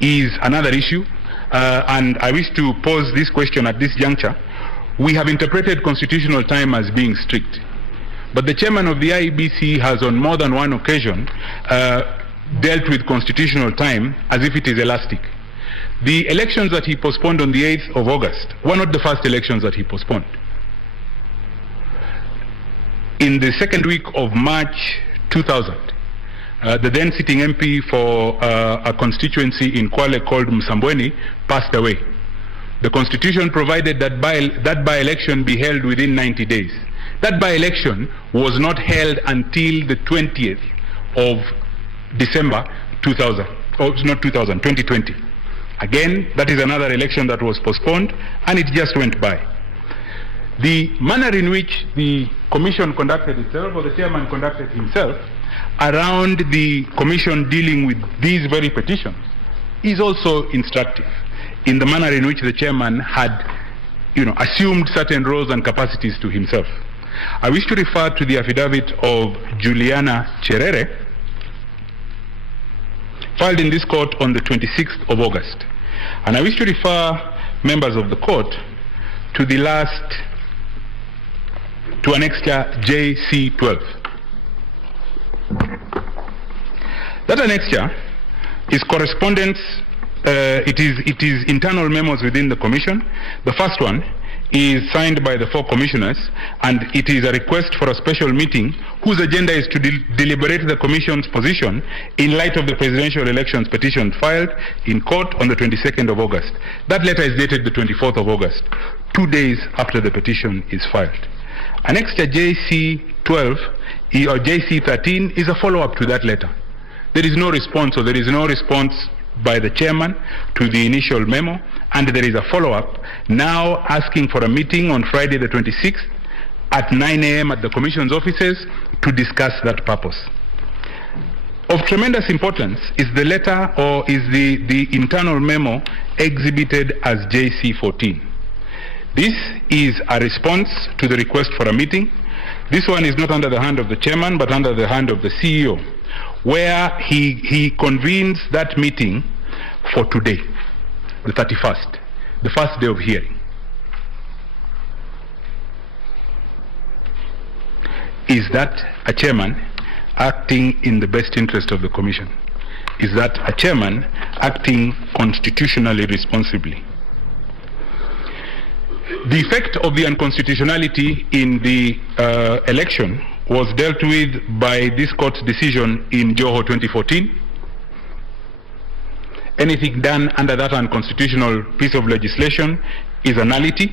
is another issue, and I wish to pose this question at this juncture. We have interpreted constitutional time as being strict, but the chairman of the IEBC has on more than one occasion dealt with constitutional time as if it is elastic. The elections that he postponed on the 8th of August were not the first elections that he postponed. In the second week of March 2000, the then sitting MP for a constituency in Kwale called Msambweni passed away. The constitution provided that by-election be held within 90 days. That by-election was not held until the 20th of December 2020. Again, that is another election that was postponed, and it just went by. The manner in which the commission conducted itself, or the chairman conducted himself, around the commission dealing with these very petitions is also instructive in the manner in which the chairman had, assumed certain roles and capacities to himself. I wish to refer to the affidavit of Juliana Cherere, filed in this court on the 26th of August. And I wish to refer members of the court to the to annexure JC12. That annexure is correspondence, it is internal memos within the commission. The first one is signed by the 4 commissioners, and it is a request for a special meeting whose agenda is to deliberate the commission's position in light of the presidential elections petition filed in court on the 22nd of August. That letter is dated the 24th of August, 2 days after the petition is filed. Annexure JC12 or JC13 is a follow-up to that letter. There is no response, or there is no response by the chairman to the initial memo, and there is a follow-up now asking for a meeting on Friday the 26th at 9 a.m. at the commission's offices to discuss that purpose. Of tremendous importance is the letter, or is the internal memo exhibited as JC14. This is a response to the request for a meeting. This one is not under the hand of the chairman, but under the hand of the CEO, where he convenes that meeting for today, the 31st, the first day of hearing. Is that a chairman acting in the best interest of the commission? Is that a chairman acting constitutionally responsibly? The effect of the unconstitutionality in the election was dealt with by this court's decision in Joho 2014. Anything done under that unconstitutional piece of legislation is a nullity.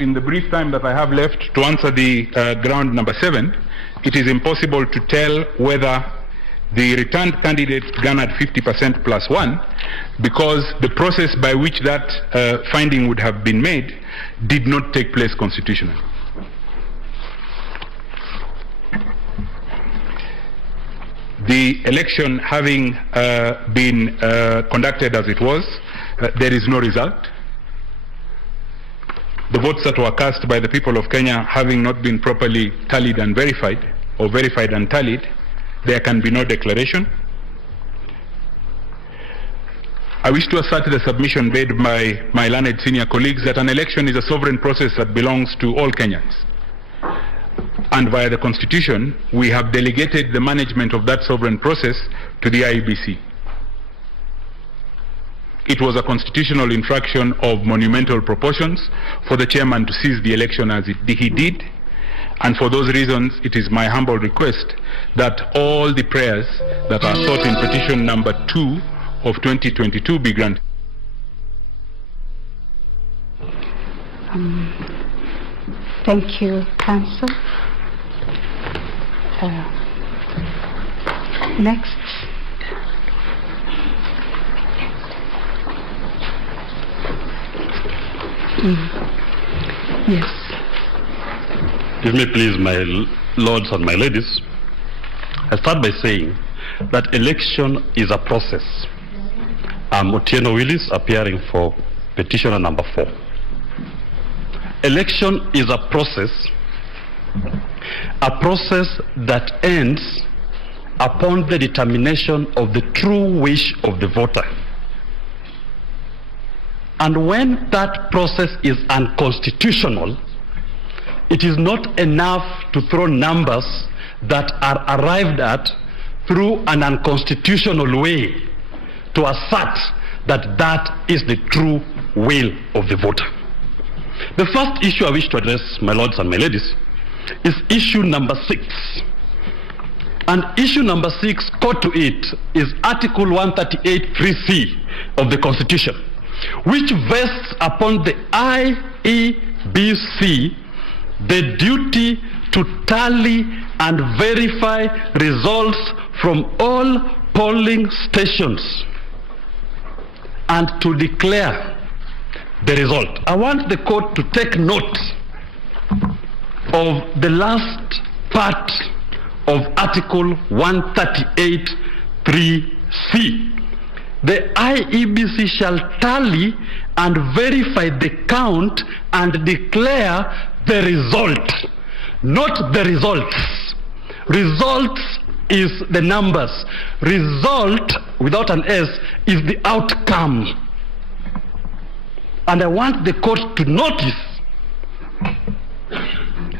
In the brief time that I have left to answer the ground number 7, it is impossible to tell whether the returned candidate garnered 50% plus 1, because the process by which that finding would have been made did not take place constitutionally. The election having been conducted as it was, there is no result. The votes that were cast by the people of Kenya having not been properly tallied and verified, or verified and tallied, there can be no declaration. I wish to assert the submission made by my learned senior colleagues that an election is a sovereign process that belongs to all Kenyans. And via the Constitution, we have delegated the management of that sovereign process to the IEBC. It was a constitutional infraction of monumental proportions for the chairman to seize the election as he did. And for those reasons, it is my humble request that all the prayers that are sought in petition number 2 of 2022 be granted. Thank you, Counsel. Next. Yes. Give me please, my lords and my ladies. I start by saying that election is a process. I'm Otieno Willis, appearing for petitioner number 4. Election is a process that ends upon the determination of the true wish of the voter. And when that process is unconstitutional, it is not enough to throw numbers that are arrived at through an unconstitutional way to assert that that is the true will of the voter. The first issue I wish to address, my lords and my ladies, is issue number 6. And issue number 6, core to it, is Article 138(3)(c) of the Constitution, which vests upon the IEBC the duty to tally and verify results from all polling stations and to declare the result. I want the court to take note of the last part of Article 138(3)(c). The IEBC shall tally and verify the count and declare the result, not the results. Results is the numbers. Result, without an S, is the outcome. And I want the court to notice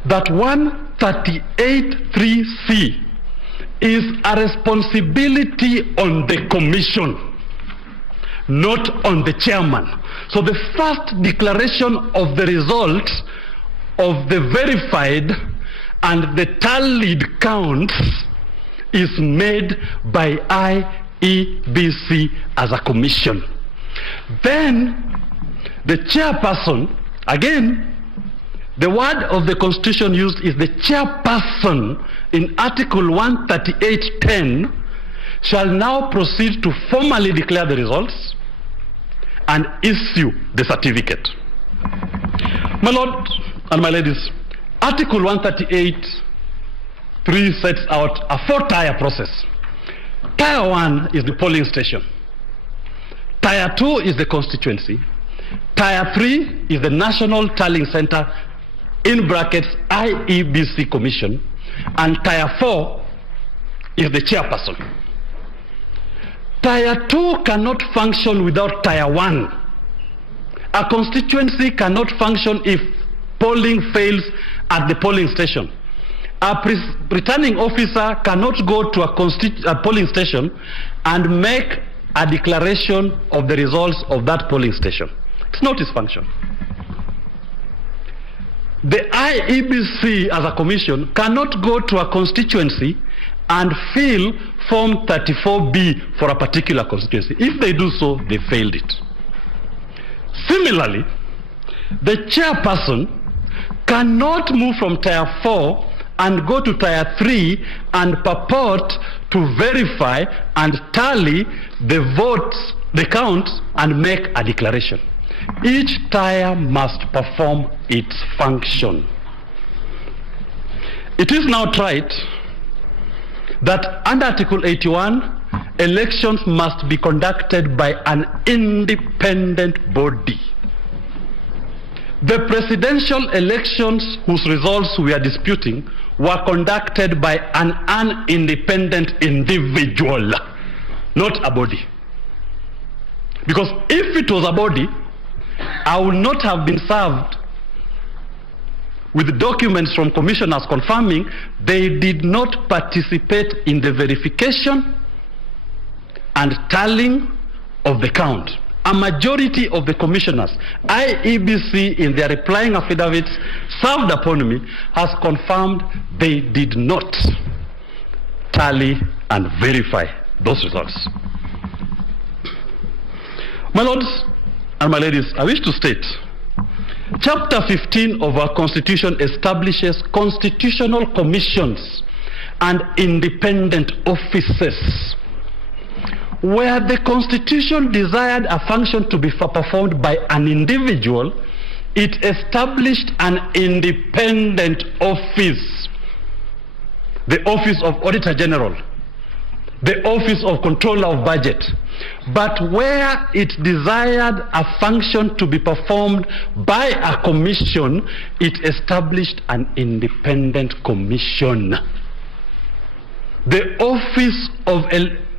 that 138(3)(c) is a responsibility on the commission, not on the chairman. So the first declaration of the results of the verified and the tallied counts is made by IEBC as a commission. Then the chairperson, again, the word of the Constitution used is the chairperson in Article 138(10) shall now proceed to formally declare the results and issue the certificate. My lord and my ladies, Article 138(3) sets out a 4-tier process. Tier 1 is the polling station. Tier 2 is the constituency. Tier 3 is the National Tallying Center, in brackets IEBC Commission. And Tier 4 is the chairperson. Tier 2 cannot function without Tier 1. A constituency cannot function if polling fails at the polling station. A returning officer cannot go to a polling station and make a declaration of the results of that polling station. It's not his function. The IEBC as a commission cannot go to a constituency and fill Form 34B for a particular constituency. If they do so, they failed it. Similarly, the chairperson cannot move from Tier 4 and go to Tier 3 and purport to verify and tally the votes, the counts, and make a declaration. Each tier must perform its function. It is now tried that under Article 81, elections must be conducted by an independent body. The presidential elections whose results we are disputing were conducted by an independent individual, not a body. Because if it was a body, I would not have been served with documents from commissioners confirming they did not participate in the verification and tallying of the count. A majority of the commissioners, IEBC in their replying affidavits served upon me, has confirmed they did not tally and verify those results. My lords and my ladies, I wish to state, Chapter 15 of our Constitution establishes constitutional commissions and independent offices. Where the Constitution desired a function to be performed by an individual, it established an independent office. The Office of Auditor General, the Office of Controller of Budget. But where it desired a function to be performed by a commission, it established an independent commission. The Office of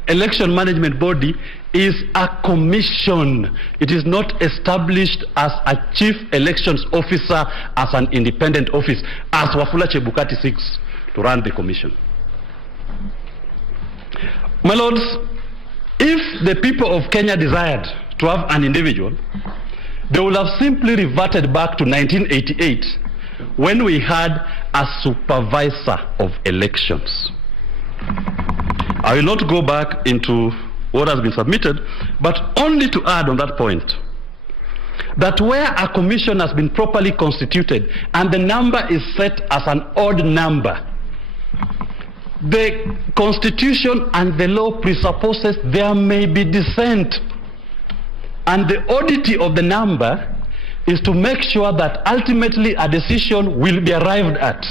Election Management Body is a commission. It is not established as a chief elections officer as an independent office, as Wafula Chebukati seeks to run the commission. My lords, if the people of Kenya desired to have an individual, they would have simply reverted back to 1988 when we had a supervisor of elections. I will not go back into what has been submitted, but only to add on that point that where a commission has been properly constituted and the number is set as an odd number, the Constitution and the law presupposes there may be dissent, and the oddity of the number is to make sure that ultimately a decision will be arrived at.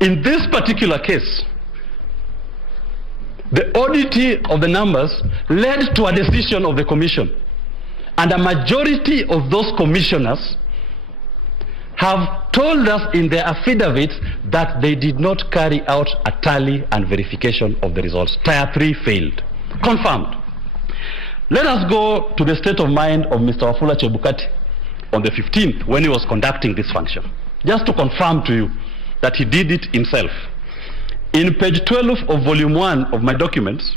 In this particular case, the oddity of the numbers led to a decision of the commission, and a majority of those commissioners have told us in their affidavits that they did not carry out a tally and verification of the results. Tier 3 failed. Confirmed. Let us go to the state of mind of Mr. Wafula Chebukati on the 15th when he was conducting this function, just to confirm to you that he did it himself. In page 12 of volume 1 of my documents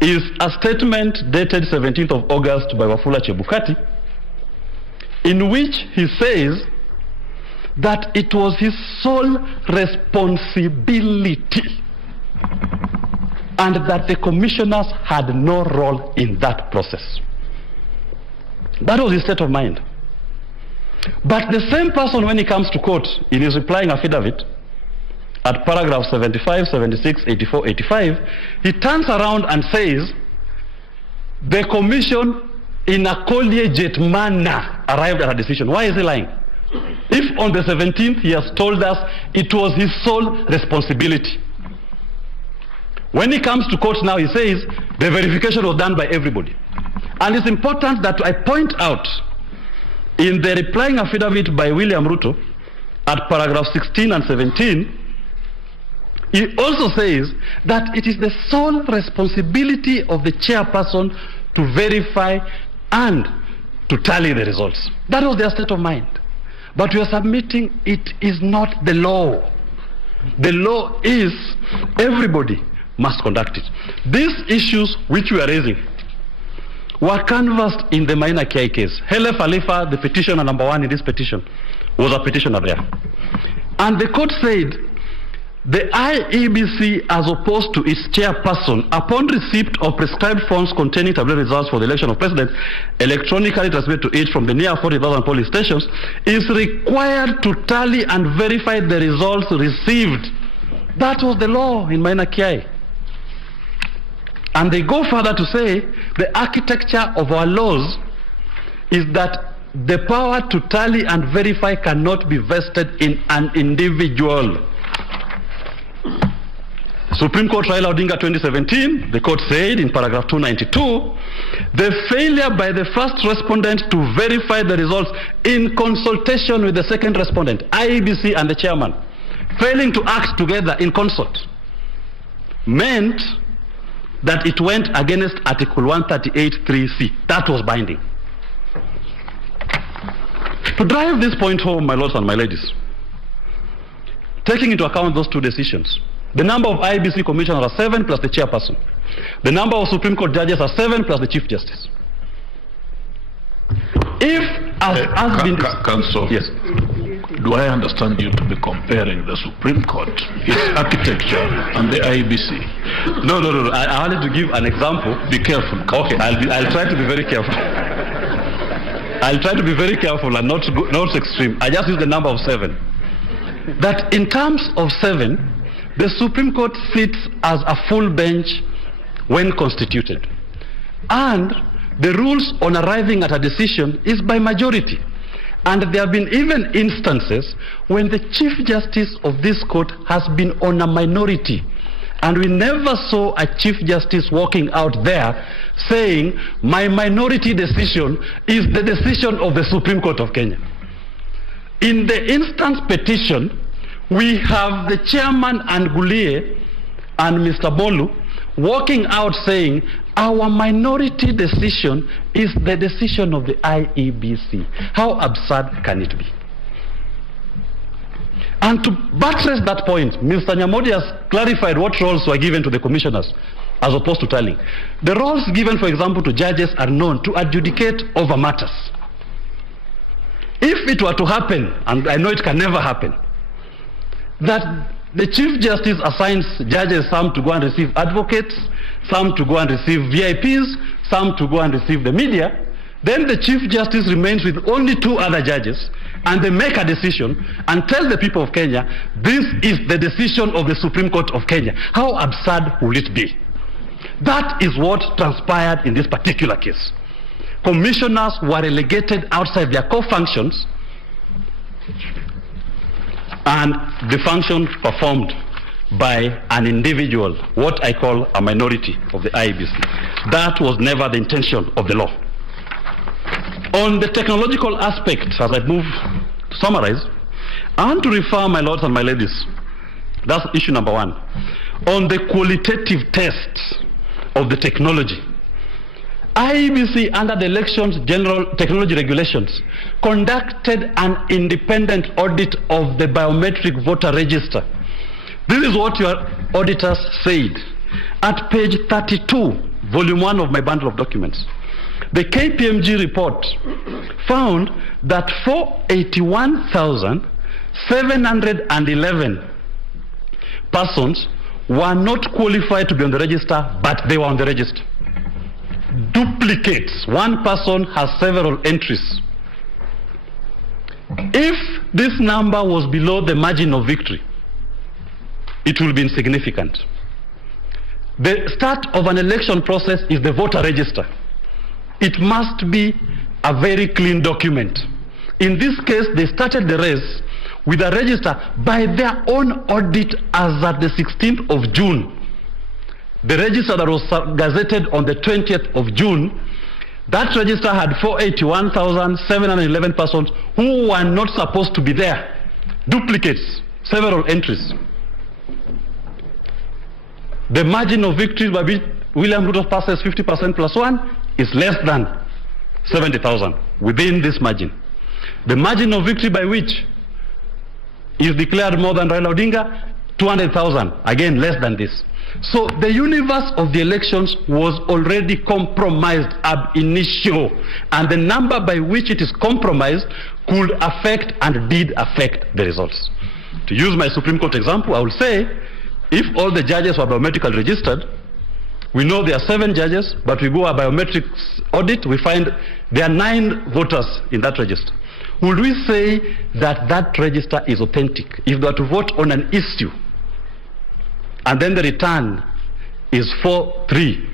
is a statement dated 17th of August by Wafula Chebukati, in which he says that it was his sole responsibility and that the commissioners had no role in that process. That was his state of mind. But the same person, when he comes to court in his replying affidavit at paragraph 75, 76, 84, 85, he turns around and says the commission in a collegiate manner arrived at a decision. Why is he lying? If on the 17th he has told us it was his sole responsibility. When he comes to court now, he says the verification was done by everybody. And it's important that I point out in the replying affidavit by William Ruto at paragraph 16 and 17, he also says that it is the sole responsibility of the chairperson to verify and to tally the results. That was their state of mind. But we are submitting it is not the law. The law is everybody must conduct it. These issues which we are raising were canvassed in the Maina Kiai case. Hele Khalifa, the petitioner number 1 in this petition, was a petitioner there. And the court said the IEBC, as opposed to its chairperson, upon receipt of prescribed forms containing tabulated results for the election of president, electronically transmitted to it from the near 40,000 polling stations, is required to tally and verify the results received. That was the law in Maina Kiai. And they go further to say the architecture of our laws is that the power to tally and verify cannot be vested in an individual. Supreme Court Raila Odinga 2017, the court said in paragraph 292, the failure by the first respondent to verify the results in consultation with the second respondent, IEBC and the chairman, failing to act together in concert, meant that it went against Article 138(3)(c). That was binding. To drive this point home, my lords and my ladies, taking into account those two decisions, the number of IEBC commissioners are 7 plus the chairperson. The number of Supreme Court judges are 7 plus the Chief Justice. If, as been... Counsel, yes. Do I understand you to be comparing the Supreme Court, its architecture, and the IEBC? No. I wanted to give an example. Be careful. Okay, I'll try to be very careful. I'll try to be very careful and not extreme. I just use the number of 7. That in terms of 7, the Supreme Court sits as a full bench when constituted. And the rules on arriving at a decision is by majority. And there have been even instances when the Chief Justice of this court has been on a minority. And we never saw a Chief Justice walking out there saying, my minority decision is the decision of the Supreme Court of Kenya. In the instance petition, We have the chairman and Gulie and Mr. Bolu walking out saying, our minority decision is the decision of the IEBC. How absurd can it be? And to buttress that point, Mr. Nyamodi has clarified what roles were given to the commissioners as opposed to telling. The roles given, for example, to judges are known to adjudicate over matters. If it were to happen, and I know it can never happen, that the Chief Justice assigns judges, some to go and receive advocates, some to go and receive VIPs, some to go and receive the media, then the Chief Justice remains with only 2 other judges, and they make a decision and tell the people of Kenya, this is the decision of the Supreme Court of Kenya. How absurd will it be? That is what transpired in this particular case. Commissioners were relegated outside their core functions, and the function performed by an individual, what I call a minority of the IEBC. That was never the intention of the law. On the technological aspect, as I move to summarize, I want to refer, my lords and my ladies, that's issue number 1, on the qualitative tests of the technology. IEBC, under the Elections General Technology Regulations, conducted an independent audit of the biometric voter register. This is what your auditors said. At page 32, volume 1 of my bundle of documents, the KPMG report found that 481,711 persons were not qualified to be on the register, but they were on the register. Duplicates. One person has several entries. If this number was below the margin of victory, it will be insignificant. The start of an election process is the voter register. It must be a very clean document. In this case, they started the race with a register by their own audit as at the 16th of June. The register that was gazetted on the 20th of June, that register had 481,711 persons who were not supposed to be there. Duplicates, several entries. The margin of victory by which William Ruto passes 50% plus 1 is less than 70,000 within this margin. The margin of victory by which is declared more than Raila Odinga, 200,000, again less than this. So the universe of the elections was already compromised ab initio, and the number by which it is compromised could affect and did affect the results. To use my Supreme Court example, I will say, if all the judges were biometrically registered, we know there are 7 judges, but we go a biometrics audit, we find there are 9 voters in that register. Would we say that that register is authentic? If they were to vote on an issue, and then the return is 4-3,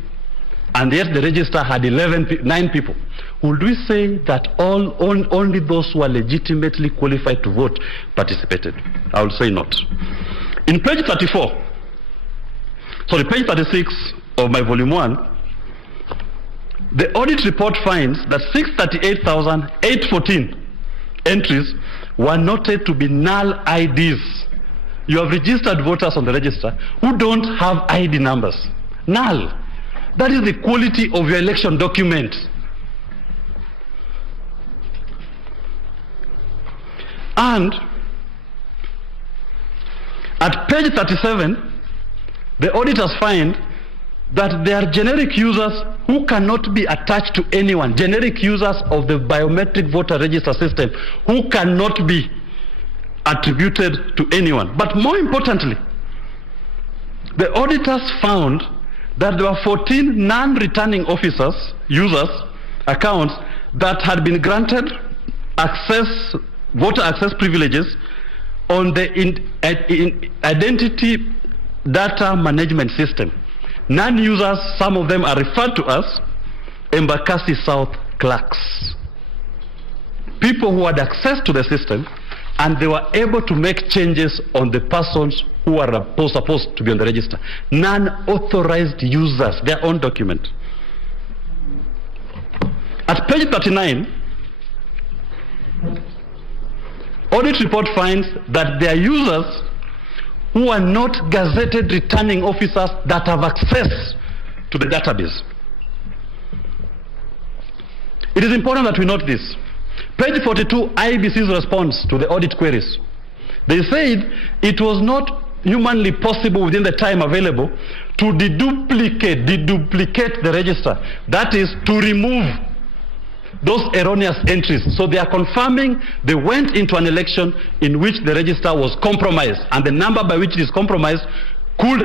and yet the register had 9 people, would we say that only those who are legitimately qualified to vote participated? I will say not. In page 36 of my volume 1, the audit report finds that 638,814 entries were noted to be null IDs. You have registered voters on the register who don't have ID numbers. Null. That is the quality of your election document. And at page 37, the auditors find that there are generic users who cannot be attached to anyone, generic users of the biometric voter register system who cannot be attributed to anyone. But more importantly, the auditors found that there were 14 non-returning officers, users, accounts that had been granted voter access privileges on the identity data management system. Non-users, some of them are referred to as Embakasi South clerks. People who had access to the system, and they were able to make changes on the persons who are supposed to be on the register. Non-authorized users, their own document. At page 39, audit report finds that their users who are not gazetted returning officers that have access to the database. It is important that we note this. Page 42, IEBC's response to the audit queries. They said it was not humanly possible within the time available to deduplicate the register. That is, to remove those erroneous entries. So they are confirming they went into an election in which the register was compromised, and the number by which it is compromised could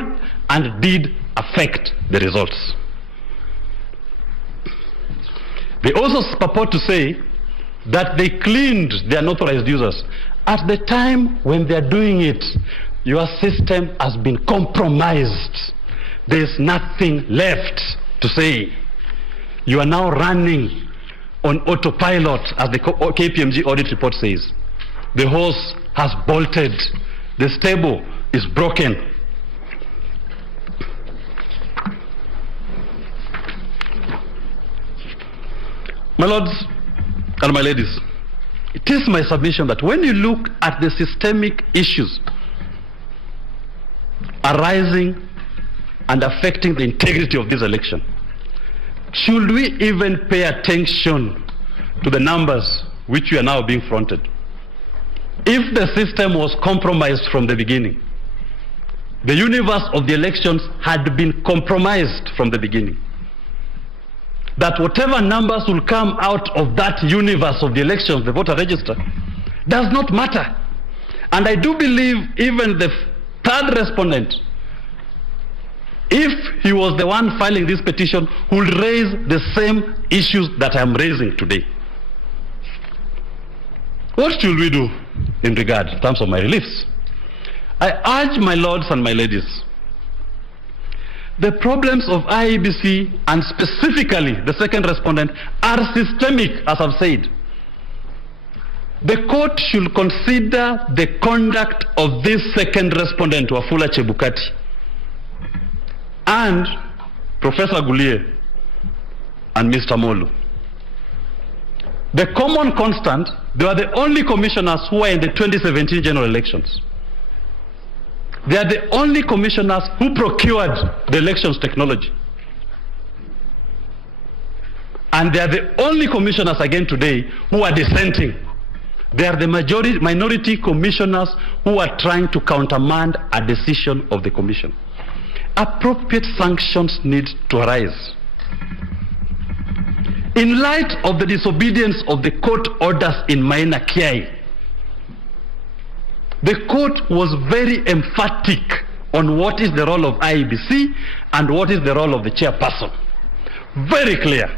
and did affect the results. They also purport to say that they cleaned the unauthorized users. At the time when they are doing it, your system has been compromised. There is nothing left to say. You are now running on autopilot, as the KPMG audit report says. The horse has bolted. The stable is broken. My lords and my ladies, it is my submission that when you look at the systemic issues arising and affecting the integrity of this election, should we even pay attention to the numbers which we are now being fronted? If the system was compromised from the beginning, the universe of the elections had been compromised from the beginning, that whatever numbers will come out of that universe of the elections, the voter register, does not matter. And I do believe even the third respondent, if he was the one filing this petition, would raise the same issues that I am raising today. What should we do in regard in terms of my reliefs? I urge my lords and my ladies, the problems of IEBC, and specifically the second respondent, are systemic, as I've said. The court should consider the conduct of this second respondent, Wafula Chebukati, and Professor Gulie and Mr. Molu. The common constant, they are the only commissioners who were in the 2017 general elections. They are the only commissioners who procured the elections technology. And they are the only commissioners again today who are dissenting. They are the minority commissioners who are trying to countermand a decision of the commission. Appropriate sanctions need to arise. In light of the disobedience of the court orders in Maina Kiai, the court was very emphatic on what is the role of IEBC and what is the role of the chairperson. Very clear.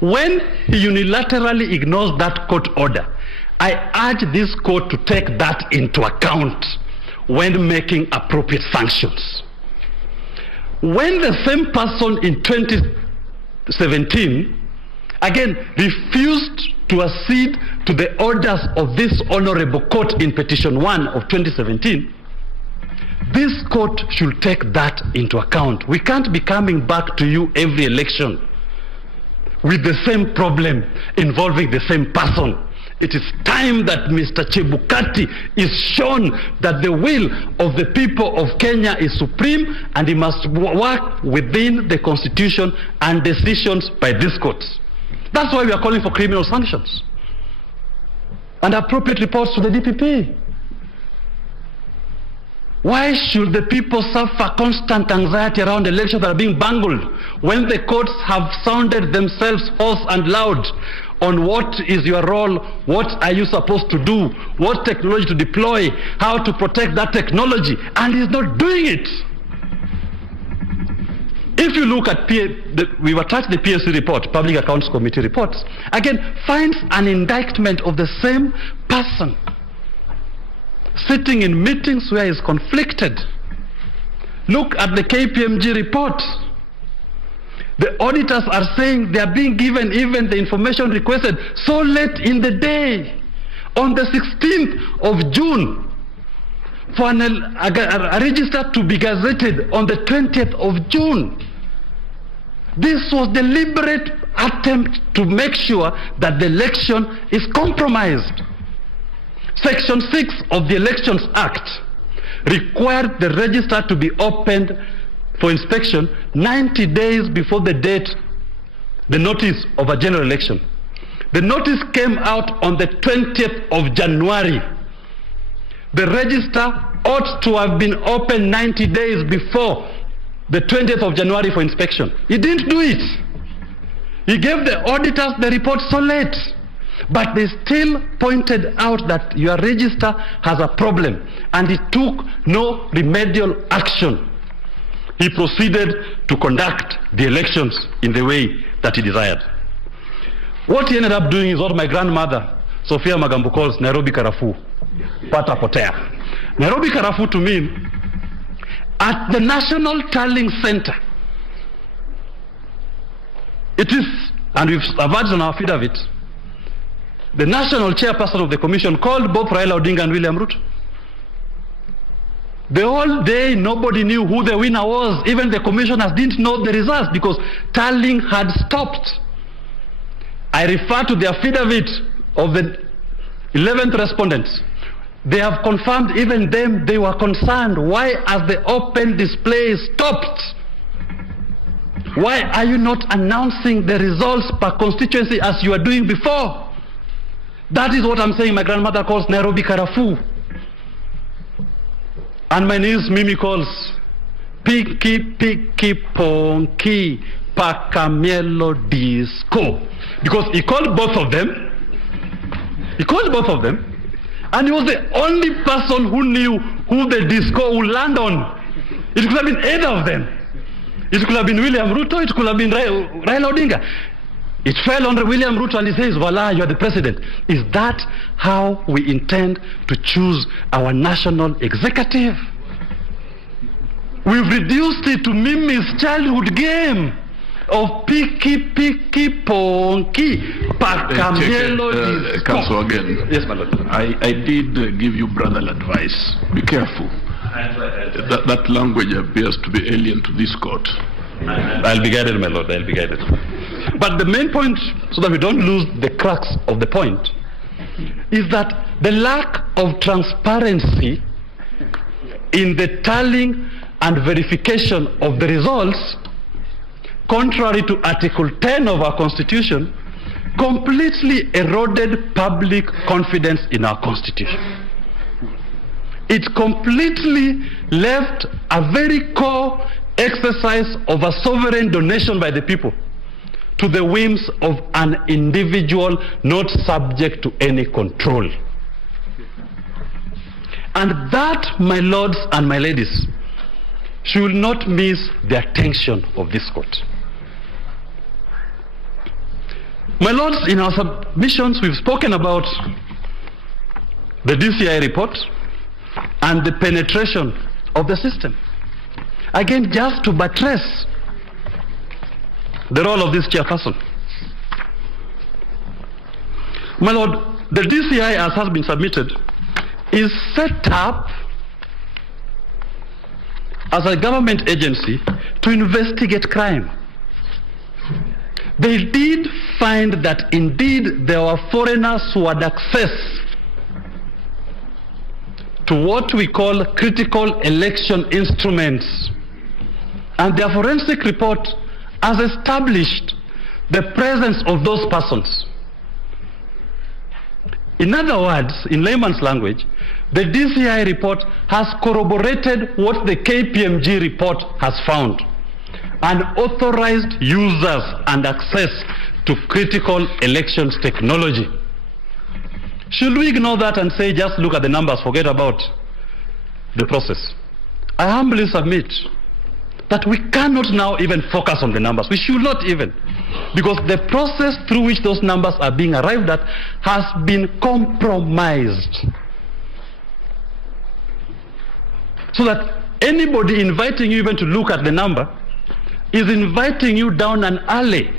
When he unilaterally ignores that court order, I urge this court to take that into account when making appropriate sanctions. When the same person in 2017 again refused to accede to the orders of this honorable court in petition 1 of 2017, this court should take that into account. We can't be coming back to you every election with the same problem involving the same person. It is time that Mr. Chebukati is shown that the will of the people of Kenya is supreme, and he must work within the constitution and decisions by this court. That's why we are calling for criminal sanctions and appropriate reports to the DPP. Why should the people suffer constant anxiety around elections that are being bungled when the courts have sounded themselves hoarse and loud on what is your role, what are you supposed to do, what technology to deploy, how to protect that technology, and he's not doing it? If you look at, we've attached the PSC report, Public Accounts Committee reports, again, finds an indictment of the same person sitting in meetings where he's conflicted. Look at the KPMG report. The auditors are saying they are being given even the information requested so late in the day, on the 16th of June, for a register to be gazetted on the 20th of June. This was a deliberate attempt to make sure that the election is compromised. Section 6 of the Elections Act required the register to be opened for inspection 90 days before the date, the notice of a general election. The notice came out on the 20th of January. The register ought to have been open 90 days before the 20th of January for inspection. He didn't do it. He gave the auditors the report so late. But they still pointed out that your register has a problem, and he took no remedial action. He proceeded to conduct the elections in the way that he desired. What he ended up doing is what my grandmother, Sophia Magambo, calls Nairobi Karafu. Pata potea. Nairobi Karafu to me, at the National Tallying Center, it is, and we've advertised on our feed of it, the national chairperson of the commission called both Raila Odinga and William Ruto. The whole day nobody knew who the winner was. Even the commissioners didn't know the results because tallying had stopped. I refer to the affidavit of the 11th respondents. They have confirmed even them, they were concerned. Why has the open display stopped? Why are you not announcing the results per constituency as you are doing before? That is what I'm saying my grandmother calls Nairobi Karafu. And my niece Mimi calls Piki Piki Ponki Pakamielo Disco. Because he called both of them. He called both of them. And he was the only person who knew who the disco would land on. It could have been either of them. It could have been William Ruto, it could have been Raila Odinga. It fell on William Ruto and he says, voila, you are the president. Is that how we intend to choose our national executive? We've reduced it to Mimi's childhood game of Piki Piki Ponki Pakamielo. Council again. Yes, my lord. I did give you brotherly advice. Be careful. That language appears to be alien to this court. I'll be guided, my lord, I'll be guided. But the main point, so that we don't lose the crux of the point, is that the lack of transparency in the tallying and verification of the results, contrary to Article 10 of our Constitution, completely eroded public confidence in our Constitution. It completely left a very core exercise of a sovereign donation by the people to the whims of an individual not subject to any control. And that, my lords and my ladies, should not miss the attention of this court. My lords, in our submissions we've spoken about the DCI report and the penetration of the system. Again, just to buttress the role of this chairperson. My lord, the DCI, as has been submitted, is set up as a government agency to investigate crime. They did find that indeed there were foreigners who had access to what we call critical election instruments. And their forensic report has established the presence of those persons. In other words, in layman's language, the DCI report has corroborated what the KPMG report has found and authorized users and access to critical elections technology. Should we ignore that and say just look at the numbers, forget about the process? I humbly submit that we cannot now even focus on the numbers. We should not even, because the process through which those numbers are being arrived at has been compromised. So that anybody inviting you even to look at the number is inviting you down an alley,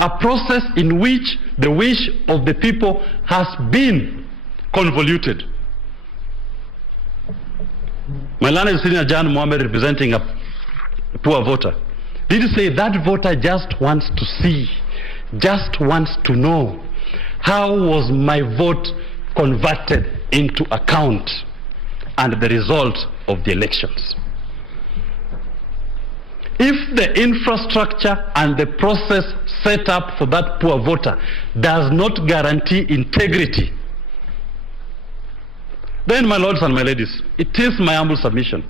a process in which the wish of the people has been convoluted. My learned senior John Mohammed, representing a poor voter, did say that voter just wants to see, just wants to know, how was my vote converted into account? and the result of the elections. If the infrastructure and the process set up for that poor voter does not guarantee integrity, then, my lords and my ladies, it is my humble submission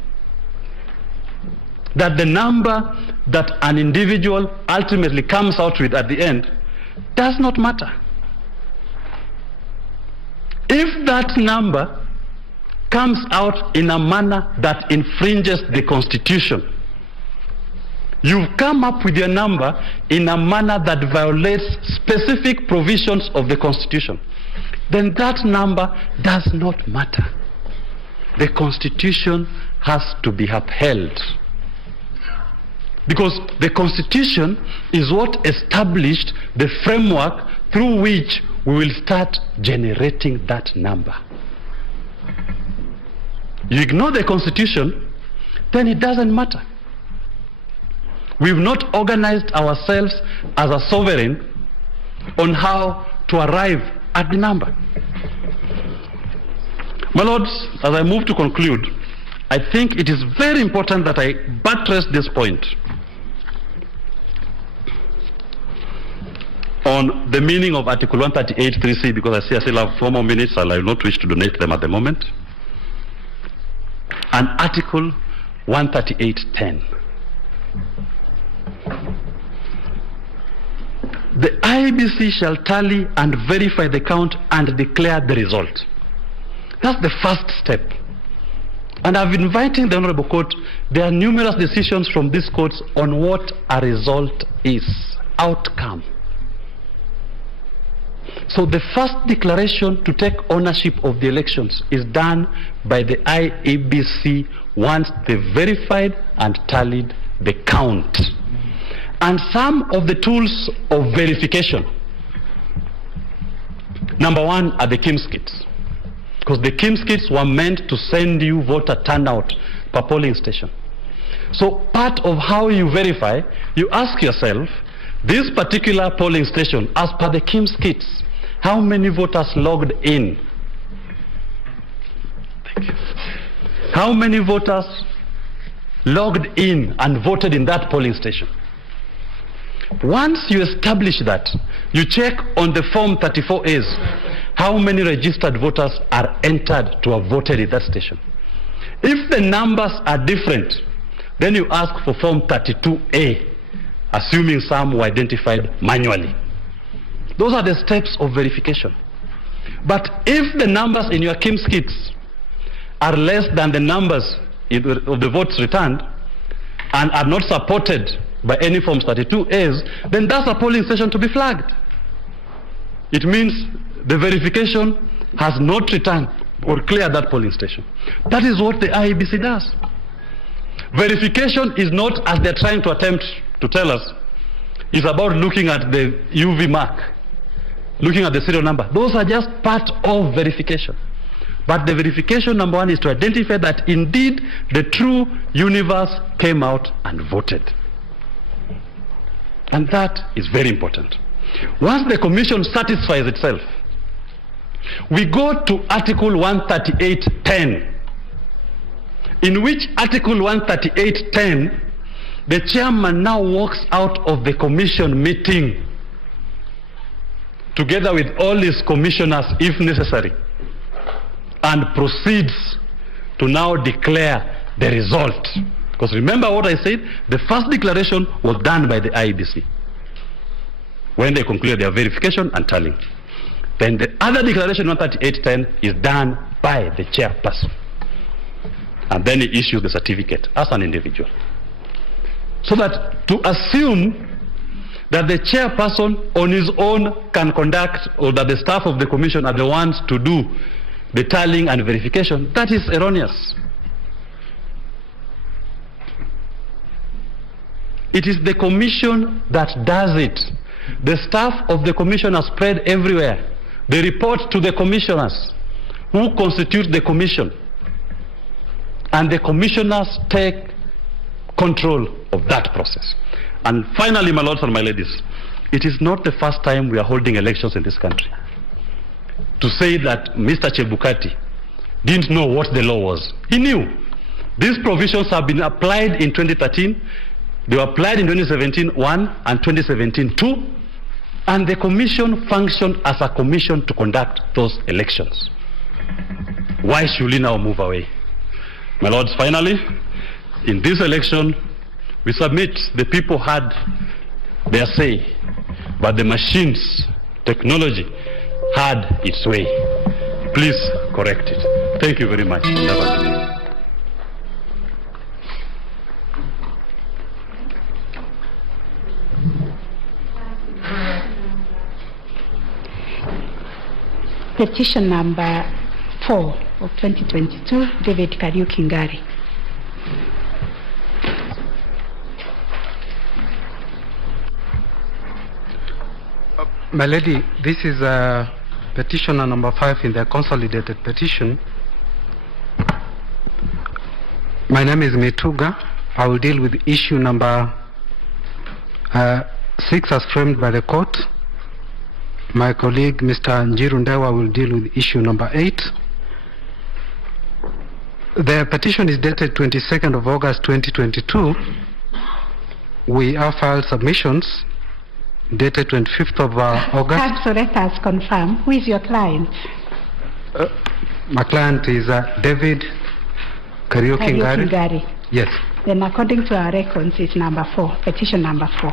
that the number that an individual ultimately comes out with at the end does not matter. If that number comes out in a manner that infringes the Constitution, you've come up with your number in a manner that violates specific provisions of the Constitution, then that number does not matter. The Constitution has to be upheld. Because the Constitution is what established the framework through which we will start generating that number. You ignore the Constitution, then it doesn't matter. We've not organized ourselves as a sovereign on how to arrive at the number. My lords, as I move to conclude, I think it is very important that I buttress this point on the meaning of Article 138(3)(c), because I see I still have 4 more minutes and I will not wish to donate them at the moment, and Article 138(10). The IEBC shall tally and verify the count and declare the result. That's the first step. And I've been inviting the Honorable Court. There are numerous decisions from these courts on what a result is, outcome. So the first declaration to take ownership of the elections is done by the IEBC once they've verified and tallied the count. And some of the tools of verification, number one are the KIMS kits, because the KIMS kits were meant to send you voter turnout per polling station. So part of how you verify, you ask yourself, this particular polling station, as per the KIMS kits, how many voters logged in? Thank you. How many voters logged in and voted in that polling station? Once you establish that, you check on the Form 34As how many registered voters are entered to have voted in that station. If the numbers are different, then you ask for Form 32A, assuming some were identified manually. Those are the steps of verification. But if the numbers in your KIMS kits are less than the numbers of the votes returned and are not supported by any Forms 32As, then that's a polling station to be flagged. It means the verification has not returned or cleared that polling station. That is what the IEBC does. Verification is not, as they're trying to attempt to tell us, is about looking at the UV mark, looking at the serial number. Those are just part of verification. But the verification, number one, is to identify that indeed the true universe came out and voted. And that is very important. Once the commission satisfies itself, we go to Article 138(10), in which Article 138(10), the chairman now walks out of the commission meeting together with all his commissioners, if necessary, and proceeds to now declare the result. Because remember what I said, the first declaration was done by the IEBC when they concluded their verification and tallying. Then the other declaration, 138(10), is done by the chairperson. And then he issues the certificate as an individual. So that to assume that the chairperson on his own can conduct, or that the staff of the commission are the ones to do the tallying and verification, that is erroneous. It is the commission that does it. The staff of the commission are spread everywhere. They report to the commissioners who constitute the commission. And the commissioners take control of that process. And finally, my lords and my ladies, it is not the first time we are holding elections in this country. To say that Mr. Chebukati didn't know what the law was. He knew. These provisions have been applied in 2013, they were applied in 2017 1 and 2017 2, and the commission functioned as a commission to conduct those elections. Why should we now move away? My lords, finally, in this election, we submit the people had their say, but the machines, technology, had its way. Please correct it. Thank you very much. Petition number 4 of 2022, David Kariuki-Ngari. My lady, this is petitioner number 5 in the consolidated petition. My name is Metuga. I will deal with issue number 6 as framed by the court. My colleague, Mr. Njiru Ndewa, will deal with issue number 8. The petition is dated 22nd of August 2022. We have filed submissions dated 25th of August. So let us confirm. Who is your client? My client is David Kariuki-Ngari. Yes. Then according to our records, it's number 4, petition number 4.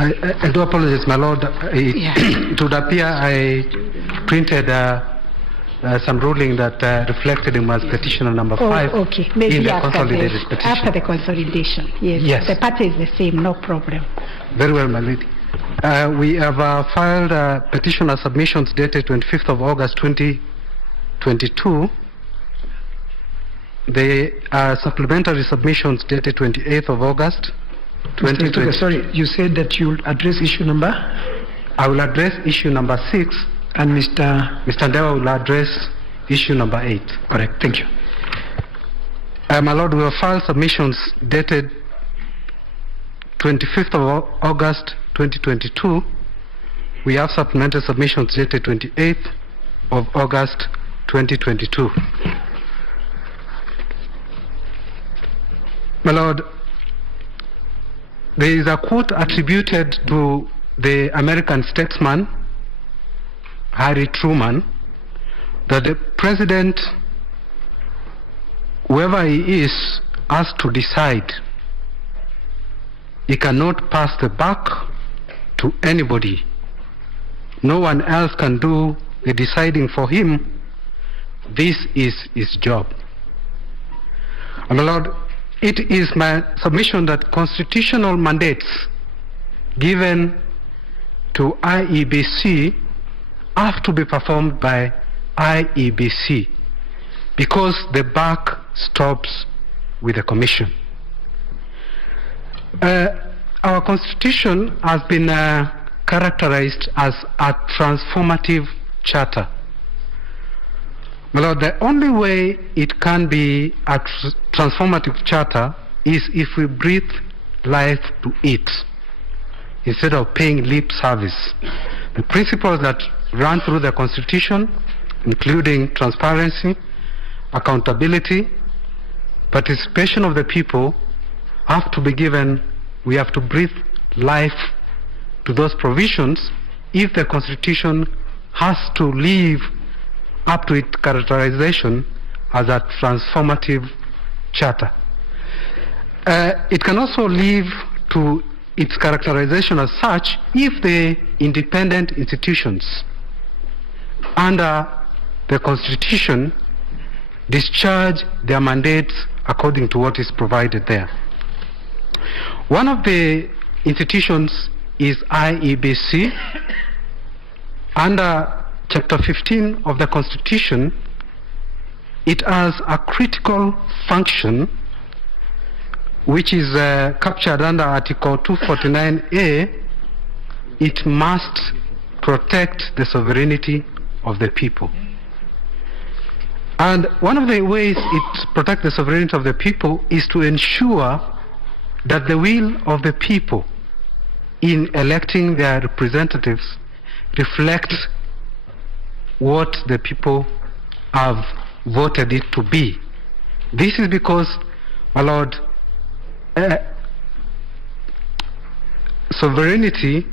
I do apologize, my lord. It would appear I printed some ruling that reflected him as petitioner number 5 okay. Maybe in the consolidated petition. After the consolidation, yes. The party is the same, no problem. Very well, my lady. We have filed petitioner submissions dated 25th of August 2022. They are supplementary submissions dated 28th of August 2022. Sorry, you said that you'll address issue number? I will address issue number 6. And Mr. Ndewa will address issue number 8. Correct, thank you. My lord, we have filed submissions dated 25th of August 2022. We have supplementary submissions dated 28th of August 2022. My lord, there is a quote attributed to the American statesman Harry Truman that the president, whoever he is, has to decide. He cannot pass the buck to anybody. No one else can do the deciding for him. This is his job. And my lord, it is my submission that constitutional mandates given to IEBC have to be performed by IEBC because the buck stops with the commission. Our constitution has been characterized as a transformative charter. My lord, the only way it can be a transformative charter is if we breathe life to it instead of paying lip service. The principles that run through the constitution, including transparency, accountability, participation of the people, have to be given. We have to breathe life to those provisions if the constitution has to live up to its characterization as a transformative charter. It can also live to its characterization as such if the independent institutions under the constitution discharge their mandates according to what is provided there. One of the institutions is IEBC. Under Chapter 15 of the Constitution, it has a critical function which is captured under Article 249A. It must protect the sovereignty of the people. And one of the ways it protects the sovereignty of the people is to ensure that the will of the people in electing their representatives reflect what the people have voted it to be. This is because, my Lord, sovereignty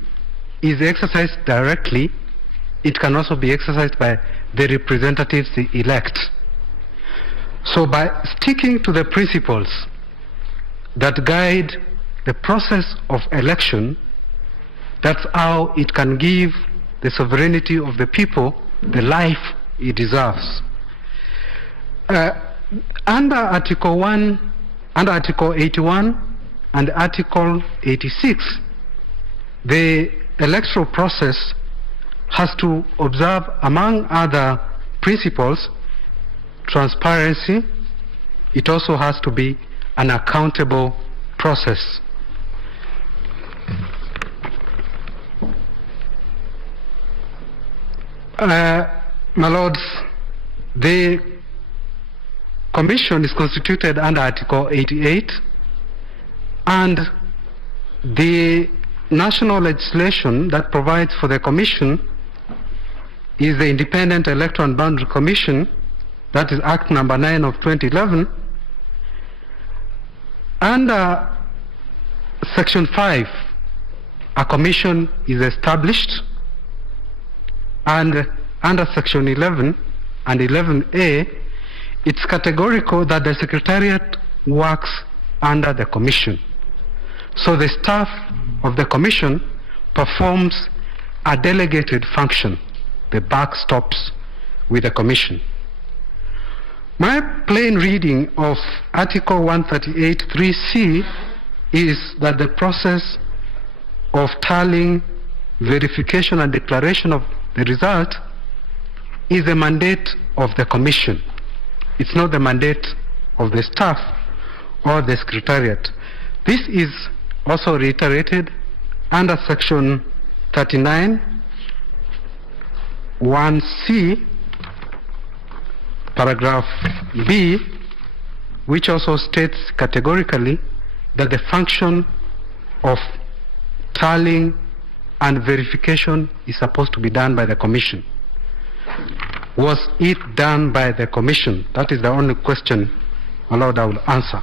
is exercised directly. It can also be exercised by the representatives they elect. So by sticking to the principles that guide the process of election, that's how it can give the sovereignty of the people the life it deserves. Under Article 81 and Article 86, the electoral process has to observe, among other principles, transparency. It also has to be an accountable process. My Lords, the Commission is constituted under Article 88, and the national legislation that provides for the Commission is the Independent Electoral and Boundary Commission, that is Act number 9 of 2011. Under Section 5, a commission is established, and under Section 11 and 11A, it's categorical that the Secretariat works under the Commission. So the staff of the Commission performs a delegated function. The buck stops with the Commission. My plain reading of Article 138(3)(c) is that the process of tallying, verification and declaration of the result is the mandate of the Commission. It's not the mandate of the staff or the Secretariat. This is also reiterated under Section 39(1)(c), paragraph B, which also states categorically that the function of tallying and verification is supposed to be done by the Commission. Was it done by the Commission? That is the only question, my Lord, I will answer.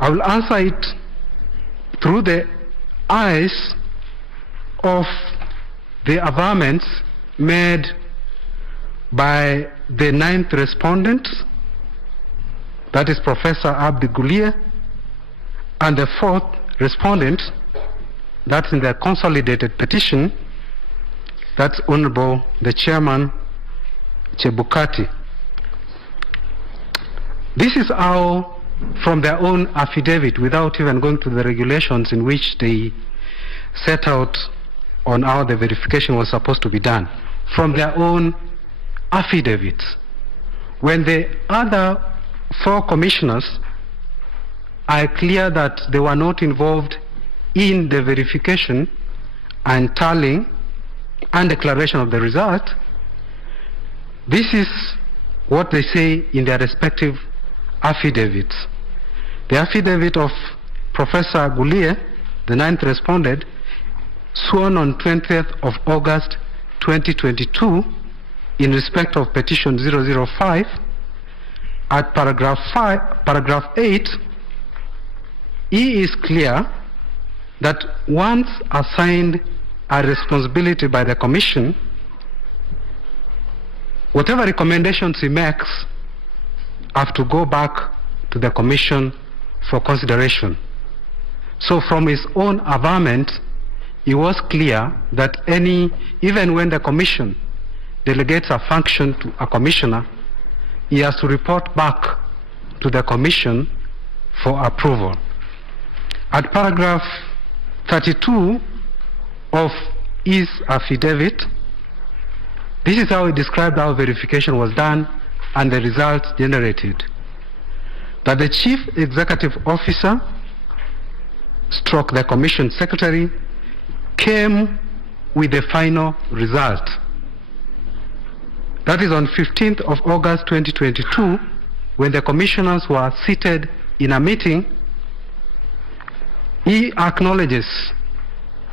I will answer it through the eyes of the averments made by the 9th respondent, that is Professor Abdi Guliye, and the 4th respondent, that's in the consolidated petition, that's Honorable the Chairman Chebukati. This is how, from their own affidavit, without even going to the regulations in which they set out on how the verification was supposed to be done, from their own affidavits, when the other 4 commissioners are clear that they were not involved in the verification and tallying and declaration of the result, this is what they say in their respective affidavits. The affidavit of Professor Guliye, the 9th respondent, sworn on 20th of August 2022 in respect of petition 005, at paragraph 8, he is clear that once assigned a responsibility by the Commission, whatever recommendations he makes have to go back to the Commission for consideration. So from his own averment, it was clear that even when the Commission delegates a function to a commissioner, he has to report back to the Commission for approval. At paragraph 32 of his affidavit, this is how he described how verification was done and the results generated. That the Chief Executive Officer / the Commission Secretary came with the final result. That is on 15th of August 2022, when the commissioners were seated in a meeting. He acknowledges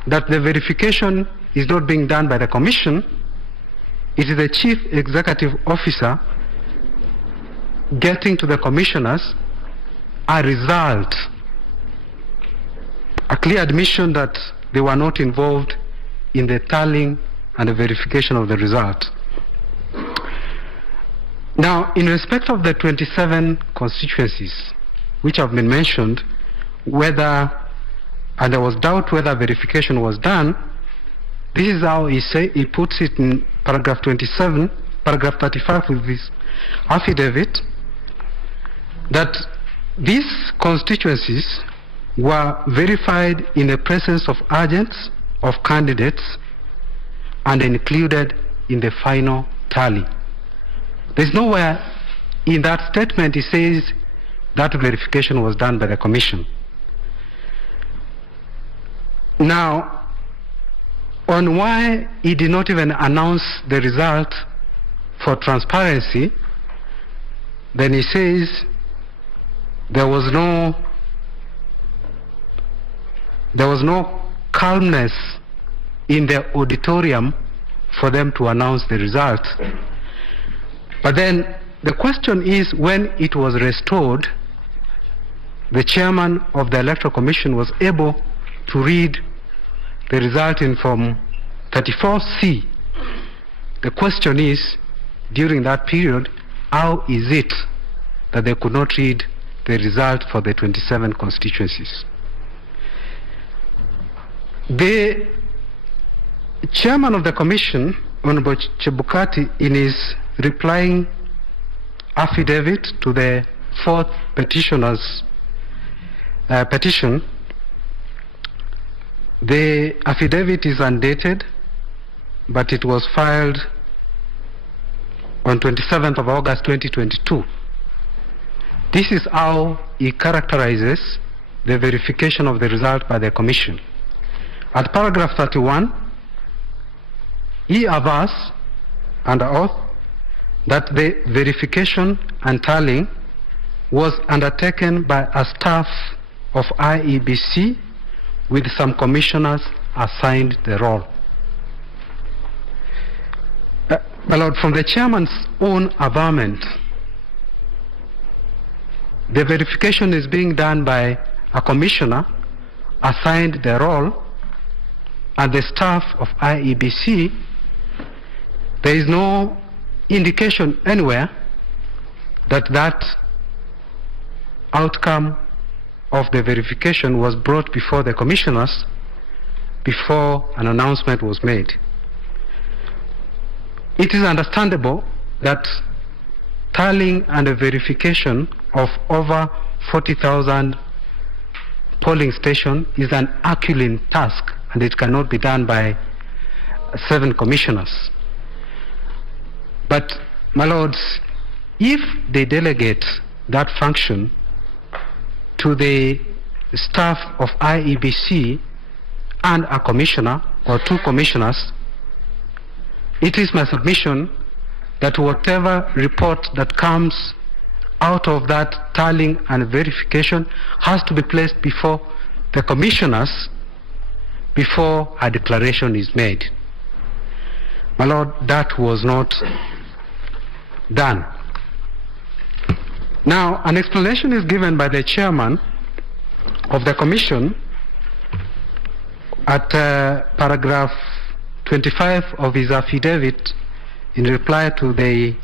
that the verification is not being done by the Commission, it is the Chief Executive Officer getting to the Commissioners a result, a clear admission that they were not involved in the tallying and the verification of the result. Now, in respect of the 27 constituencies which have been mentioned, whether, and there was doubt whether verification was done, this is how he puts it in paragraph 27, paragraph 35 of this affidavit, that these constituencies were verified in the presence of agents of candidates and included in the final tally. There's nowhere in that statement it says that verification was done by the Commission. Now, on why he did not even announce the result for transparency, then he says there was no calmness in the auditorium for them to announce the result. But then the question is, when it was restored, the chairman of the Electoral Commission was able to read the result in Form 34C. The question is, during that period, how is it that they could not read the result for the 27 constituencies? The chairman of the commission, Honorable Chebukati, in his replying affidavit to the fourth petitioner's petition, the affidavit is undated, but it was filed on 27th of August 2022. This is how he characterizes the verification of the result by the Commission. At paragraph 31, he avers under oath that the verification and tallying was undertaken by a staff of IEBC with some commissioners assigned the role. My Lord, from the chairman's own averment, the verification is being done by a commissioner assigned the role, and the staff of IEBC. There is no indication anywhere that that outcome of the verification was brought before the commissioners before an announcement was made. It is understandable that tallying and the verification of over 40,000 polling stations is an Herculean task, and it cannot be done by 7 commissioners. But, my lords, if they delegate that function to the staff of IEBC and a commissioner or 2 commissioners, it is my submission that whatever report that comes out of that tallying and verification has to be placed before the commissioners before a declaration is made. My Lord, that was not done. Now, an explanation is given by the chairman of the commission at paragraph 25 of his affidavit in reply to the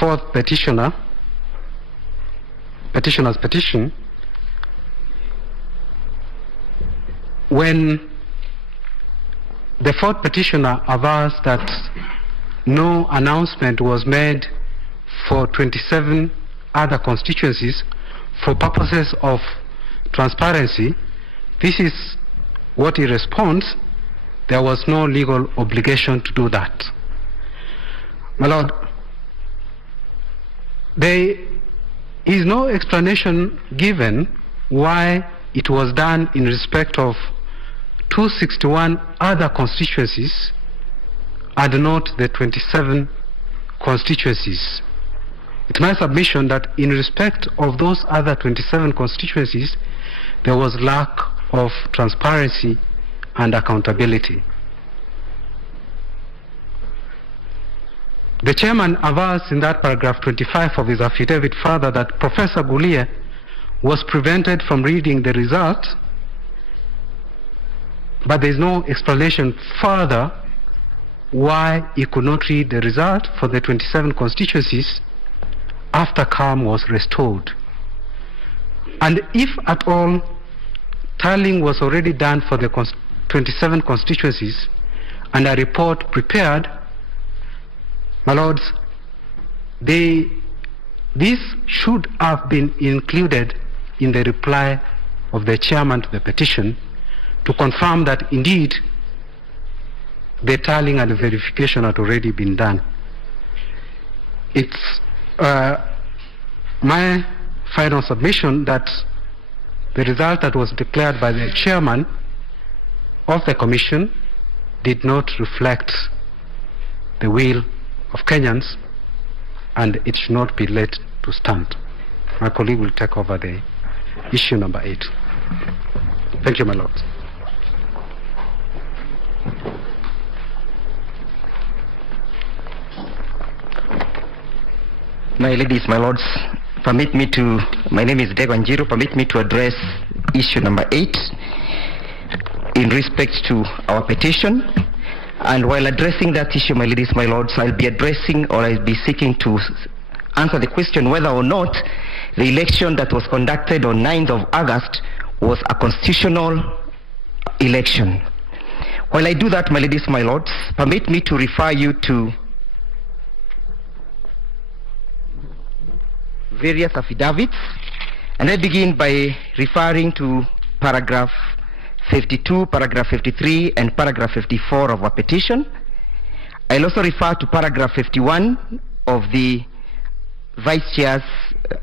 fourth petitioner's petition, when the fourth petitioner avers that no announcement was made for 27 other constituencies for purposes of transparency, this is what he responds: there was no legal obligation to do that. My Lord, there is no explanation given why it was done in respect of 261 other constituencies and not the 27 constituencies. It's my submission that in respect of those other 27 constituencies, there was lack of transparency and accountability. The chairman avers in that paragraph 25 of his affidavit further that Professor Gulie was prevented from reading the result, but there is no explanation further why he could not read the result for the 27 constituencies after calm was restored. And if at all tallying was already done for the 27 constituencies and a report prepared, my lords, this should have been included in the reply of the chairman to the petition to confirm that indeed the tallying and the verification had already been done. It's my final submission that the result that was declared by the chairman of the commission did not reflect the will of Kenyans, and it should not be let to stand. My colleague will take over the issue number 8. Thank you, my lord. My ladies, my lords, permit me to, my name is Dego Njiro, permit me to address issue number 8 in respect to our petition. And while addressing that issue, my ladies, my lords, I'll be addressing, or I'll be seeking to answer the question whether or not the election that was conducted on 9th of August was a constitutional election. While I do that, my ladies, my lords, permit me to refer you to various affidavits, and I begin by referring to paragraph 52, paragraph 53, and paragraph 54 of our petition. I'll also refer to paragraph 51 of the Vice Chair's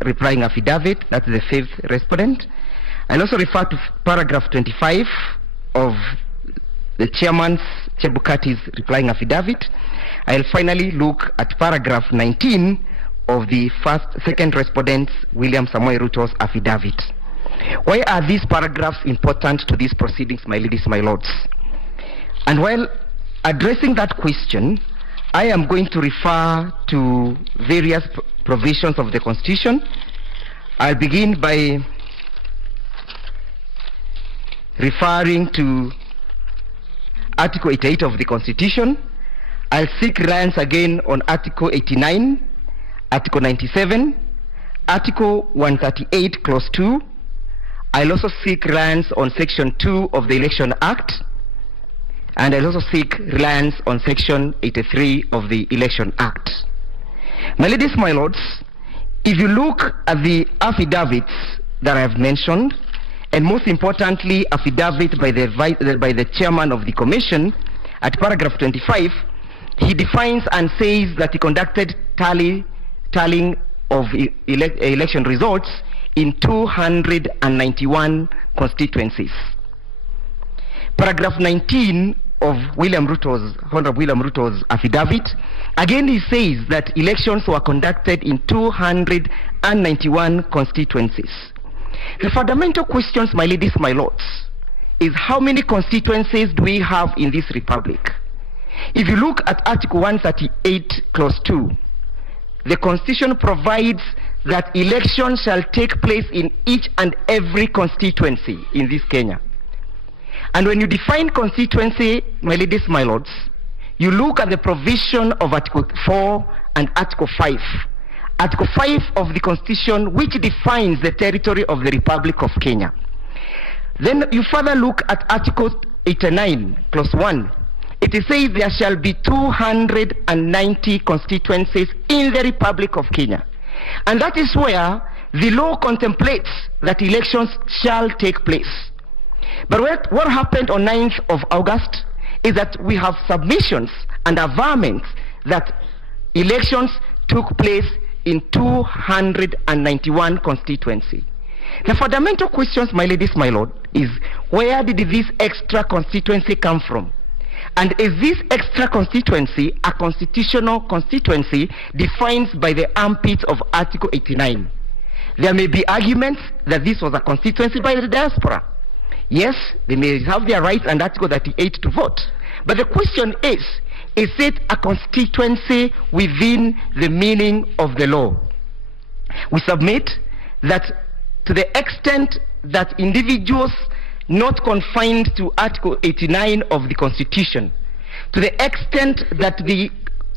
replying affidavit, that's the 5th respondent. I'll also refer to paragraph 25 of the Chairman's Chebukati's replying affidavit. I'll finally look at paragraph 19 of the second respondent's William Samoei Ruto's affidavit. Why are these paragraphs important to these proceedings, my ladies, my lords? And while addressing that question, I am going to refer to various provisions of the Constitution. I'll begin by referring to Article 88 of the Constitution. I'll seek reliance again on Article 89, Article 97, Article 138, Clause 2. I'll also seek reliance on Section 2 of the Election Act, and I'll also seek reliance on Section 83 of the Election Act. My ladies, my lords, if you look at the affidavits that I have mentioned, and most importantly, affidavit by the chairman of the commission, at paragraph 25, he defines and says that he conducted tallying of election results in 291 constituencies. Paragraph 19 of Honorable William Ruto's affidavit, again he says that elections were conducted in 291 constituencies. The fundamental questions, my ladies, my lords, is how many constituencies do we have in this republic? If you look at Article 138, Clause 2, the Constitution provides that elections shall take place in each and every constituency in this Kenya. And when you define constituency, my ladies, my lords, you look at the provision of Article 4 and Article 5. Article 5 of the Constitution, which defines the territory of the Republic of Kenya. Then you further look at Article 89, Clause 1. It says there shall be 290 constituencies in the Republic of Kenya. And that is where the law contemplates that elections shall take place. But what happened on 9th of August is that we have submissions and averments that elections took place in 291 constituency. The fundamental questions, my ladies, my lord, is where did this extra constituency come from? And is this extra constituency a constitutional constituency defined by the armpits of Article 89? There may be arguments that this was a constituency by the diaspora. Yes, they may have their rights under Article 38 to vote. But the question is it a constituency within the meaning of the law? We submit that to the extent that individuals not confined to Article 89 of the Constitution, to the extent that the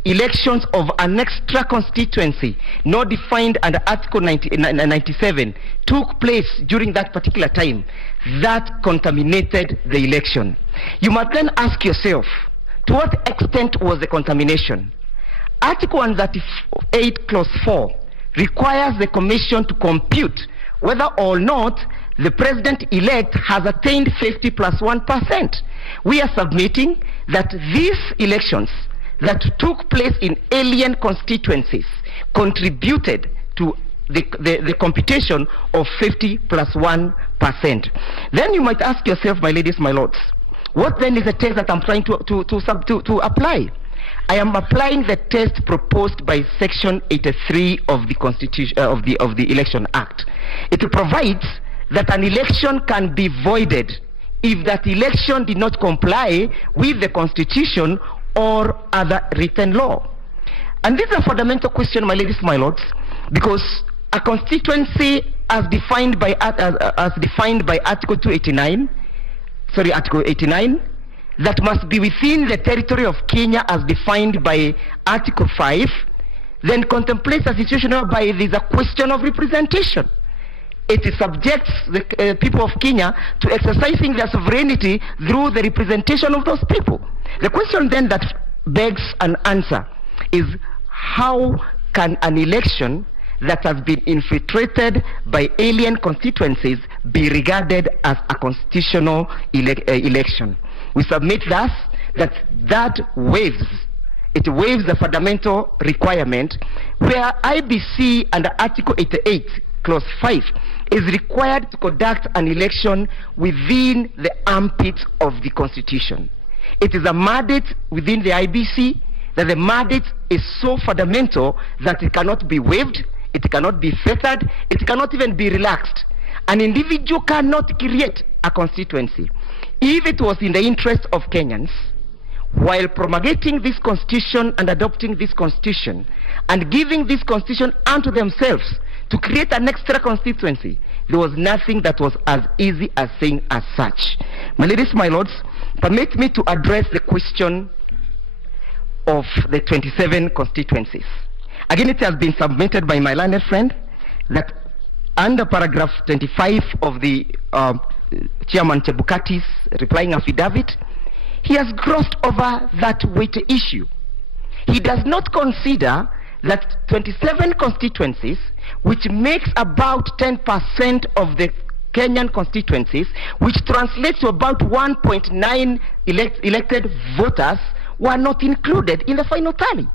elections of an extra constituency not defined under Article 97 took place during that particular time, that contaminated the election. You must then ask yourself, to what extent was the contamination? Article 138 Clause 4 requires the Commission to compute whether or not the President-elect has attained 50 plus 1%. We are submitting that these elections that took place in alien constituencies contributed to the computation of 50 plus 1%. Then you might ask yourself, my ladies, my lords, what then is the test that I'm trying to apply? I am applying the test proposed by Section 83 of the Constitution of the Election Act. It provides that an election can be voided if that election did not comply with the Constitution or other written law. And this is a fundamental question, my ladies, my lords, because a constituency as defined by Article 289, Article 89, that must be within the territory of Kenya as defined by Article 5, then contemplates a situation whereby there is a question of representation. It subjects the people of Kenya to exercising their sovereignty through the representation of those people. The question then that begs an answer is, how can an election that has been infiltrated by alien constituencies be regarded as a constitutional election? We submit thus that waives the fundamental requirement where IBC under Article 88 Clause 5 is required to conduct an election within the ambit of the Constitution. It is a mandate within the IBC, that the mandate is so fundamental that it cannot be waived, it cannot be fettered, it cannot even be relaxed. An individual cannot create a constituency. If it was in the interest of Kenyans, while promulgating this constitution and adopting this constitution and giving this constitution unto themselves to create an extra constituency, there was nothing that was as easy as saying as such. My ladies, my lords, permit me to address the question of the 27 constituencies. Again, it has been submitted by my learned friend that under paragraph 25 of the Chairman Chebukati's replying affidavit, he has glossed over that weighty issue. He does not consider that 27 constituencies, which makes about 10% of the Kenyan constituencies, which translates to about 1.9 elected voters, were not included in the final tally.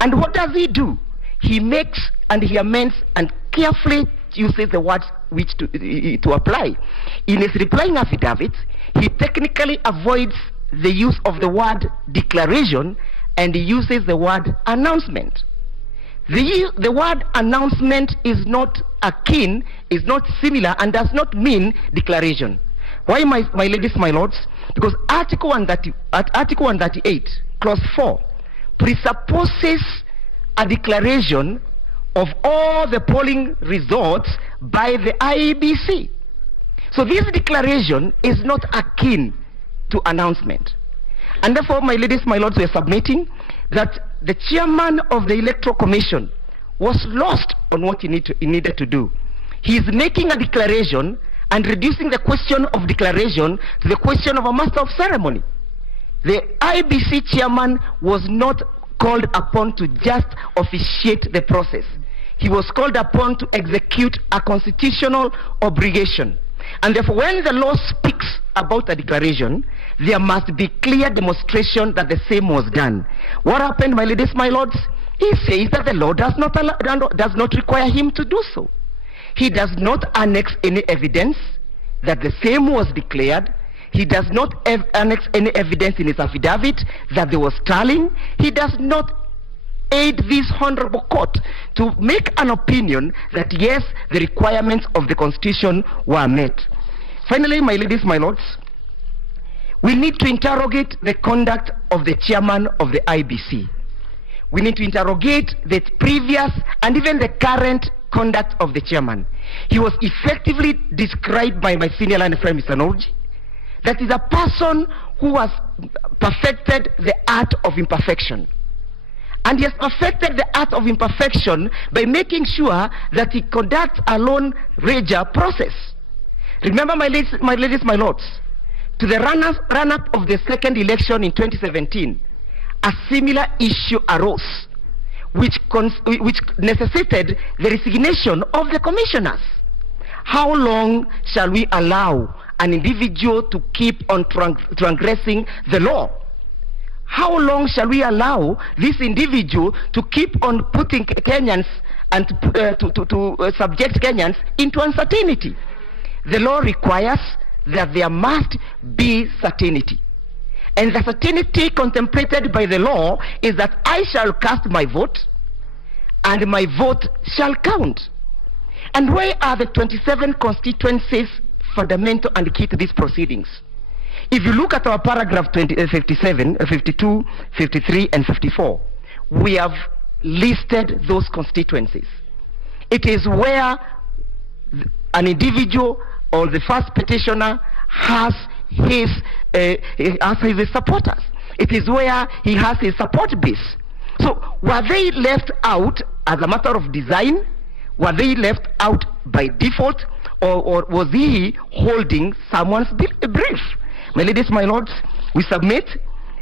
And what does he do? He makes and he amends and carefully uses the words which to apply. In his replying affidavit, he technically avoids the use of the word declaration and he uses the word announcement. The word announcement is not akin, is not similar, and does not mean declaration. Why, my ladies, my lords? Because Article 138, Clause 4, presupposes a declaration of all the polling results by the IEBC. So this declaration is not akin to announcement. And therefore, my ladies, my lords, we are submitting that the chairman of the Electoral Commission was lost on what he needed to do. He is making a declaration and reducing the question of declaration to the question of a master of ceremony. The IBC chairman was not called upon to just officiate the process. He was called upon to execute a constitutional obligation. And therefore, when the law speaks about a declaration, there must be clear demonstration that the same was done. What happened, my ladies, my lords? He says that the law does not require him to do so. He does not annex any evidence that the same was declared. He does not annex any evidence in his affidavit that there was tallying. He does not aid this honorable court to make an opinion that yes, the requirements of the Constitution were met. Finally, my ladies, my lords, we need to interrogate the conduct of the chairman of the IBC. We need to interrogate the previous and even the current conduct of the chairman. He was effectively described by my senior line friend, Mr. Norji, that is a person who has perfected the art of imperfection. And he has perfected the art of imperfection by making sure that he conducts a lone ranger process. Remember, my ladies, my lords, to the run-up of the second election in 2017, a similar issue arose, which necessitated the resignation of the commissioners. How long shall we allow an individual to keep on transgressing the law? How long shall we allow this individual to keep on putting Kenyans and to subject Kenyans into uncertainty? The law requires that there must be certainty. And the certainty contemplated by the law is that I shall cast my vote and my vote shall count. And where are the 27 constituencies fundamental and key to these proceedings? If you look at our paragraph 57, 52, 53, and 54, we have listed those constituencies. It is where an individual or the first petitioner has his supporters. It is where he has his support base. So were they left out as a matter of design? Were they left out by default? Or was he holding someone's brief? My ladies, my lords, we submit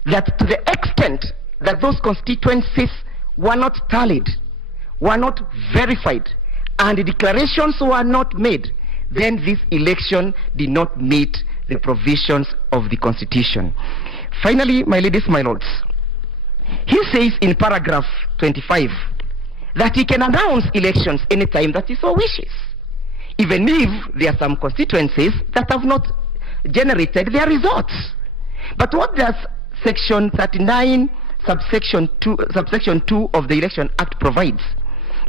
that to the extent that those constituencies were not tallied, were not verified, and the declarations were not made, then this election did not meet the provisions of the Constitution. Finally, my ladies, my lords, he says in paragraph 25 that he can announce elections anytime that he so wishes, even if there are some constituencies that have not generated their results. But what does section 39 subsection 2 of the Election Act provides?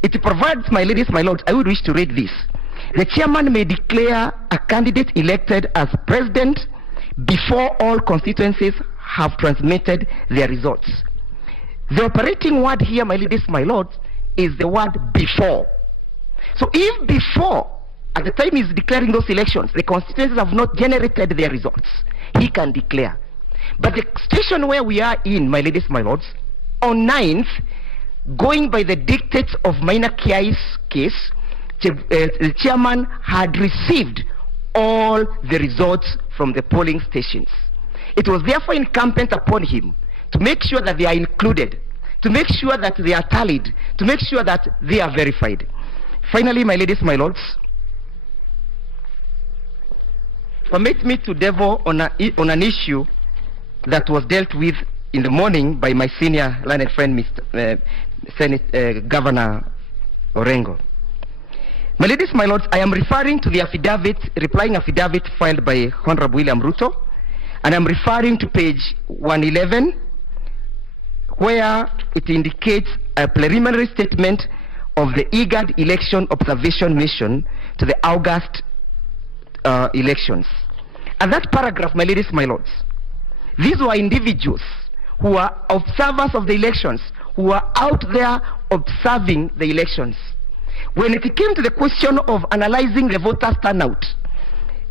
It provides, my ladies, my lords, I would wish to read this. The chairman may declare a candidate elected as president before all constituencies have transmitted their results. The operating word here, my ladies, my lords, is the word before. So if before, at the time he's declaring those elections, the constituencies have not generated their results, he can declare. But the situation where we are in, my ladies, my lords, on 9th, going by the dictates of Maina Kiai's case, the chairman had received all the results from the polling stations. It was therefore incumbent upon him to make sure that they are included, to make sure that they are tallied, to make sure that they are verified. Finally, my ladies, my lords, permit me to delve on an issue that was dealt with in the morning by my senior learned friend, Mr. Governor Orengo. My ladies, my lords, I am referring to the replying affidavit filed by Honorable William Ruto, and I'm referring to page 111, where it indicates a preliminary statement of the IGAD election observation mission to the August elections. And that paragraph, my ladies, my lords, these were individuals who are observers of the elections, who are out there observing the elections. When it came to the question of analyzing the voters' turnout,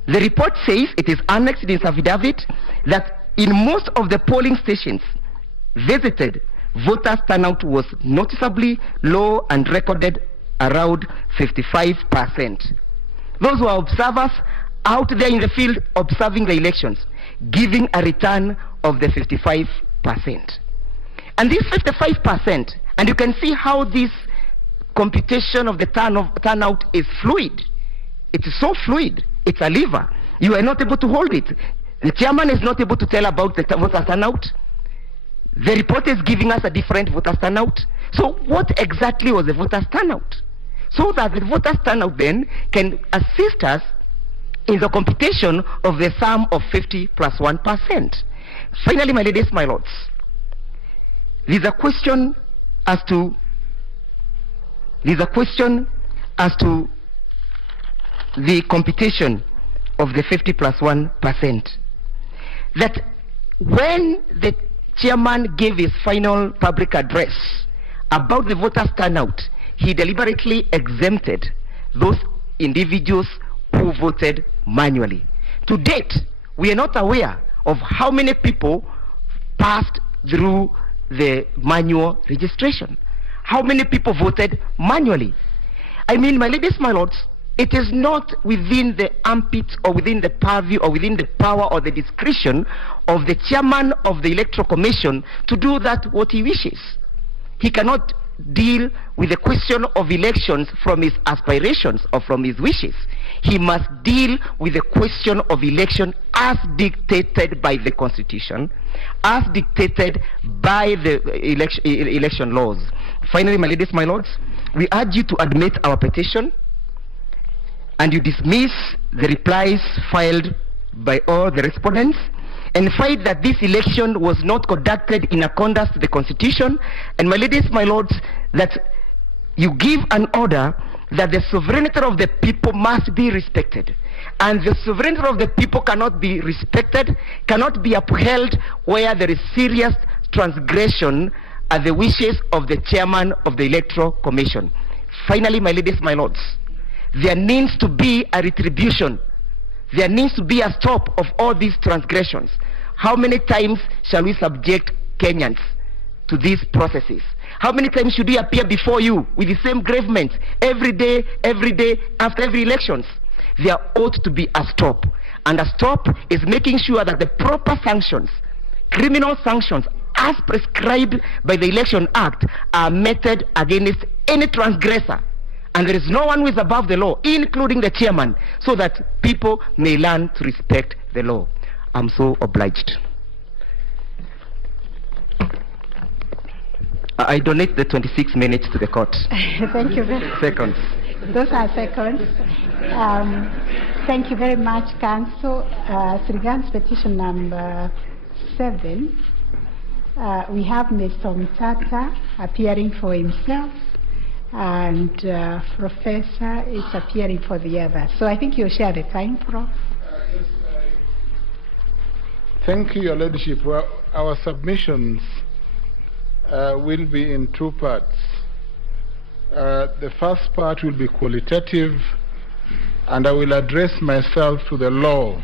the report says, it is annexed in its affidavit, that in most of the polling stations visited, voters' turnout was noticeably low and recorded around 55%. Those were observers out there in the field observing the elections, giving a return of the 55%. And this 55%, and you can see how this computation of the turnout is fluid. It is so fluid, it's a lever. You are not able to hold it. The chairman is not able to tell about the voter turnout. The report is giving us a different voter turnout. So what exactly was the voter turnout? So that the voter turnout then can assist us in the computation of the sum of 50 plus 1%. Finally, my ladies, my lords, there is a question as to the computation of the 50+1%. That when the chairman gave his final public address about the voters' turnout, he deliberately exempted those individuals who voted manually. To date, we are not aware of how many people passed through the manual registration. How many people voted manually? I mean, my ladies, my lords, it is not within the armpit or within the purview or within the power or the discretion of the chairman of the Electoral Commission to do that what he wishes. He cannot deal with the question of elections from his aspirations or from his wishes. He must deal with the question of election as dictated by the Constitution, as dictated by the election laws. Finally, my ladies, my lords, we urge you to admit our petition and you dismiss the replies filed by all the respondents and find that this election was not conducted in accordance to the Constitution. And my ladies, my lords, that you give an order that the sovereignty of the people must be respected. And the sovereignty of the people cannot be respected, cannot be upheld where there is serious transgression at the wishes of the chairman of the Electoral Commission. Finally, my ladies, my lords, there needs to be a retribution. There needs to be a stop of all these transgressions. How many times shall we subject Kenyans to these processes? How many times should we appear before you with the same grievance every day, after every elections? There ought to be a stop. And a stop is making sure that the proper sanctions, criminal sanctions, as prescribed by the Election Act, are meted against any transgressor. And there is no one who is above the law, including the chairman, so that people may learn to respect the law. I'm so obliged. I donate the 26 minutes to the court. Thank you very much. Seconds. Those are seconds. Thank you very much, Council. As regards petition number 7, we have Mr. Mtata appearing for himself, and Professor is appearing for the other. So I think you'll share the time, Prof. Thank you, Your Ladyship. Well, our submissions will be in two parts. The first part will be qualitative, and I will address myself to the law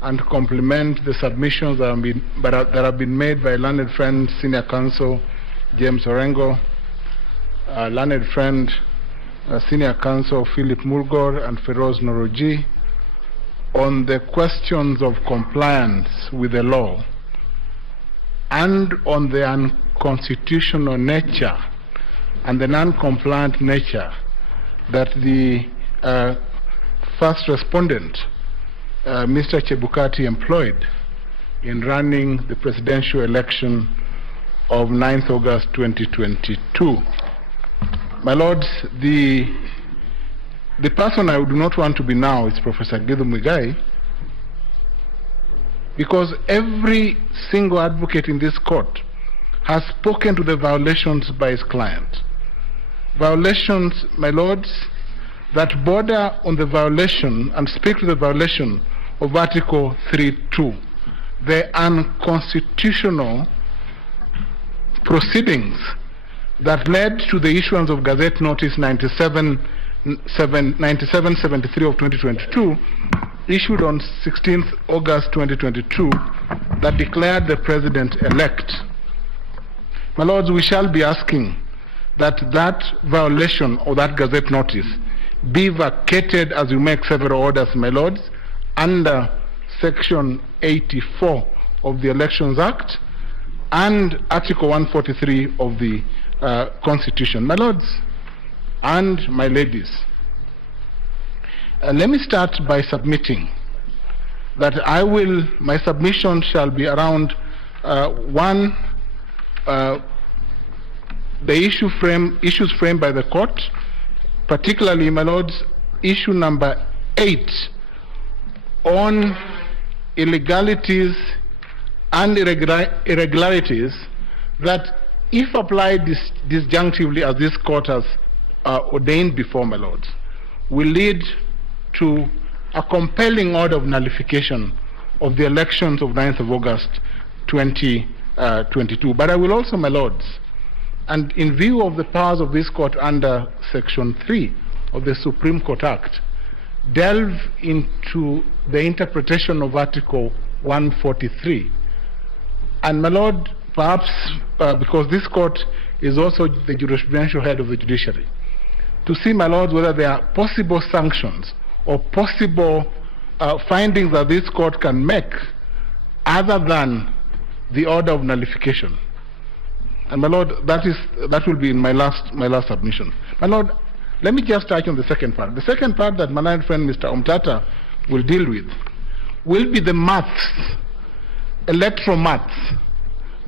and complement the submissions that have been made by learned friend, Senior Counsel James Orengo, learned friend, Senior Counsel Philip Mulgor and Feroz Noroji, on the questions of compliance with the law and on the unconstitutional nature and the non-compliant nature that the first respondent, Mr. Chebukati, employed in running the presidential election of 9th August 2022. My lords, the person I do not want to be now is Professor Githu Muigai, because every single advocate in this court has spoken to the violations by his client. Violations, my lords, that border on the violation and speak to the violation of Article 3.2, the unconstitutional proceedings that led to the issuance of Gazette Notice 9773 of 2022, issued on 16th August 2022, that declared the president-elect. My lords, we shall be asking that that violation or that Gazette Notice be vacated as we make several orders, my lords, under Section 84 of the Elections Act and Article 143 of the Constitution. My lords and my ladies, let me start by submitting that my submission shall be around one, the issues framed by the court, particularly, my lords, issue number 8 on illegalities and irregularities that, if applied disjunctively as this court has ordained before, my lords, will lead to a compelling order of nullification of the elections of 9th of August 2022. But I will also, my lords, and in view of the powers of this court under Section 3 of the Supreme Court Act, delve into the interpretation of Article 143. And my lord, perhaps because this court is also the jurisprudential head of the judiciary, to see, my lord, whether there are possible sanctions or possible findings that this court can make other than the order of nullification. And my lord, that will be in my last submission. My lord, let me just touch on the second part. The second part that my learned friend Mr. Omtata will deal with will be the maths, electromaths,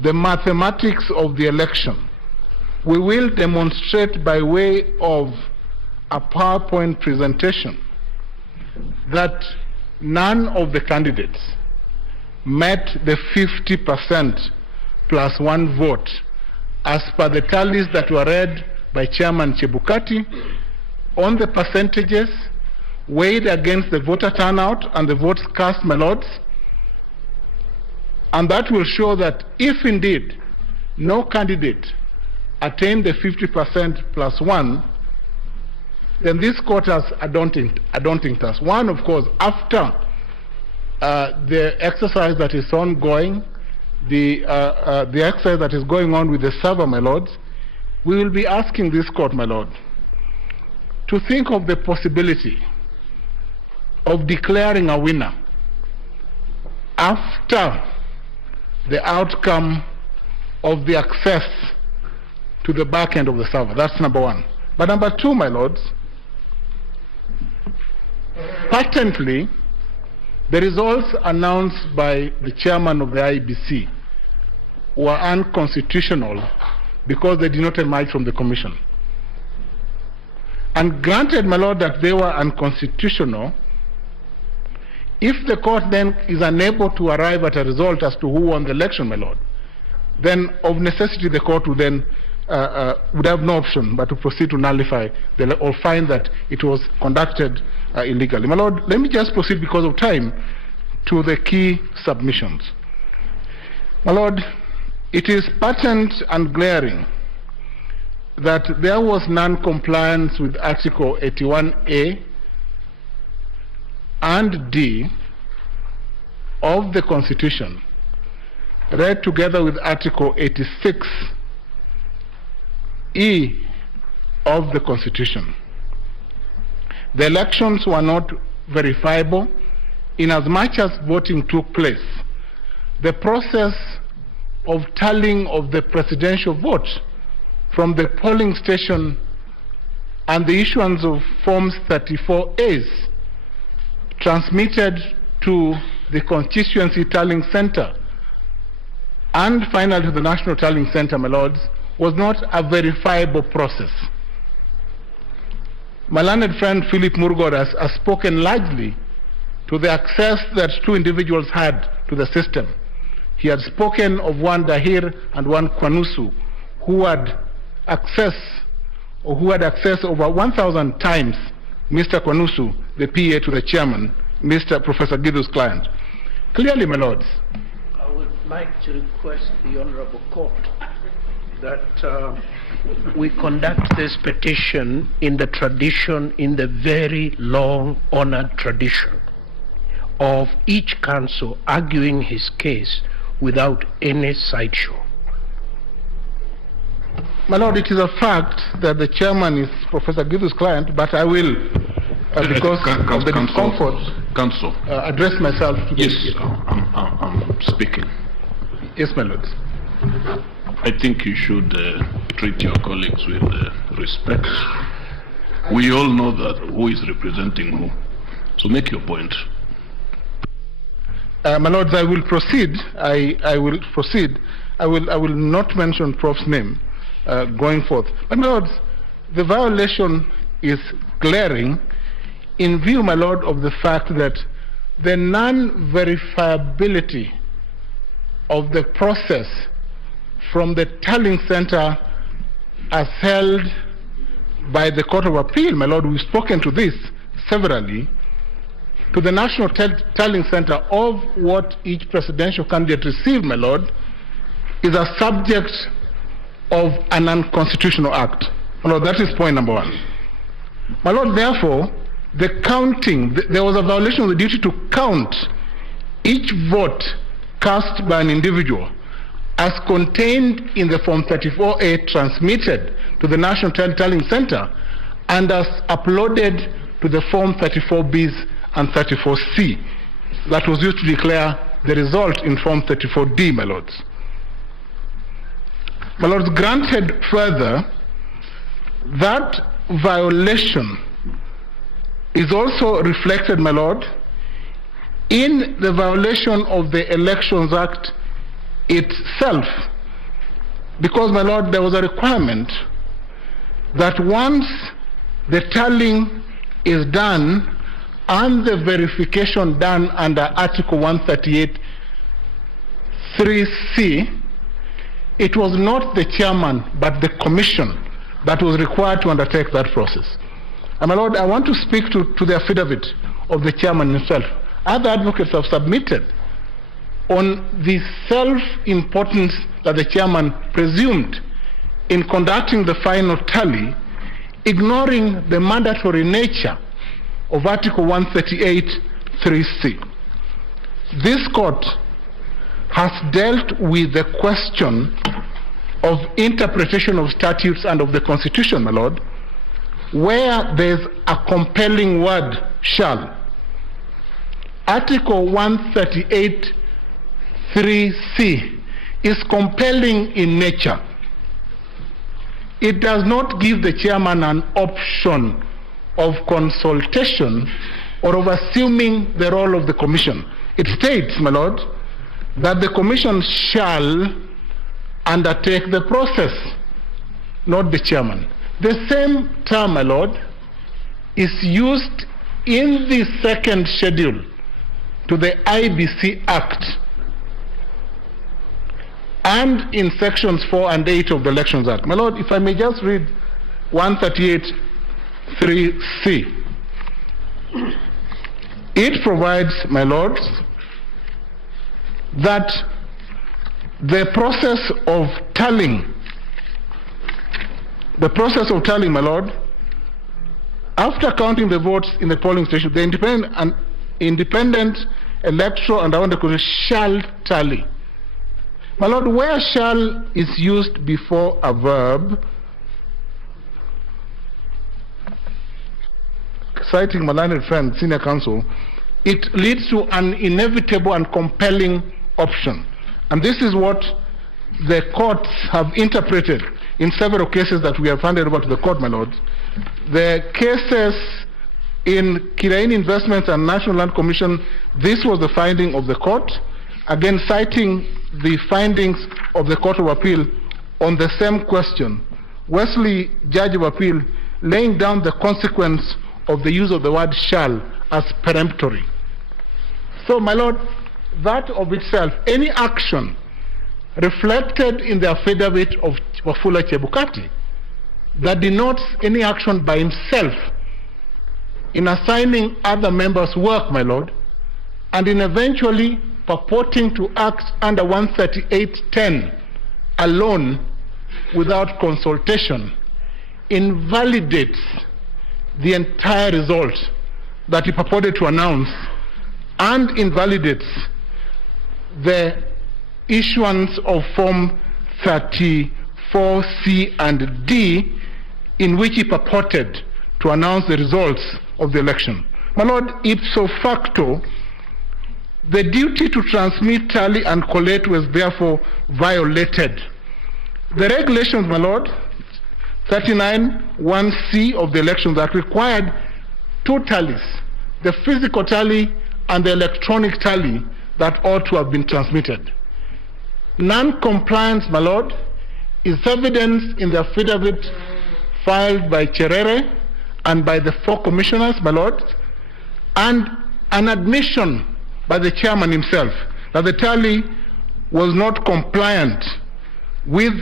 the mathematics of the election. We will demonstrate by way of a PowerPoint presentation that none of the candidates met the 50% plus one vote as per the tallies that were read by Chairman Chebukati on the percentages weighed against the voter turnout and the votes cast, my lords. And that will show that if indeed no candidate attained the 50% plus one, then this court has a daunting task. One, of course, after the exercise that is ongoing, the exercise that is going on with the server, my lords, we will be asking this court, my lord, to think of the possibility of declaring a winner after the outcome of the access to the back end of the server. That's number one. But number two, my lords, patently, the results announced by the chairman of the IEBC were unconstitutional because they did not emerge from the commission. And granted, my lord, that they were unconstitutional, if the court then is unable to arrive at a result as to who won the election, my lord, then of necessity the court would then would have no option but to proceed to nullify or find that it was conducted illegally. My lord, let me just proceed because of time to the key submissions. My lord, it is patent and glaring that there was non-compliance with Article 81A and D of the Constitution, read together with Article 86E of the Constitution. The elections were not verifiable in as much as voting took place. The process of tallying of the presidential vote from the polling station and the issuance of Forms 34As transmitted to the constituency tallying center and finally to the national tallying center, my lords, was not a verifiable process. My learned friend Philip Murgod has spoken largely to the access that two individuals had to the system. He had spoken of one Dahir and one Kwanusu who had access over 1,000 times Mr. Kwanusu, the PA to the chairman, Mr. Professor Gidhu's client. Clearly, my lords, I would like to request the Honorable Court that we conduct this petition in the tradition, in the very long honored tradition of each counsel arguing his case without any sideshow. My lord, it is a fact that the chairman is Professor Gidhu's client, but I will, because of the discomfort, address myself to yes, I'm speaking. Yes, my lord. I think you should treat your colleagues with respect. We all know that who is representing who. So make your point. My lords, I will proceed. I will proceed. I will not mention Prof's name going forth. But my lords, the violation is glaring in view, my lord, of the fact that the non-verifiability of the process from the tallying center as held by the Court of Appeal, my lord, we've spoken to this severally, to the National Tallying Center of what each presidential candidate received, my Lord, is a subject of an unconstitutional act. My Lord, that is point number one. My Lord, therefore, the counting, there was a violation of the duty to count each vote cast by an individual as contained in the Form 34A transmitted to the National Tallying Center and as uploaded to the Form 34Bs and 34C that was used to declare the result in Form 34D, my Lords. My Lords, granted further, that violation is also reflected, my Lord, in the violation of the Elections Act itself. Because, my Lord, there was a requirement that once the tallying is done and the verification done under Article 138(3)(c, it was not the chairman but the commission that was required to undertake that process. And my Lord, I want to speak to the affidavit of the chairman himself. Other advocates have submitted on the self-importance that the chairman presumed in conducting the final tally, ignoring the mandatory nature of Article 138(3)(c. This court has dealt with the question of interpretation of statutes and of the Constitution, my Lord, where there's a compelling word, shall. Article 138(3)(c is compelling in nature. It does not give the chairman an option of consultation or of assuming the role of the commission. It states, my Lord, that the commission shall undertake the process, not the chairman. The same term, my Lord, is used in the second schedule to the IBC Act and in sections 4 and 8 of the Elections Act. My Lord, if I may just read 138(3)(c. It provides, my Lord, that the process of tallying, my Lord, after counting the votes in the polling station, the independent electoral and round commission shall tally. My Lord, where shall is used before a verb, citing my learned friend, senior counsel, it leads to an inevitable and compelling option. And this is what the courts have interpreted in several cases that we have handed over to the court, my Lord. The cases in Kirain Investments and National Land Commission, this was the finding of the court, again citing the findings of the Court of Appeal on the same question. Wesley, Judge of Appeal, laying down the consequence of the use of the word shall as peremptory. So, my Lord, that of itself, any action reflected in the affidavit of Wafula Chebukati that denotes any action by himself in assigning other members work, my Lord, and in eventually purporting to act under 138(10) alone without consultation, invalidates the entire result that he purported to announce and invalidates the issuance of Form 34C and D, in which he purported to announce the results of the election. My Lord, ipso facto, the duty to transmit, tally, and collate was therefore violated. The regulations, my Lord, 39(1)(c) of the Elections Act required two tallies, the physical tally and the electronic tally that ought to have been transmitted. Non-compliance, my Lord, is evidenced in the affidavit filed by Cherere and by the 4 commissioners, my Lord, and an admission by the chairman himself that the tally was not compliant with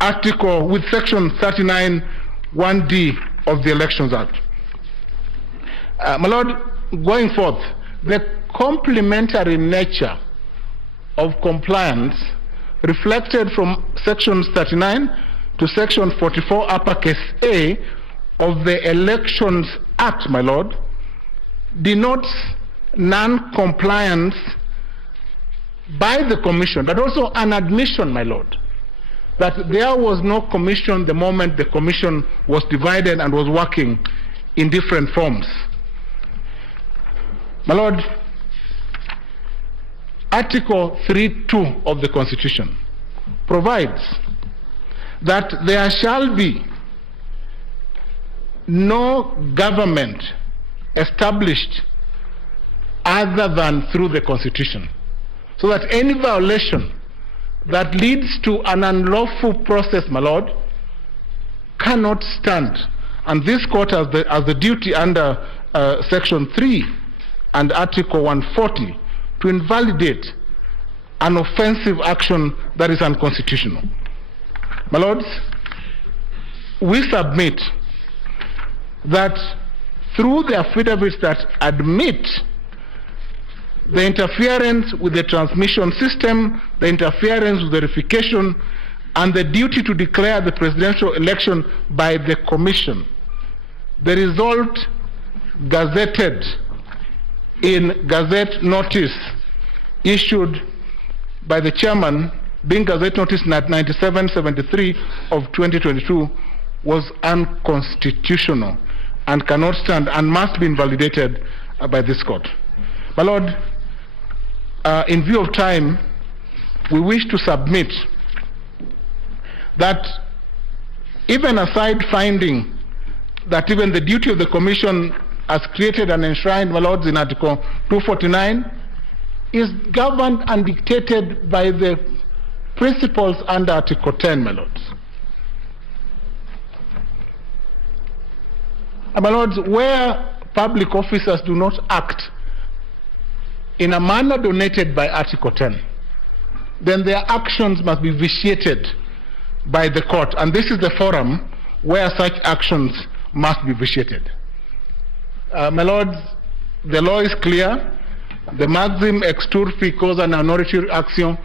section 39(1)(d) of the Elections Act. My Lord, going forth, The complementary nature of compliance reflected from sections 39 to section 44 uppercase A of the Elections Act, my lord, denotes non-compliance by the commission, but also an admission, my lord, that there was no commission the moment the commission was divided and was working in different forms. My lord, Article 3(2) of the Constitution provides that there shall be no government established other than through the Constitution, so that any violation that leads to an unlawful process, my lord, cannot stand. And this court has the duty under Section 3 and Article 140 to invalidate an offensive action that is unconstitutional. My lords, we submit that through the affidavits that admit the interference with the transmission system, the interference with verification, and the duty to declare the presidential election by the commission, the result gazetted in Gazette Notice issued by the chairman, being Gazette Notice 9773 of 2022, was unconstitutional and cannot stand and must be invalidated by this court. My lord, in view of time, we wish to submit that even aside finding that even the duty of the commission as created and enshrined, my lords, in Article 249 is governed and dictated by the principles under Article 10, my lords. And my lords, where public officers do not act in a manner donated by Article 10, then their actions must be vitiated by the court, and this is the forum where such actions must be vitiated. My lords, the law is clear. The maxim ex turpi causa non action,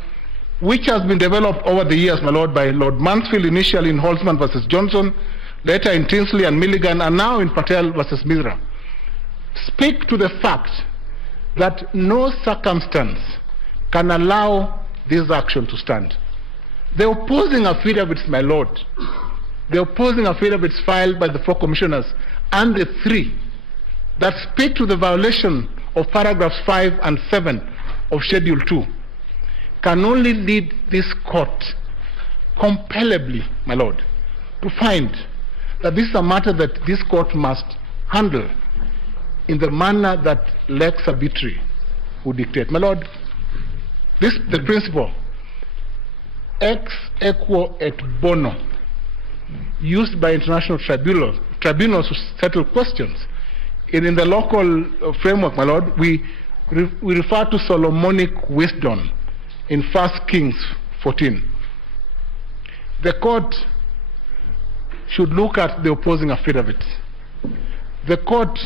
which has been developed over the years, my lord, by Lord Mansfield, initially in Holzman versus Johnson, later in Tinsley and Milligan, and now in Patel versus Mizra, speak to the fact that no circumstance can allow this action to stand. The opposing affidavits, my lord, the opposing affidavits filed by the 4 commissioners and the 3 that speak to the violation of paragraphs 5 and 7 of Schedule 2 can only lead this court compellably, my lord, to find that this is a matter that this court must handle in the manner that lex arbitri would dictate. My lord, the principle ex equo et bono used by international tribunals to settle questions. In the local framework, my lord, we refer to Solomonic wisdom in 1 Kings 14. The court should look at the opposing affidavits. The court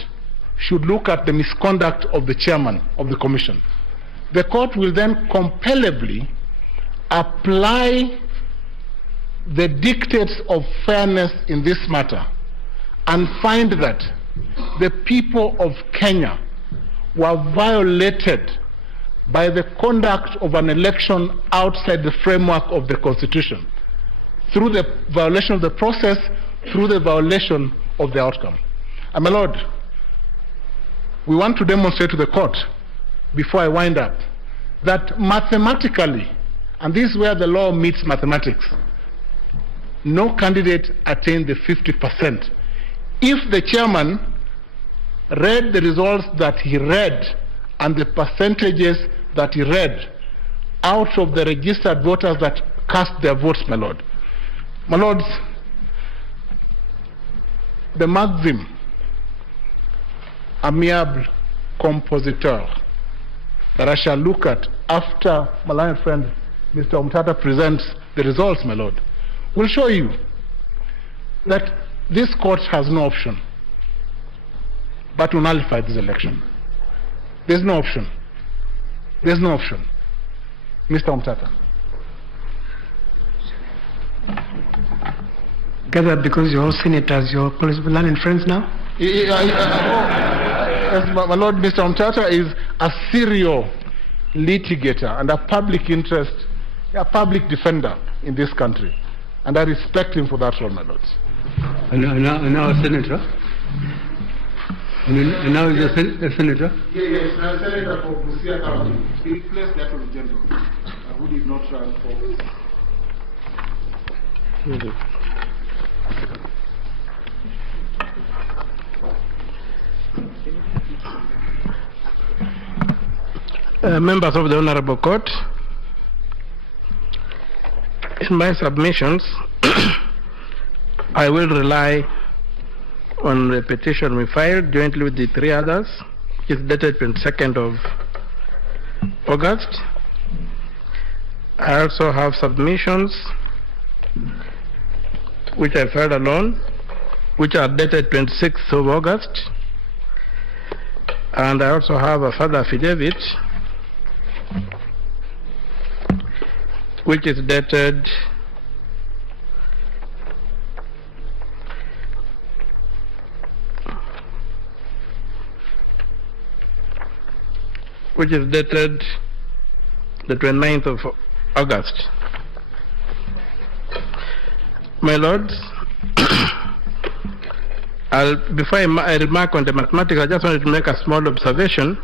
should look at the misconduct of the chairman of the commission. The court will then compellably apply the dictates of fairness in this matter and find that the people of Kenya were violated by the conduct of an election outside the framework of the Constitution, through the violation of the process, through the violation of the outcome. And my lord, we want to demonstrate to the court, before I wind up, that mathematically, and this is where the law meets mathematics, no candidate attained the 50%. If the chairman read the results that he read and the percentages that he read out of the registered voters that cast their votes, my lord. My lords, the maxim amiable compositeur that I shall look at after my learned friend Mr. Omtata presents the results, my lord, will show you that this court has no option but to nullify this election. There's no option. There's no option. Mr. Omtata. Gather because you're all senators, you're political learning friends now? Yes, my Lord, Mr. Omtata is a serial litigator and a public interest, a public defender in this country. And I respect him for that role, my lords. And now a senator? And now he's a senator? Yes, a senator for Busia County. He replaced the Attorney General, who did not run for. Members of the Honorable Court, in my submissions, I will rely on the petition we filed jointly with the three others, which is dated 22nd of August. I also have submissions which I filed alone, which are dated 26th of August. And I also have a further affidavit which is dated the 29th of August. My lords, before I remark on the mathematics, I just wanted to make a small observation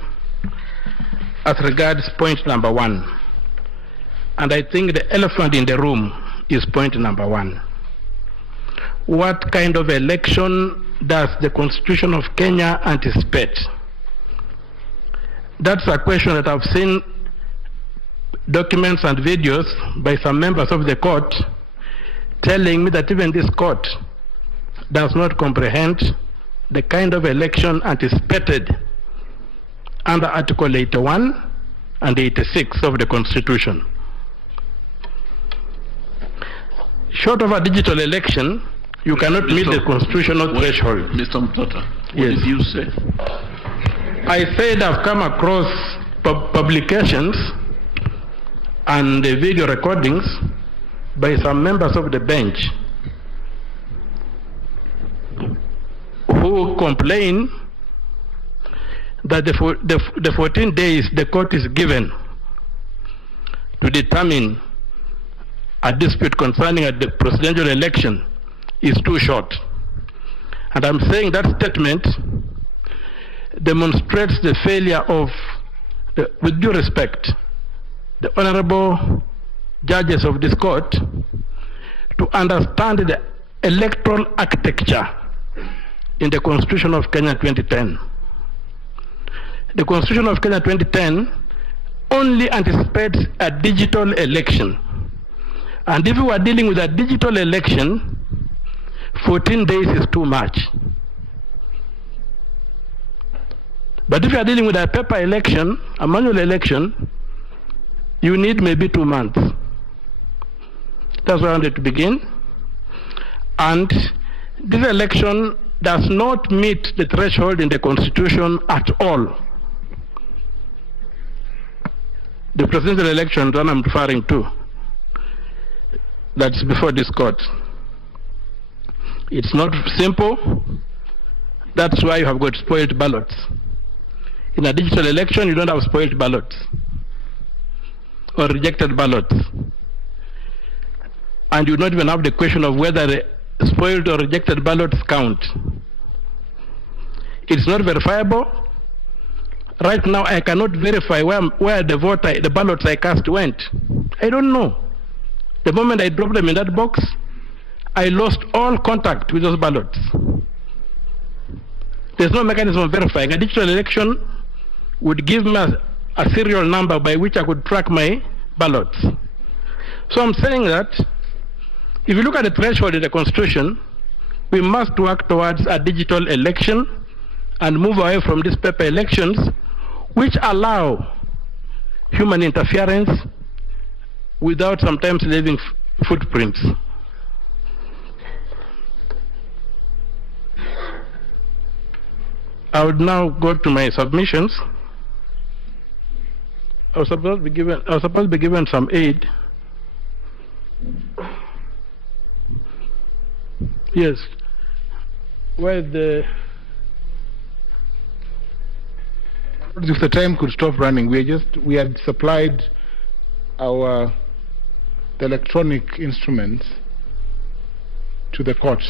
as regards point number 1. And I think the elephant in the room is point number 1. What kind of election does the Constitution of Kenya anticipate? That's a question that I've seen documents and videos by some members of the court telling me that even this court does not comprehend the kind of election anticipated under Article 81 and 86 of the Constitution. Short of a digital election, you cannot meet the constitutional threshold. Mr. Mutata, what Yes. did you say? I said I've come across publications and video recordings by some members of the bench who complain that the 14 days the court is given to determine a dispute concerning the presidential election is too short. And I'm saying that statement demonstrates the failure of, with due respect, the honorable judges of this court to understand the electoral architecture in the Constitution of Kenya 2010. The Constitution of Kenya 2010 only anticipates a digital election. And if we are dealing with a digital election, 14 days is too much. But if you are dealing with a paper election, a manual election, you need maybe 2 months. That's where I wanted to begin. And this election does not meet the threshold in the Constitution at all. The presidential election that I'm referring to, that's before this court. It's not simple. That's why you have got spoiled ballots. In a digital election, you don't have spoiled ballots or rejected ballots. And you don't even have the question of whether the spoiled or rejected ballots count. It's not verifiable. Right now, I cannot verify where the ballots I cast went. I don't know. The moment I dropped them in that box, I lost all contact with those ballots. There's no mechanism of verifying. A digital election would give me a serial number by which I could track my ballots. So I'm saying that if you look at the threshold in the Constitution, we must work towards a digital election and move away from these paper elections, which allow human interference without sometimes leaving footprints. I would now go to my submissions. was supposed to be given some aid. Yes. Where the... If the time could stop running, we had supplied the electronic instruments to the court.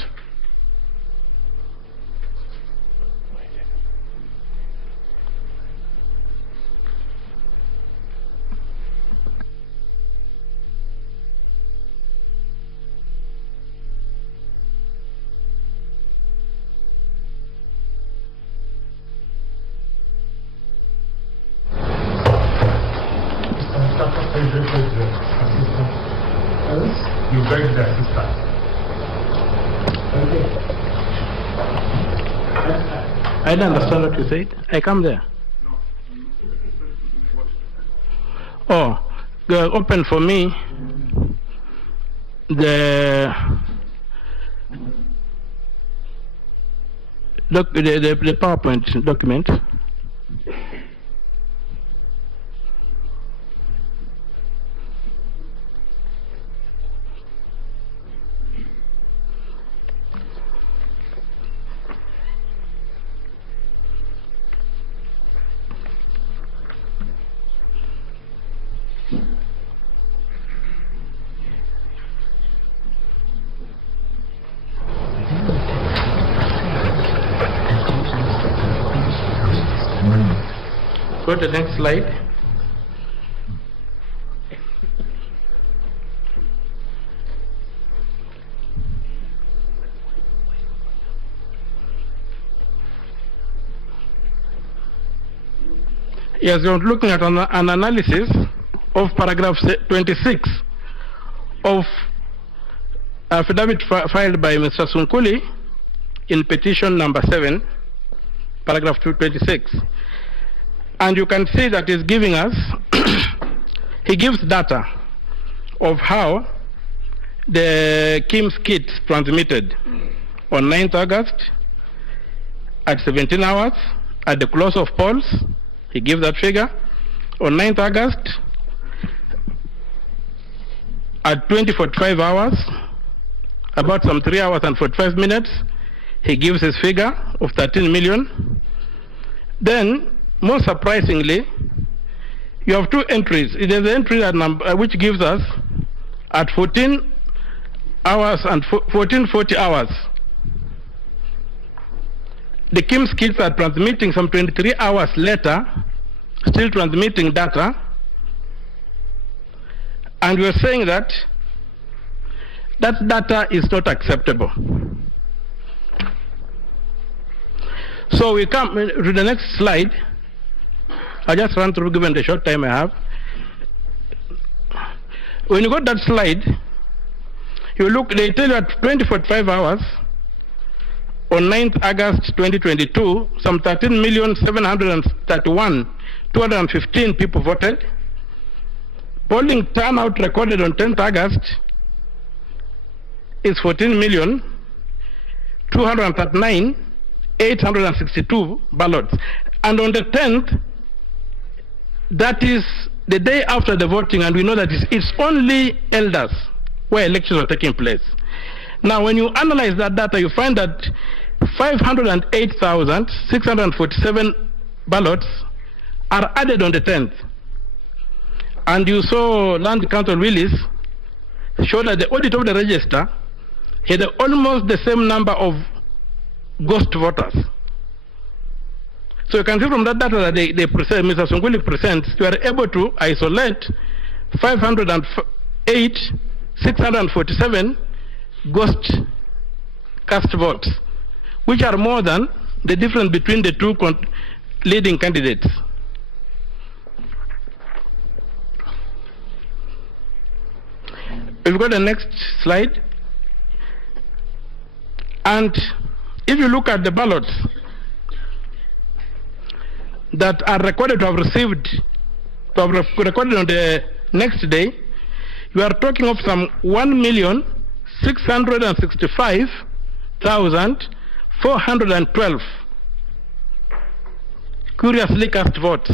You beg the assistant. I don't understand what you said. I come there. Oh, open for me the PowerPoint document. Go to the next slide. Yes, we're looking at an analysis of paragraph 26 of affidavit filed by Mr. Sunkuli in petition number 7, paragraph 226. And you can see that he's giving us, he gives data of how the KIMS kits transmitted on 9th August at 17 hours at the close of polls. He gives that figure. On 9th August at 20:45 hours, about some 3 hours and 45 minutes, he gives his figure of 13 million. Then, more surprisingly, you have two entries. It is the entry that which gives us at 14 hours and 14:40 hours. The KIMS kits are transmitting some 23 hours later, still transmitting data. And we're saying that that data is not acceptable. So we come to the next slide. I just run through given the short time I have. When you got that slide, you look, they tell you at 20:45 hours on 9th August 2022, some 13,731,215 people voted. Polling turnout recorded on 10th August is 14,239,862 ballots. And on the 10th, that is the day after the voting, and we know that it's only elders where elections are taking place. Now, when you analyze that data, you find that 508,647 ballots are added on the 10th. And you saw Land Council Willis show that the audit of the register had almost the same number of ghost voters. So you can see from that data that they present, Mr. Sunguli presents, you are able to isolate 508,647 ghost cast votes, which are more than the difference between the two leading candidates. If you go to the next slide, and if you look at the ballots that are recorded to have recorded on the next day, you are talking of some 1,665,412 curiously cast votes.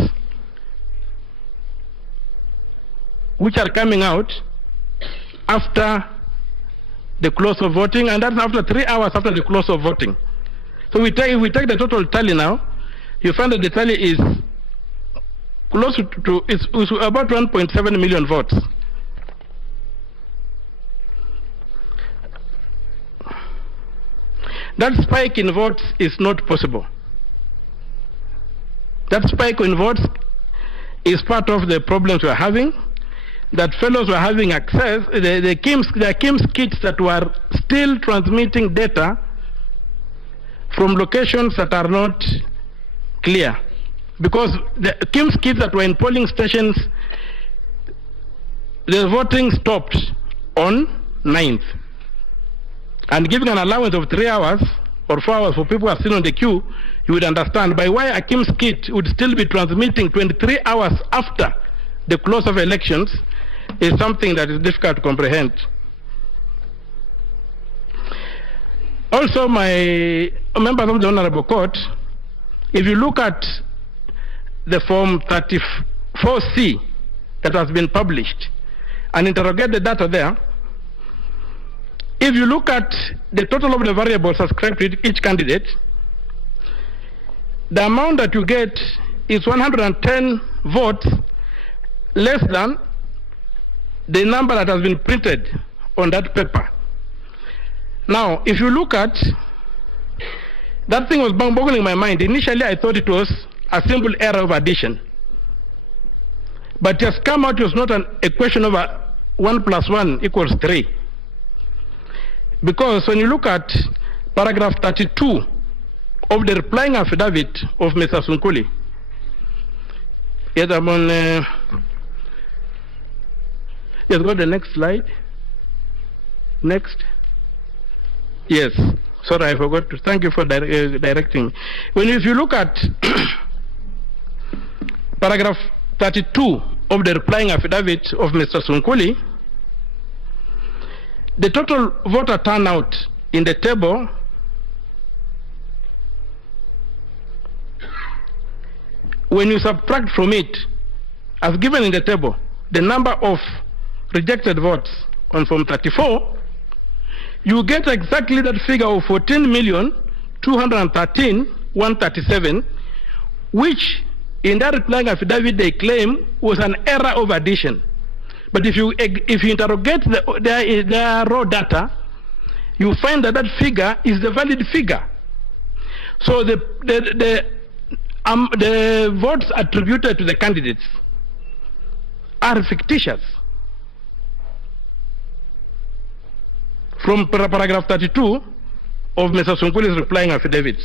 which are coming out after the close of voting, and that's after 3 hours after the close of voting. So if we take the total tally now, you find that the tally is close to is about 1.7 million votes. That spike in votes is not possible. That spike in votes is part of the problems we're having, that fellows were having access, the KIMS kits that were still transmitting data from locations that are not clear. Because the KIMS kits that were in polling stations, the voting stopped on 9th. And giving an allowance of 3 hours or 4 hours for people who are still on the queue, you would understand by why a KIMS kit would still be transmitting 23 hours after the close of elections is something that is difficult to comprehend. Also, my members of the Honorable Court, if you look at the Form 34C that has been published and interrogate the data there, if you look at the total of the variables ascribed to each candidate, the amount that you get is 110 votes less than the number that has been printed on that paper. Now, if you look at, that thing was boggling my mind. Initially, I thought it was a simple error of addition. But it has come out it was not an equation of 1 + 1 = 3. Because when you look at paragraph 32 of the replying affidavit of Mr. Sunkuli, yes, I'm on, yes, go to the next slide. Next. Yes, sorry, I forgot to, thank you for directing me. If you look at paragraph 32 of the replying affidavit of Mr. Sunkuli, the total voter turnout in the table when you subtract from it, as given in the table, the number of rejected votes on Form 34, you get exactly that figure of 14,213,137, which in that replying affidavit they claim was an error of addition. But if you interrogate the raw data, you find that that figure is the valid figure. So the votes attributed to the candidates are fictitious. From paragraph 32 of Mr. Sunkuli's replying affidavit.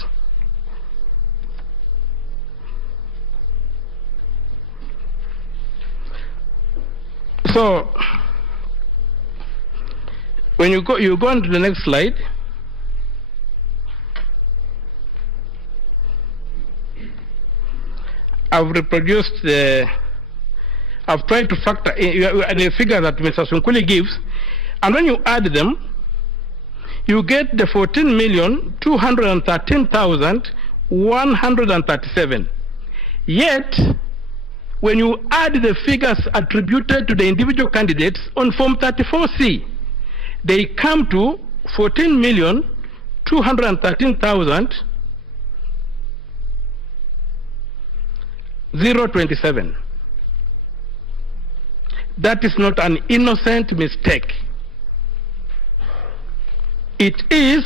So, when you go on to the next slide. I've reproduced I've tried to factor in the figure that Mr. Sunkuli gives, and when you add them, you get the 14,213,137. Yet, when you add the figures attributed to the individual candidates on Form 34C, they come to 14,213,027. That is not an innocent mistake. It is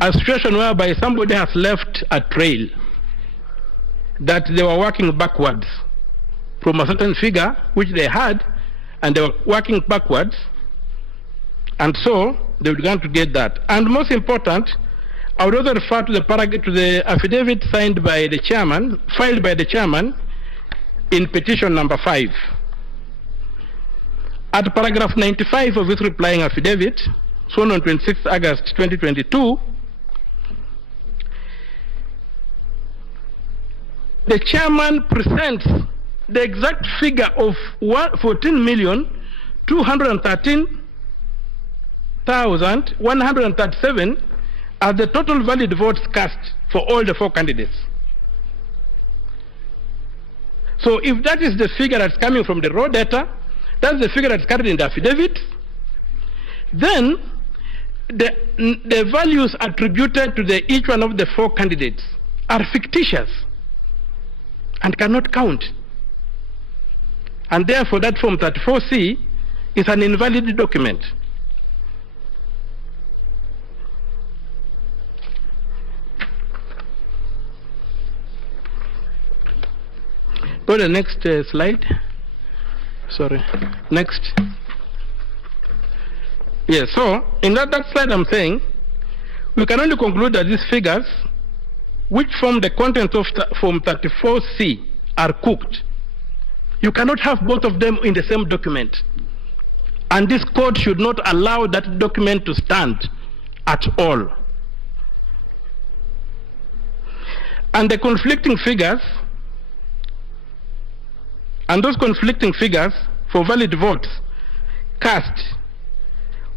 a situation whereby somebody has left a trail, that they were working backwards from a certain figure which they had, and they were working backwards, and so they began to get that. And most important, I would also refer to the affidavit signed by the chairman, filed by the chairman in petition number 5. At paragraph 95 of his replying affidavit, sworn on 26 August 2022, the chairman presents the exact figure of 14,213,137 as the total valid votes cast for all the 4 candidates. So if that is the figure that's coming from the raw data, That's the figure that's carried in the affidavit. Then the values attributed to each one of the 4 candidates are fictitious and cannot count. And therefore that Form 34C is an invalid document. Go to the next slide. Sorry. Next. Yes, so in that slide I'm saying, we can only conclude that these figures, which form the content of Form 34C, are cooked. You cannot have both of them in the same document. And this court should not allow that document to stand at all. And the conflicting figures, and those conflicting figures for valid votes cast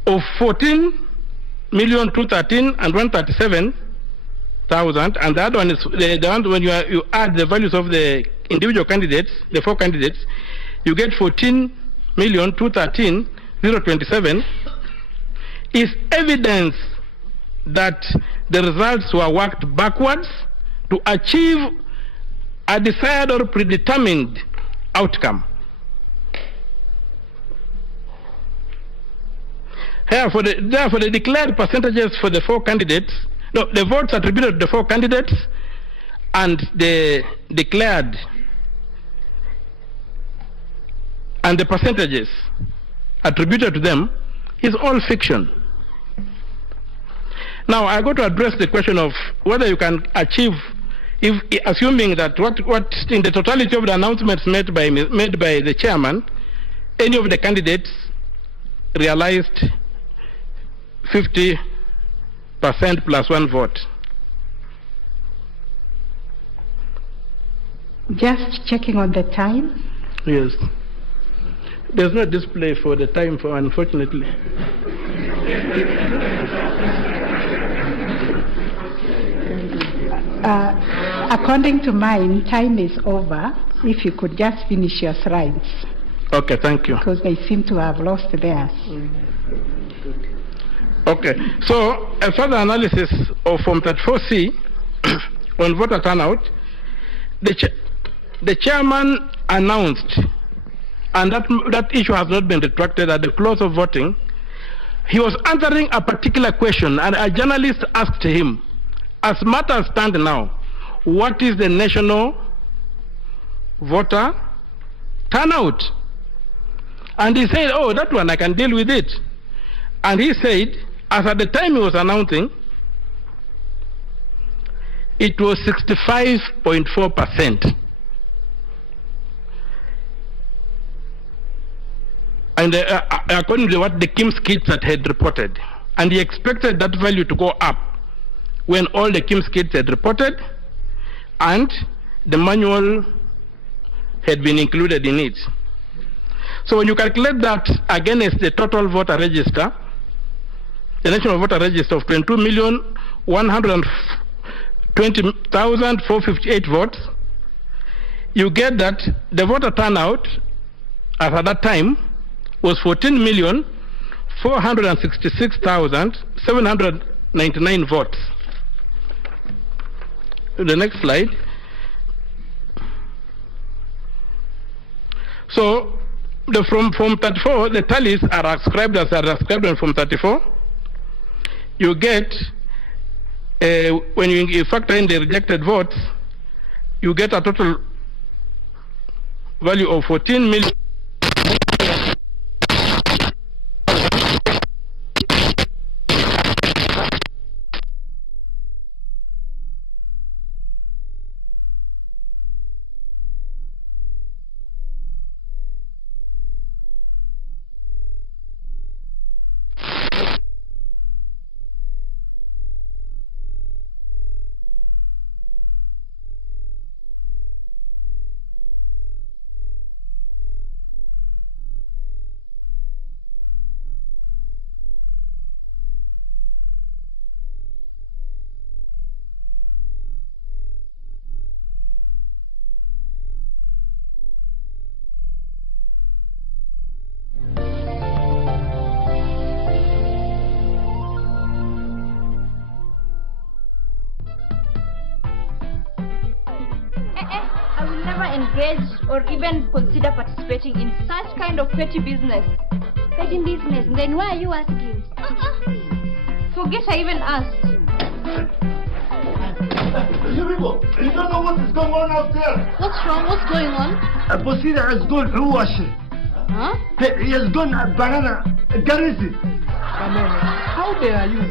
of 14,213,137,000, and the other one is the one when you add the values of the individual candidates, the 4 candidates, you get 14,213,027, is evidence that the results were worked backwards to achieve a desired or predetermined outcome. Therefore, the declared percentages for the 4 candidates, no, the votes attributed to the 4 candidates and the declared and the percentages attributed to them is all fiction. Now I go to address the question of whether you can achieve, if assuming that what in the totality of the announcements made by the chairman, any of the candidates realized 50% plus 1 vote. Just checking on the time. Yes. There's no display for the time, unfortunately. According to mine, time is over. If you could just finish your slides. Okay, thank you. Because they seem to have lost theirs. Okay, so a further analysis of Form 34C on voter turnout, the chairman announced, and that issue has not been retracted at the close of voting. He was answering a particular question, and a journalist asked him, as matters stand now, what is the national voter turnout? And he said, oh, that one I can deal with it. And he said, as at the time he was announcing, it was 65.4%. And according to what the Kim's Kids had reported, and he expected that value to go up when all the Kim's Kids had reported and the manual had been included in it. So when you calculate that against the total voter register, the national voter register of 22,120,458 votes, you get that the voter turnout as at that time was 14,466,799 votes. The next slide. So from Form 34, the tallies are ascribed in Form 34. You get, when you factor in the rejected votes, you get a total value of 14 million. I will never engage or even consider participating in such kind of petty business. Petty business? Then why are you asking? Forget I even asked. You people, you don't know what is going on out there. What's wrong? What's going on? Bosira has gone washing. Huh? He has gone banana. Garisi. How dare you?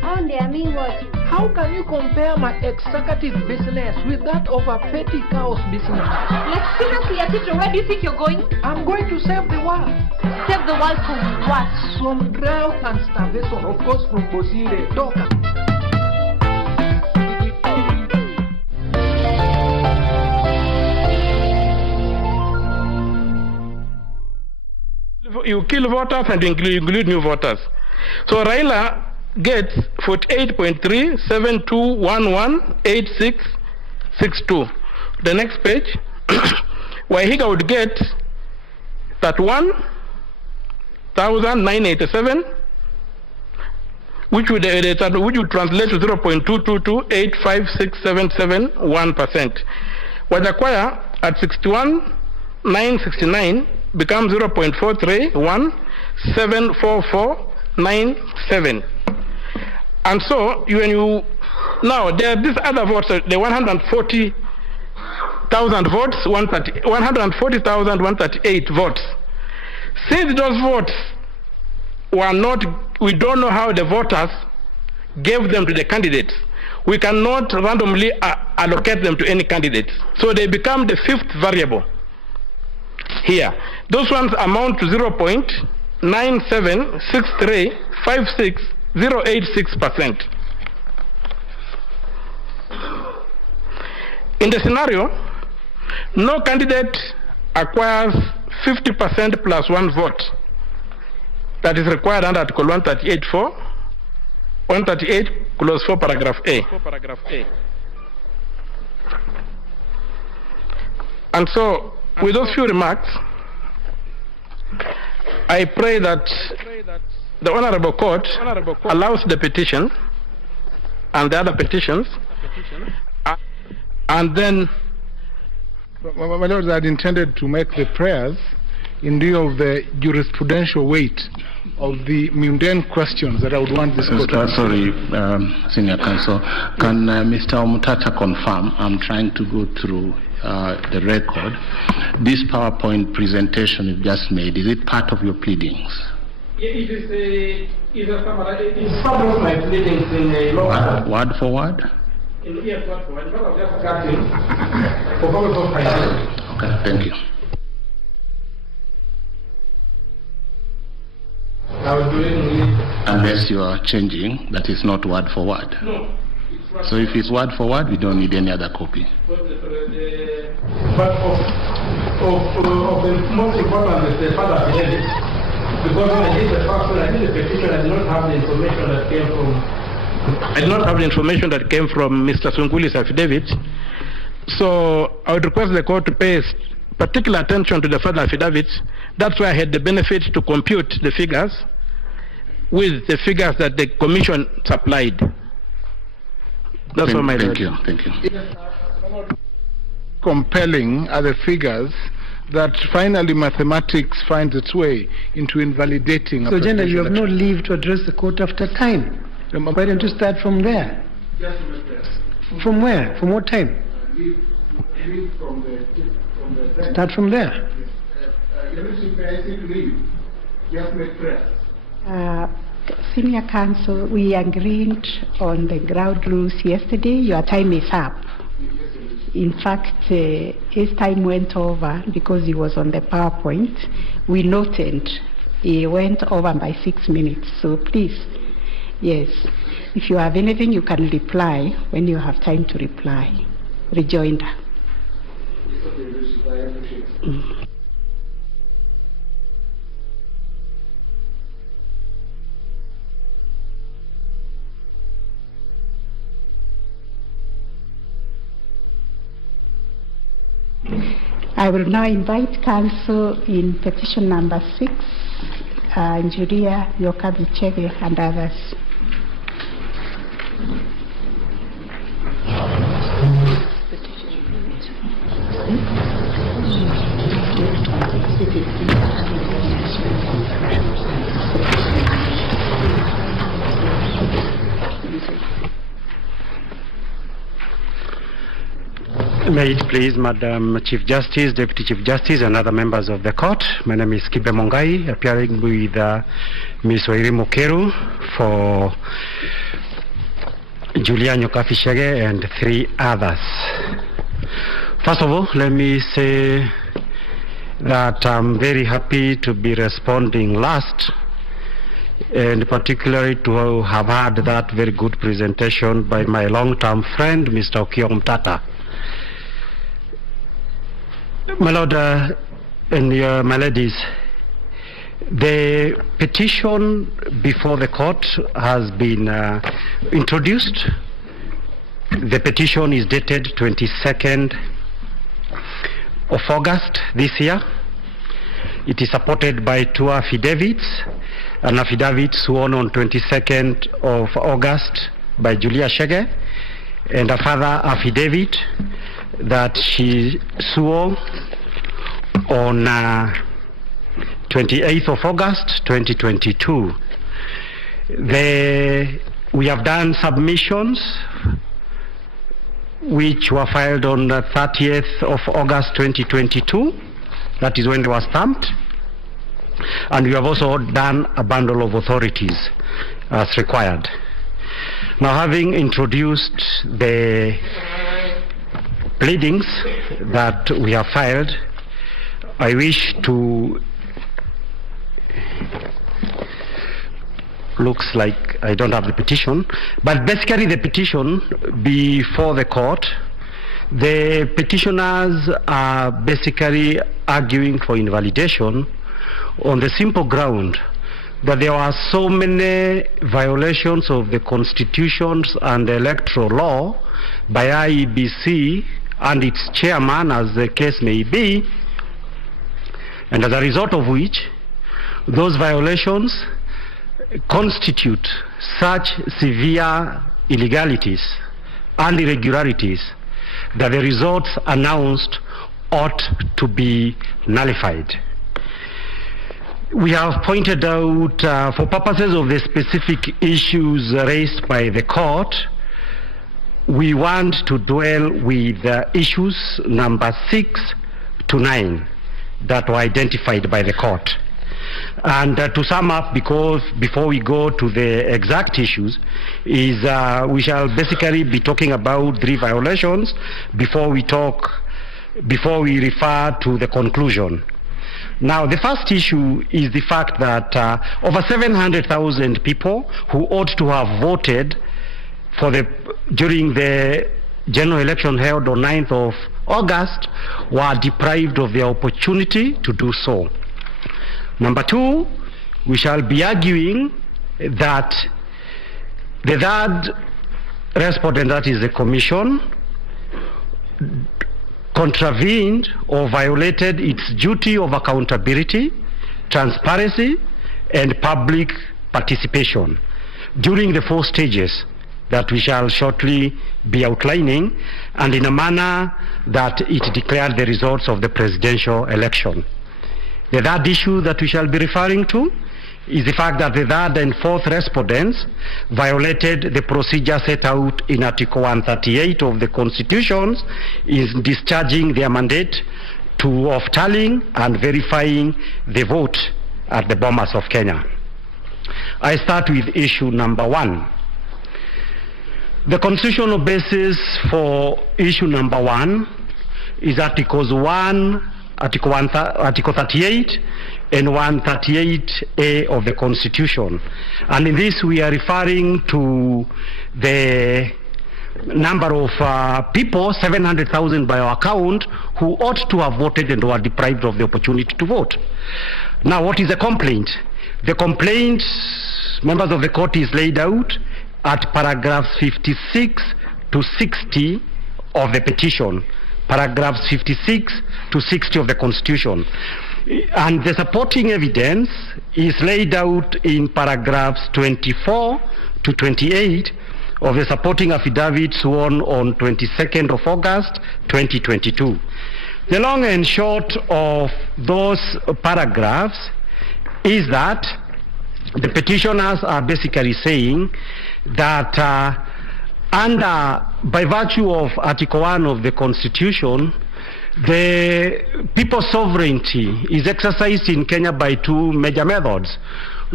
How dare me what? How can you compare my executive business with that of a petty cow's business? Like seriously, Atito, where do you think you're going? I'm going to save the world. Save the world from what? From drought and starvation, of course, from Bosire. Doka. You kill voters and include new voters. So Raila gets 48.372118662. The next page, Wahiga would get 31,987, which would translate to 0.222856771%. Wajakoya at 61,969 becomes 0.4317447. And so now there are these other votes, the 140,000 votes, 140,138 votes. Since those votes were not, we don't know how the voters gave them to the candidates. We cannot randomly allocate them to any candidates. So they become the fifth variable here. Those ones amount to 0.976356086%. In the scenario, no candidate acquires 50% plus one vote that is required under Article 138 Clause 4, Paragraph A. And so, with those few remarks, I pray that the Honorable Court allows the petition and the other petitions, and then... My Lord, I had intended to make the prayers in lieu of the jurisprudential weight of the mundane questions that I would want this court to Sorry, Senior Counsel. Can Mr. Omutata confirm? I'm trying to go through the record. This PowerPoint presentation you've just made, is it part of your pleadings? It is part of my pleadings in a law. Word for word? Yes, word for word. But I'm just cutting for purpose of finance. Okay, thank you. Unless you are changing, that is not word for word. No. So if it's word for word, we don't need any other copy. But of the most important is the father affidavit. Because when I did the first one, I did the petition, I did not have the information that came from... I did not have the information that came from Mr. Sunguli's affidavit. So I would request the court to pay particular attention to the father affidavit. That's why I had the benefit to compute the figures with the figures that the commission supplied. That's all, my lord. Thank you. Compelling are the figures that finally mathematics finds its way into invalidating. So, General, you have no leave to address the court after time. Why don't you start from there? From where? From what time? Start from there. Senior Counsel, we agreed on the ground rules yesterday. Your time is up. In fact, his time went over because he was on the PowerPoint. We noted he went over by 6 minutes. So please, yes, if you have anything, you can reply when you have time to reply. Rejoinder. I will now invite counsel in petition number 6, Engineer Yokabi Chege and others. May it please, Madam Chief Justice, Deputy Chief Justice, and other members of the court. My name is Kibe Mongai, appearing with Ms. Wairi Mukeru for Julia Nyokafishege and 3 others. First of all, let me say that I'm very happy to be responding last, and particularly to have had that very good presentation by my long-term friend, Mr. Okiya Omtata. My Lord and my ladies, the petition before the court has been introduced. The petition is dated 22nd of August this year. It is supported by 2 affidavits, an affidavit sworn on 22nd of August by Julia Shege, and a further affidavit that she swore on 28th of August 2022. We have done submissions which were filed on the 30th of August 2022. That is when they were stamped. And we have also done a bundle of authorities as required. Now, having introduced the pleadings that we have filed, I wish to, looks like I don't have the petition, but basically the petition before the court, the petitioners are basically arguing for invalidation on the simple ground that there are so many violations of the constitutions and the electoral law by IEBC and its chairman, as the case may be, and as a result of which those violations constitute such severe illegalities and irregularities that the results announced ought to be nullified. We have pointed out, for purposes of the specific issues raised by the court, we want to dwell with issues number 6 to 9 that were identified by the court. And to sum up, because before we go to the exact issues, is we shall basically be talking about 3 violations before we refer to the conclusion. Now, the first issue is the fact that over 700,000 people who ought to have voted during the general election held on 9th of August were deprived of the opportunity to do so. Number 2, we shall be arguing that the third respondent, that is the Commission, contravened or violated its duty of accountability, transparency, and public participation during the 4 stages that we shall shortly be outlining, and in a manner that it declared the results of the presidential election. The third issue that we shall be referring to is the fact that the third and fourth respondents violated the procedure set out in Article 138 of the Constitution in discharging their mandate of tallying and verifying the vote at the Bomas of Kenya. I start with issue number 1. The constitutional basis for issue number 1 is Article 38 and 138A of the Constitution. And in this we are referring to the number of people, 700,000 by our count, who ought to have voted and were deprived of the opportunity to vote. Now, what is the complaint? The complaint, members of the court, is laid out at paragraphs 56 to 60 of the petition, paragraphs 56 to 60 of the Constitution. And the supporting evidence is laid out in paragraphs 24 to 28 of the supporting affidavit sworn on 22nd of August 2022. The long and short of those paragraphs is that the petitioners are basically saying that by virtue of Article 1 of the Constitution, the people's sovereignty is exercised in Kenya by two major methods: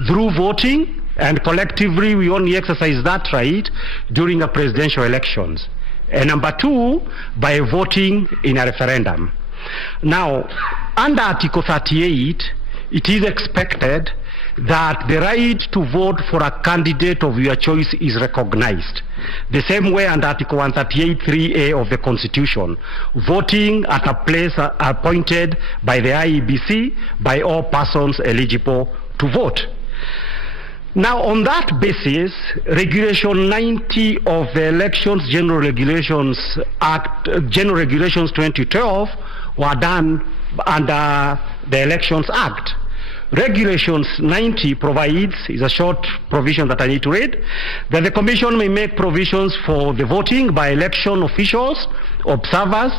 through voting, and collectively we only exercise that right during the presidential elections, and number two, by voting in a referendum. Now, under Article 38, it is expected that the right to vote for a candidate of your choice is recognized. The same way under Article 138(3)(a) of the Constitution, voting at a place appointed by the IEBC by all persons eligible to vote. Now, on that basis, Regulation 90 of the Elections General Regulations Act, General Regulations 2012, were done under the Elections Act. Regulations 90 provides, is a short provision that I need to read, that the Commission may make provisions for the voting by election officials, observers,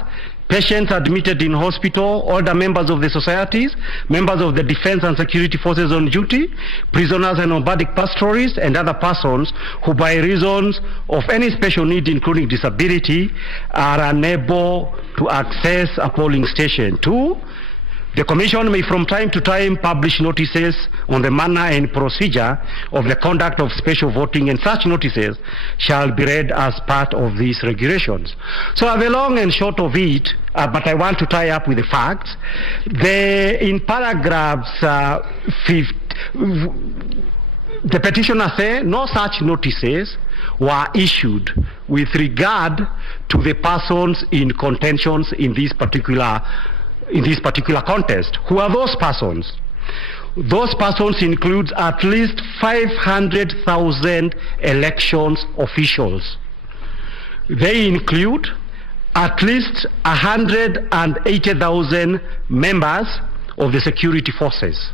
patients admitted in hospital, older members of the societies, members of the defense and security forces on duty, prisoners and nomadic pastoralists, and other persons who by reasons of any special need, including disability, are unable to access a polling station. 2, the Commission may from time to time publish notices on the manner and procedure of the conduct of special voting, and such notices shall be read as part of these regulations. So the long and short of it, but I want to tie up with the facts, in paragraphs 50, the petitioners say no such notices were issued with regard to the persons in contentions in this particular contest. Who are those persons? Those persons include at least 500,000 elections officials. They include at least 180,000 members of the security forces.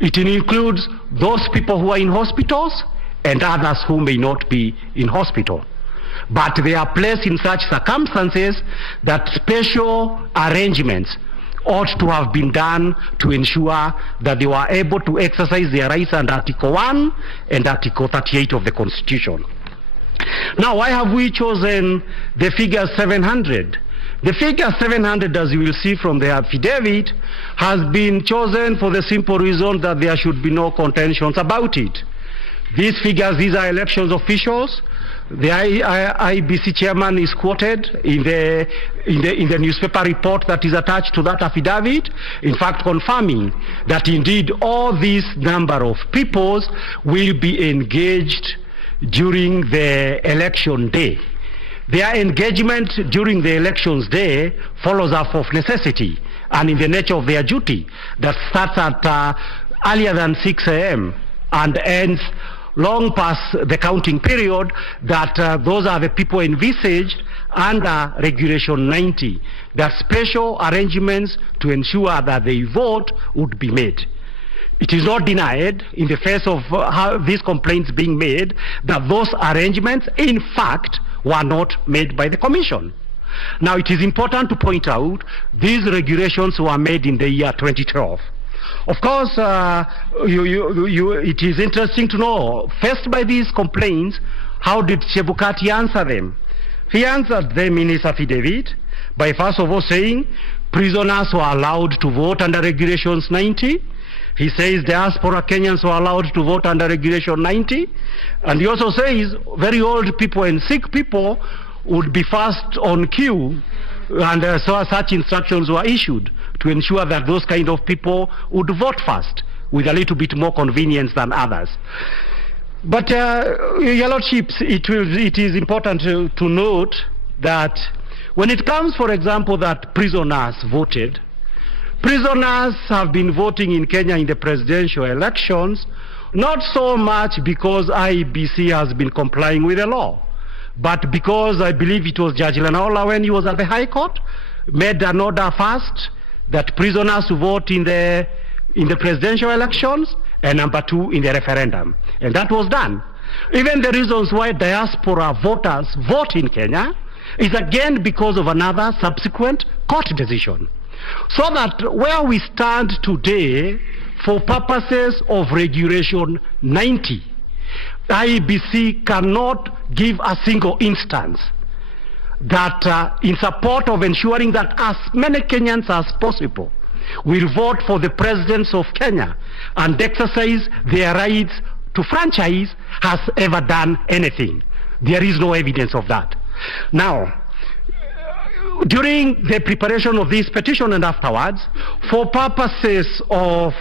It includes those people who are in hospitals and others who may not be in hospital. But they are placed in such circumstances that special arrangements ought to have been done to ensure that they were able to exercise their rights under Article 1 and Article 38 of the Constitution. Now, why have we chosen the figure 700? The figure 700, as you will see from the affidavit, has been chosen for the simple reason that there should be no contentions about it. These figures, these are elections officials. The IBC chairman is quoted in the newspaper report that is attached to that affidavit, in fact confirming that indeed all this number of peoples will be engaged during the election day. Their engagement during the elections day follows up of necessity and in the nature of their duty that starts at earlier than 6 a.m. and ends long past the counting period, that those are the people envisaged under Regulation 90, that special arrangements to ensure that they vote would be made. It is not denied in the face of how these complaints being made that those arrangements in fact were not made by the Commission. Now, it is important to point out these regulations were made in the year 2012. Of course, it is interesting to know, faced by these complaints, how did Chebukati answer them? He answered them in his affidavit by first of all saying prisoners were allowed to vote under Regulations 90. He says diaspora Kenyans were allowed to vote under Regulation 90. And he also says very old people and sick people would be first on queue, and so such instructions were issued to ensure that those kind of people would vote first with a little bit more convenience than others. But Your Lordships, it is important to note that when it comes, for example, that prisoners voted, prisoners have been voting in Kenya in the presidential elections, not so much because IEBC has been complying with the law, but because I believe it was Judge Lanaola, when he was at the High Court, made an order first that prisoners vote in the presidential elections, and number two in the referendum. And that was done. Even the reasons why diaspora voters vote in Kenya is again because of another subsequent court decision. So that where we stand today, for purposes of Regulation 90, IEBC cannot give a single instance that in support of ensuring that as many Kenyans as possible will vote for the presidents of Kenya and exercise their rights to franchise has ever done anything. There is no evidence of that. Now, during the preparation of this petition and afterwards, for purposes of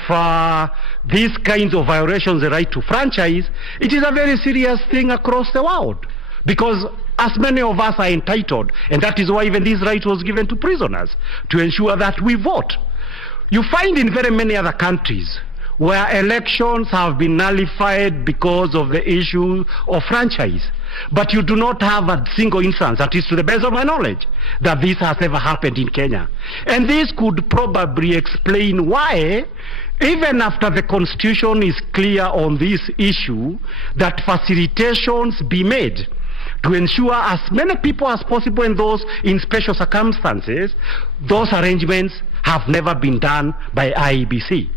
these kinds of violations of the right to franchise, it is a very serious thing across the world, because as many of us are entitled, and that is why even this right was given to prisoners, to ensure that we vote. You find in very many other countries where elections have been nullified because of the issue of franchise. But you do not have a single instance, at least to the best of my knowledge, that this has ever happened in Kenya. And this could probably explain why, even after the Constitution is clear on this issue, that facilitations be made to ensure as many people as possible in those in special circumstances, those arrangements have never been done by IEBC.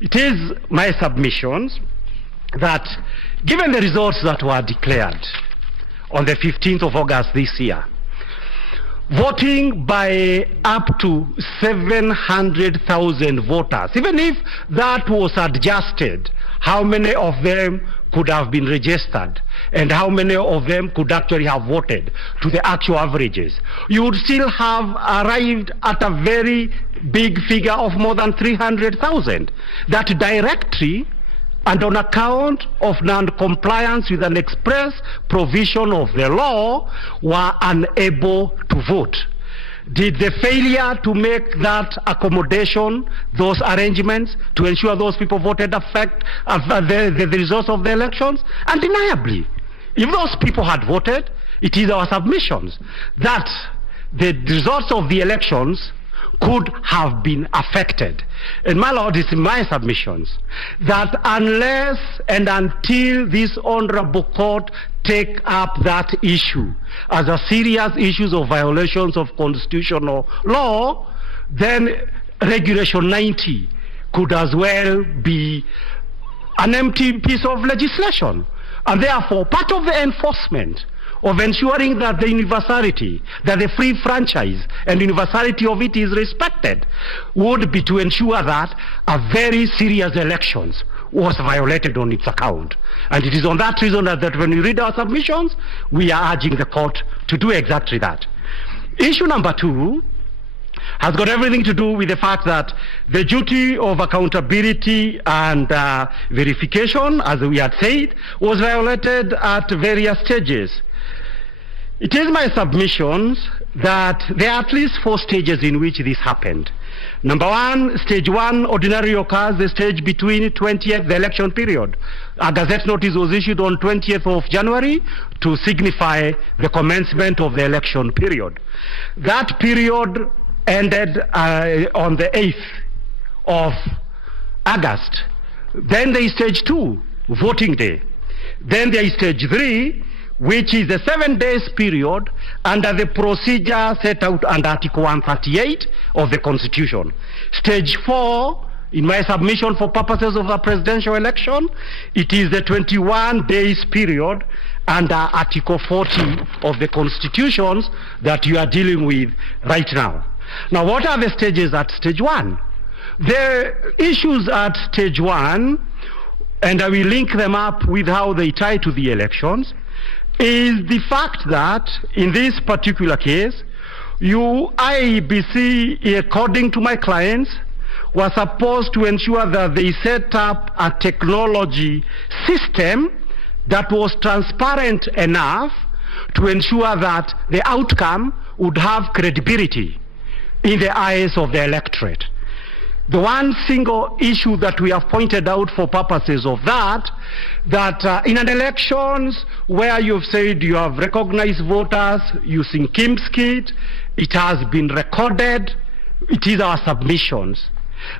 It is my submissions that given the results that were declared on the 15th of August this year, voting by up to 700,000 voters, even if that was adjusted, how many of them could have been registered and how many of them could actually have voted to the actual averages, you would still have arrived at a very big figure of more than 300,000 that directly and on account of non-compliance with an express provision of the law were unable to vote. Did the failure to make that accommodation, those arrangements to ensure those people voted affect the results of the elections? Undeniably. If those people had voted, it is our submissions that the results of the elections could have been affected. And my Lord, it's my submissions that unless and until this honorable court take up that issue as a serious issue of violations of constitutional law, then Regulation 90 could as well be an empty piece of legislation. And therefore, part of the enforcement of ensuring that the universality, that the free franchise and universality of it is respected would be to ensure that a very serious elections was violated on its account. And it is on that reason that when we read our submissions, we are urging the court to do exactly that. Issue number 2 has got everything to do with the fact that the duty of accountability and verification, as we had said, was violated at various stages. It is my submissions that there are at least 4 stages in which this happened. Number 1, stage 1 ordinarily occurs the stage between 20th, the election period. A gazette notice was issued on 20th of January to signify the commencement of the election period. That period ended on the 8th of August. Then there is stage 2, voting day. Then there is stage 3, which is a 7 days period under the procedure set out under Article 138 of the Constitution. Stage 4, in my submission for purposes of a presidential election, it is the 21 days period under Article 40 of the Constitutions that you are dealing with right now. Now, what are the stages at stage 1? The issues at stage 1, and I will link them up with how they tie to the elections, is the fact that in this particular case, IEBC, according to my clients, was supposed to ensure that they set up a technology system that was transparent enough to ensure that the outcome would have credibility in the eyes of the electorate. The one single issue that we have pointed out for purposes of that in an elections where you've said you have recognized voters using KIMS kit, it has been recorded, it is our submissions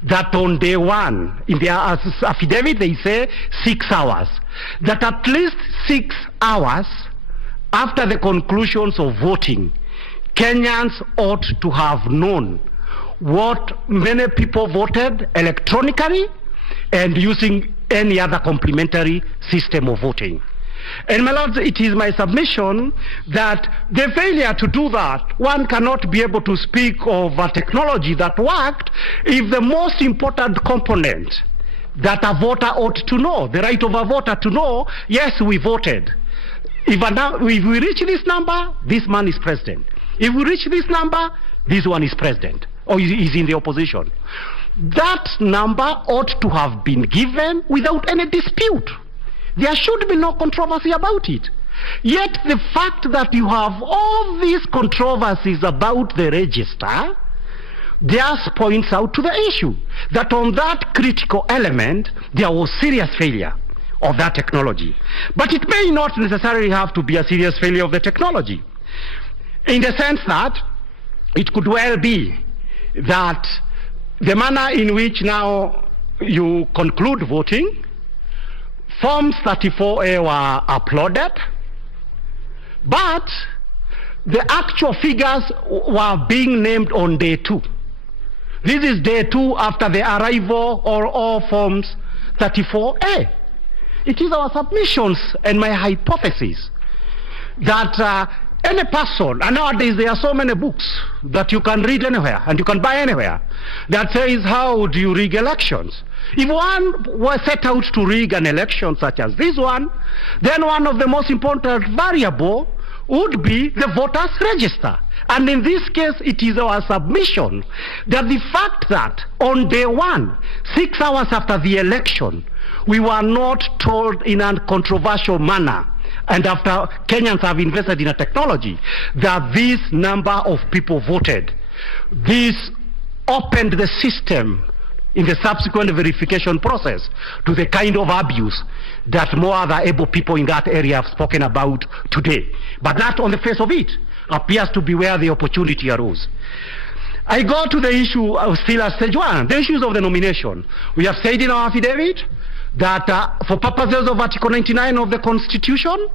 that on day 1, in their affidavit they say 6 hours, that at least 6 hours after the conclusions of voting, Kenyans ought to have known what many people voted electronically and using any other complementary system of voting. And my lords, it is my submission that the failure to do that, one cannot be able to speak of a technology that worked if the most important component that a voter ought to know, the right of a voter to know, yes, we voted. If we reach this number, this man is president. If we reach this number, this one is president, or is in the opposition. That number ought to have been given without any dispute. There should be no controversy about it. Yet the fact that you have all these controversies about the register just points out to the issue that on that critical element there was serious failure of that technology. But it may not necessarily have to be a serious failure of the technology, in the sense that it could well be that the manner in which now you conclude voting, Forms 34A were uploaded, but the actual figures were being named on day 2. This is day 2 after the arrival of all Forms 34A. It is our submissions and my hypothesis that any person, and nowadays there are so many books that you can read anywhere and you can buy anywhere, that says how do you rig elections. If one was set out to rig an election such as this one, then one of the most important variable would be the voters register. And in this case, it is our submission that the fact that on day 1, 6 hours after the election, we were not told in a controversial manner, and after Kenyans have invested in a technology, that this number of people voted, this opened the system in the subsequent verification process to the kind of abuse that more other able people in that area have spoken about today. But that on the face of it appears to be where the opportunity arose. I go to the issue of still at stage 1, the issues of the nomination. We have said in our affidavit that for purposes of Article 99 of the Constitution,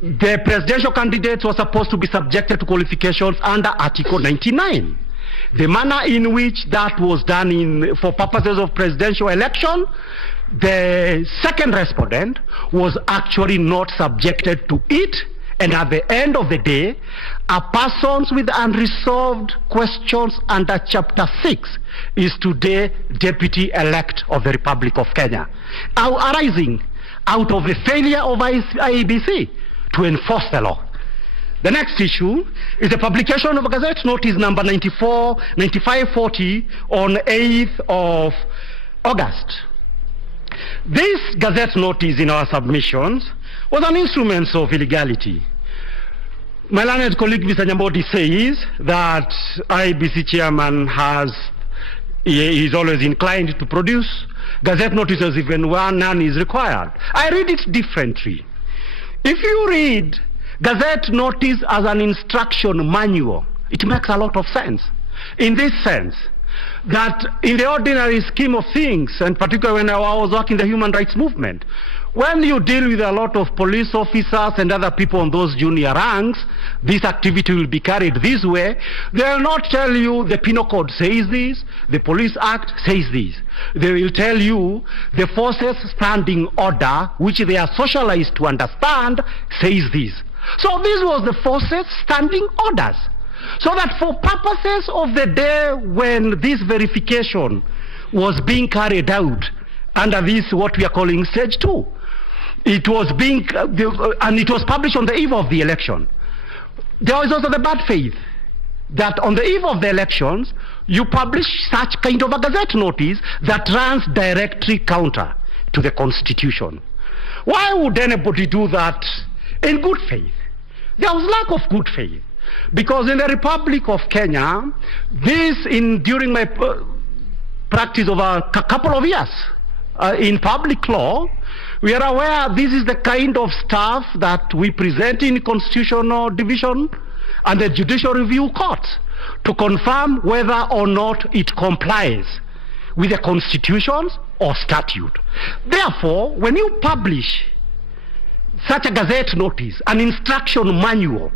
the presidential candidates were supposed to be subjected to qualifications under Article 99. The manner in which that was done for purposes of presidential election, the second respondent was actually not subjected to it, and at the end of the day, persons with unresolved questions under Chapter 6 is today Deputy-elect of the Republic of Kenya, arising out of the failure of IEBC to enforce the law. The next issue is the publication of a Gazette Notice number 9540 on 8th of August. This Gazette Notice in our submissions was an instrument of illegality. My learned colleague Mr. Nyambodi says that IBC chairman is always inclined to produce Gazette Notices even when none is required. I read it differently. If you read Gazette Notice as an instruction manual, it makes a lot of sense. In this sense, that in the ordinary scheme of things, and particularly when I was working the human rights movement, when you deal with a lot of police officers and other people on those junior ranks, this activity will be carried this way. They will not tell you the Penal Code says this, the Police Act says this. They will tell you the forces standing order, which they are socialized to understand, says this. So this was the forces standing orders. So that for purposes of the day when this verification was being carried out under this, what we are calling stage 2, it was being, and it was published on the eve of the election. There was also the bad faith that on the eve of the elections, you publish such kind of a Gazette Notice that runs directly counter to the Constitution. Why would anybody do that in good faith? There was lack of good faith. Because in the Republic of Kenya, during my practice of a couple of years in public law, we are aware this is the kind of stuff that we present in Constitutional Division and the Judicial Review Courts to confirm whether or not it complies with the constitutions or statute. Therefore, when you publish such a Gazette Notice, an instruction manual,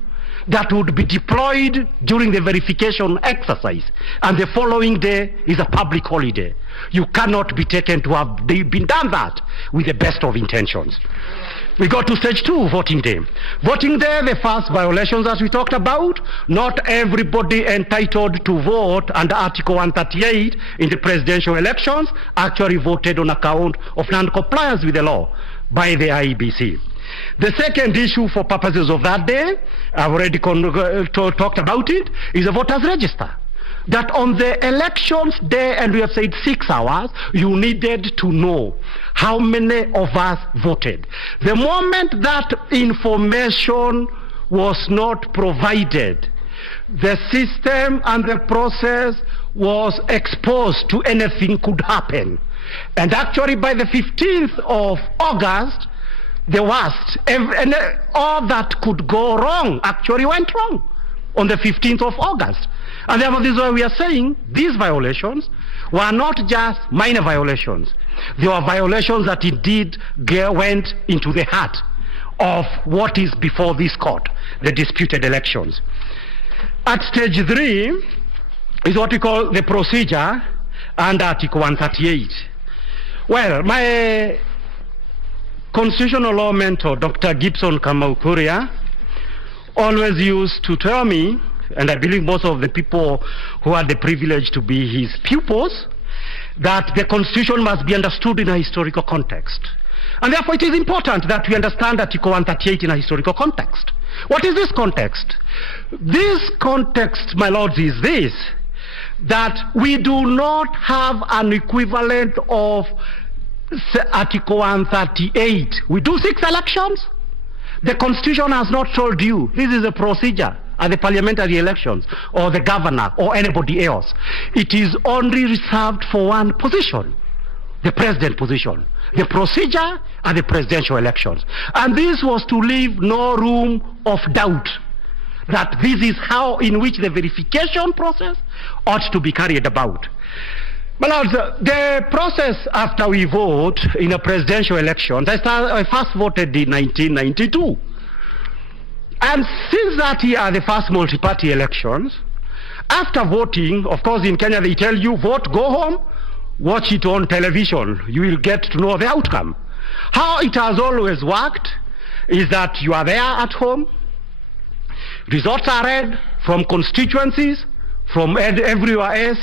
that would be deployed during the verification exercise, and the following day is a public holiday. You cannot be taken to have been done that with the best of intentions. We go to stage 2, voting day. Voting day, the first violations that we talked about, not everybody entitled to vote under Article 138 in the presidential elections actually voted on account of non-compliance with the law by the IEBC. The second issue for purposes of that day, I've already talked about it, is a voters register. That on the elections day, and we have said 6 hours, you needed to know how many of us voted. The moment that information was not provided, the system and the process was exposed to anything could happen. And actually by the 15th of August, the worst, and all that could go wrong actually went wrong on the 15th of August. And therefore, this is why we are saying these violations were not just minor violations. They were violations that indeed went into the heart of what is before this court, the disputed elections. At stage 3 is what we call the procedure under Article 138. Well, my constitutional law mentor, Dr. Gibson Kamaukuria, always used to tell me, and I believe most of the people who had the privilege to be his pupils, that the Constitution must be understood in a historical context. And therefore it is important that we understand Article 138 in a historical context. What is this context? This context, my lords, is this, that we do not have an equivalent of Article 138. We do 6 elections. The Constitution has not told you this is a procedure at the parliamentary elections or the governor or anybody else. It is only reserved for one position, the president position. The procedure at the presidential elections. And this was to leave no room of doubt that this is how in which the verification process ought to be carried about. But the process after we vote in a presidential election, I first voted in 1992. And since that year, the first multi-party elections, after voting, of course in Kenya they tell you, vote, go home, watch it on television, you will get to know the outcome. How it has always worked is that you are there at home, results are read from constituencies, from everywhere else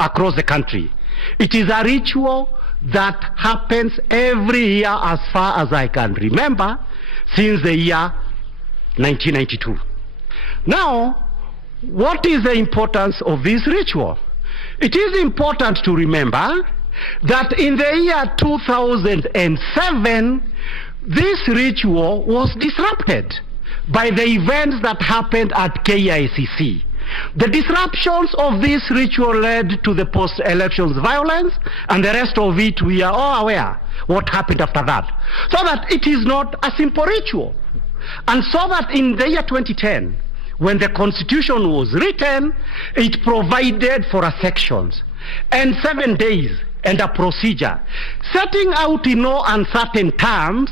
across the country. It is a ritual that happens every year as far as I can remember since the year 1992. Now, what is the importance of this ritual? It is important to remember that in the year 2007, this ritual was disrupted by the events that happened at KICC. The disruptions of this ritual led to the post-elections violence, and the rest of it we are all aware what happened after that. So that it is not a simple ritual. And so that in the year 2010, when the Constitution was written, it provided for a sections and 7 days and a procedure, setting out in no uncertain terms,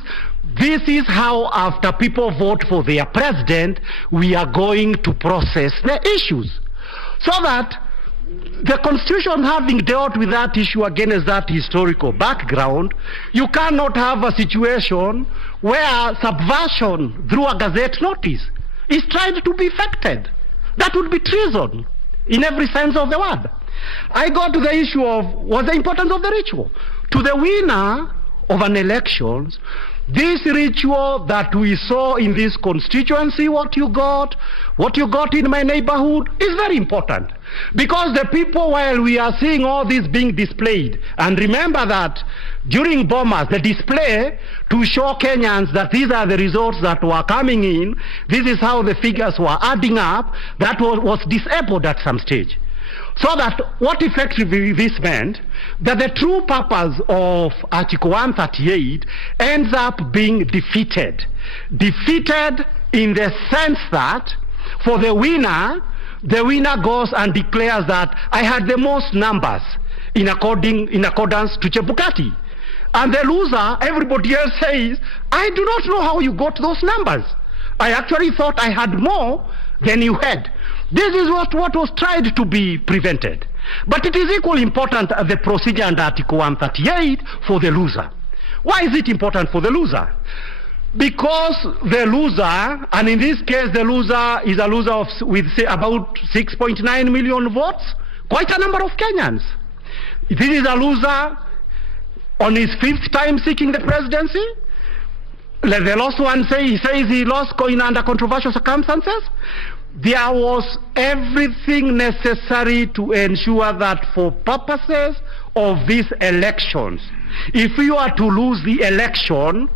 this is how after people vote for their president, we are going to process the issues. So that the Constitution having dealt with that issue against that historical background, you cannot have a situation where subversion through a gazette notice is tried to be effected. That would be treason in every sense of the word. I go to the issue of what's the importance of the ritual. To the winner of an election, this ritual that we saw in this constituency, what you got in my neighborhood is very important. Because the people, while we are seeing all this being displayed, and remember that during Bomas, the display to show Kenyans that these are the results that were coming in, this is how the figures were adding up, that was disabled at some stage. So that what effectively this meant, that the true purpose of Article 138 ends up being defeated. Defeated in the sense that for the winner goes and declares that I had the most numbers in accordance to Chebukati. And the loser, everybody else says, I do not know how you got those numbers. I actually thought I had more than you had. This is what was tried to be prevented. But it is equally important the procedure under Article 138 for the loser. Why is it important for the loser? Because the loser, and in this case the loser is a loser with say about 6.9 million votes, quite a number of Kenyans. This is a loser on his 5th time seeking the presidency. The last one he says he lost under controversial circumstances. There was everything necessary to ensure that for purposes of these elections, if you are to lose the election,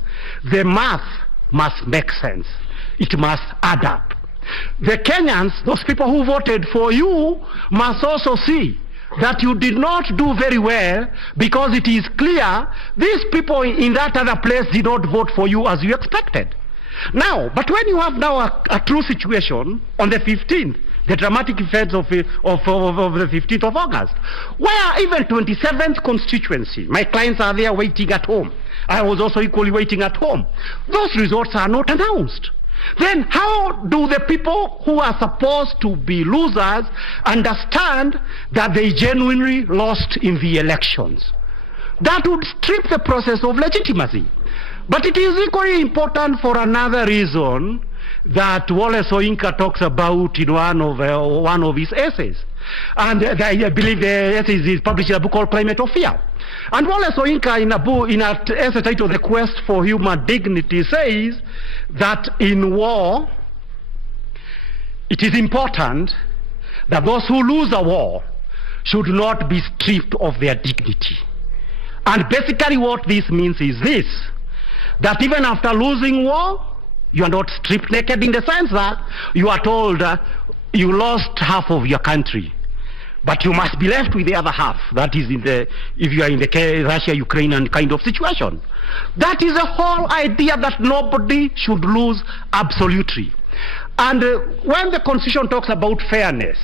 the math must make sense. It must add up. The Kenyans, those people who voted for you, must also see that you did not do very well, because it is clear these people in that other place did not vote for you as you expected. Now, but when you have now a true situation on the 15th, the dramatic events of the 15th of August, where even 27th constituency, my clients are there waiting at home. I was also equally waiting at home. Those results are not announced. Then how do the people who are supposed to be losers understand that they genuinely lost in the elections? That would strip the process of legitimacy. But it is equally important for another reason that Wallace Soyinka talks about in one of his essays. And I believe the essay is published in a book called Climate of Fear. And Wallace Soyinka in an essay titled The Quest for Human Dignity says that in war, it is important that those who lose a war should not be stripped of their dignity. And basically what this means is this, that even after losing war, you are not stripped naked, in the sense that you are told you lost half of your country, but you must be left with the other half. That is if you are in the Russia-Ukrainian kind of situation. That is the whole idea, that nobody should lose absolutely. And when the Constitution talks about fairness,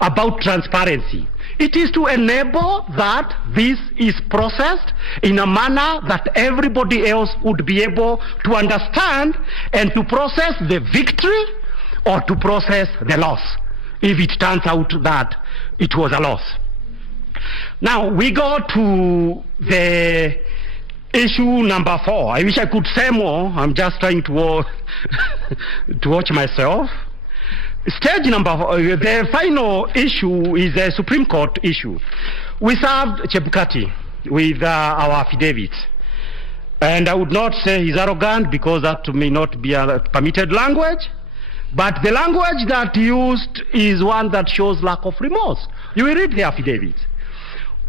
about transparency, it is to enable that this is processed in a manner that everybody else would be able to understand, and to process the victory or to process the loss, if it turns out that it was a loss. Now we go to the issue number 4. I wish I could say more. I'm just trying to watch myself. Stage number 4, the final issue is a Supreme Court issue. We served Chebukati with our affidavit. And I would not say he's arrogant, because that may not be a permitted language. But the language that he used is one that shows lack of remorse. You will read the affidavit.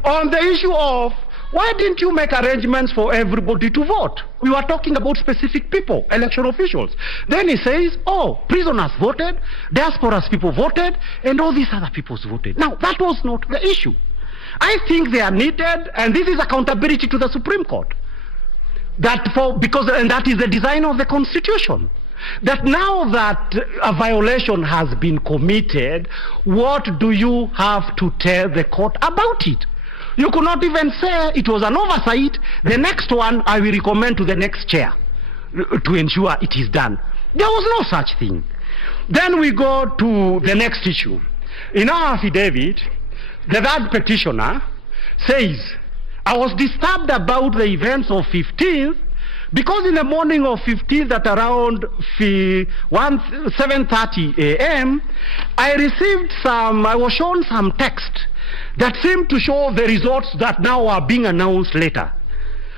On the issue of, why didn't you make arrangements for everybody to vote? We were talking about specific people, election officials. Then he says, oh, prisoners voted, diaspora's people voted, and all these other peoples voted. Now, that was not the issue. I think they are needed, and this is accountability to the Supreme Court. And that is the design of the Constitution. That now that a violation has been committed, what do you have to tell the court about it? You could not even say it was an oversight. The next one I will recommend to the next chair to ensure it is done. There was no such thing. Then we go to the next issue. In our affidavit, the third petitioner says, I was disturbed about the events of 15th, because in the morning of 15th at around 7:30 a.m., I was shown some text that seemed to show the results that now are being announced later.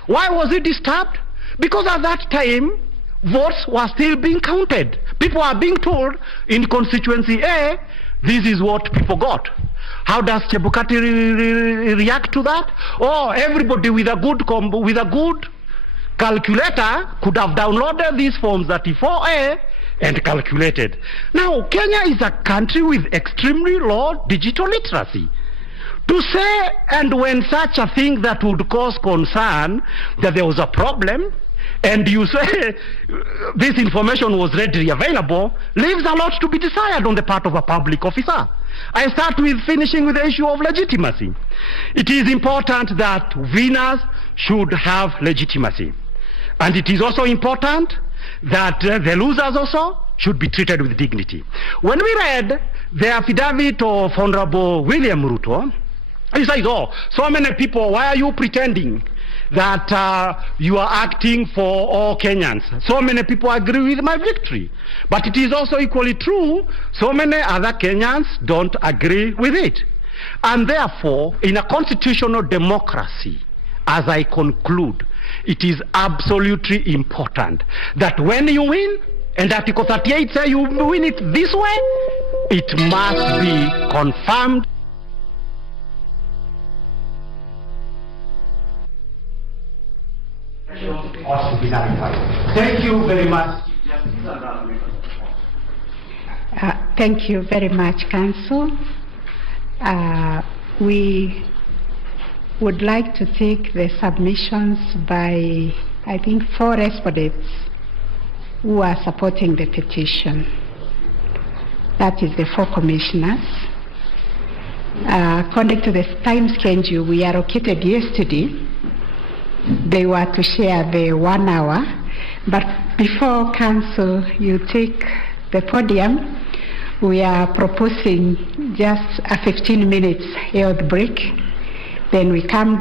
Why was it disturbed? Because at that time, votes were still being counted. People are being told in constituency A, this is what people got. How does Chebukati react to that? Oh, everybody with a good calculator could have downloaded these forms 34A and calculated. Now, Kenya is a country with extremely low digital literacy. To say, and when such a thing that would cause concern, that there was a problem, and you say this information was readily available, leaves a lot to be desired on the part of a public officer. I start with finishing with the issue of legitimacy. It is important that winners should have legitimacy. And it is also important that the losers also should be treated with dignity. When we read the affidavit of Honorable William Ruto, he says, oh, so many people, why are you pretending that you are acting for all Kenyans? So many people agree with my victory. But it is also equally true, so many other Kenyans don't agree with it. And therefore, in a constitutional democracy, as I conclude, it is absolutely important that when you win, and Article 38 says you win it this way, it must be confirmed. Thank you very much. Thank you very much, Council. We would like to take the submissions by, I think, 4 respondents who are supporting the petition. That is the 4 commissioners. According to the time schedule we allocated yesterday, they were to share the 1 hour. But before Council, you take the podium, we are proposing just a 15 minutes health break. Then we come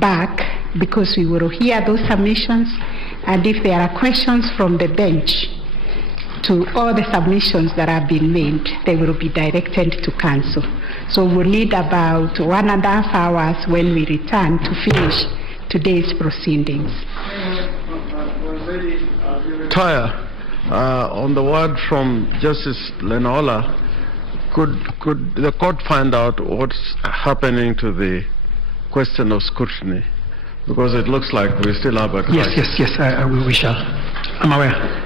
back because we will hear those submissions, and if there are questions from the bench to all the submissions that have been made, they will be directed to Council. So we'll need about 1.5 hours when we return to finish today's proceedings. Taya, on the word from Justice Lenola, could the court find out what's happening to the question of scrutiny? Because it looks like we still have a crisis. Yes, we shall. I'm aware.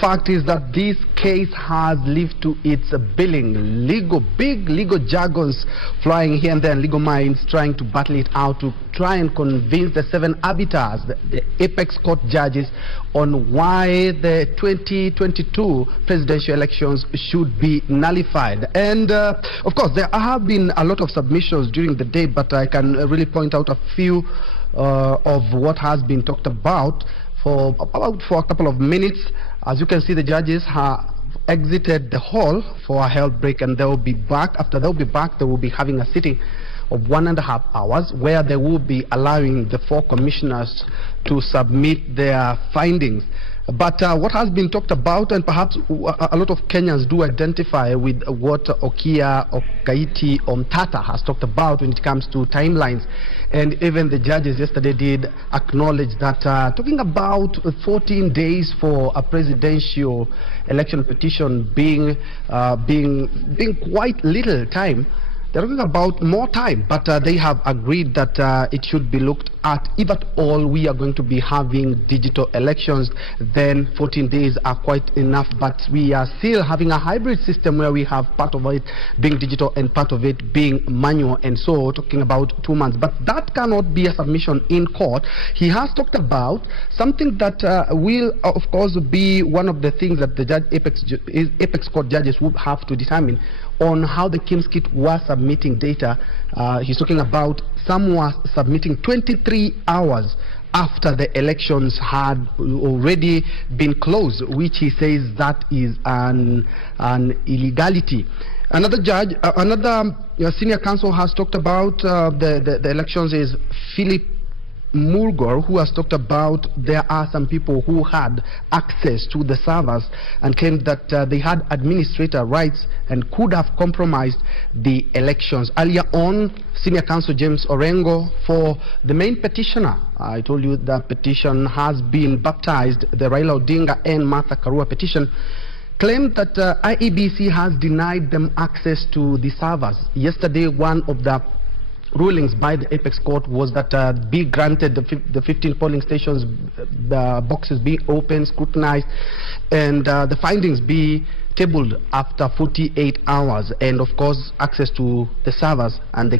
Fact is that this case has lived to its billing. Big legal jargons flying here and there, and legal minds trying to battle it out to try and convince the 7 arbiters, the apex court judges, on why the 2022 presidential elections should be nullified. And of course, there have been a lot of submissions during the day, but I can really point out a few of what has been talked about for a couple of minutes. As you can see, the judges have exited the hall for a health break, and they will be back. After they'll be back, they will be having a sitting of 1.5 hours where they will be allowing the 4 commissioners to submit their findings. But what has been talked about, and perhaps a lot of Kenyans do identify with what Okia Okaiti Omtata has talked about when it comes to timelines. And even the judges yesterday did acknowledge that talking about 14 days for a presidential election petition being quite little time, they're talking about more time, but they have agreed that it should be looked at. If at all we are going to be having digital elections, then 14 days are quite enough. But we are still having a hybrid system where we have part of it being digital and part of it being manual, and so talking about 2 months. But that cannot be a submission in court. He has talked about something that will, of course, be one of the things that the apex court judges would have to determine on how the Kim's kit was submitting data. He's talking about some was submitting 23 hours after the elections had already been closed, which he says that is an illegality. Another judge, another senior counsel has talked about the elections is Philip Mulgor, who has talked about there are some people who had access to the servers and claimed that they had administrator rights and could have compromised the elections. Earlier on, senior counsel James Orengo for the main petitioner, I told you that petition has been baptized, the Raila Odinga and Martha Karua petition, claimed that IEBC has denied them access to the servers. Yesterday, one of the rulings by the Apex Court was that be granted the 15 polling stations, boxes be open, scrutinized, and the findings be tabled after 48 hours, and of course access to the servers and the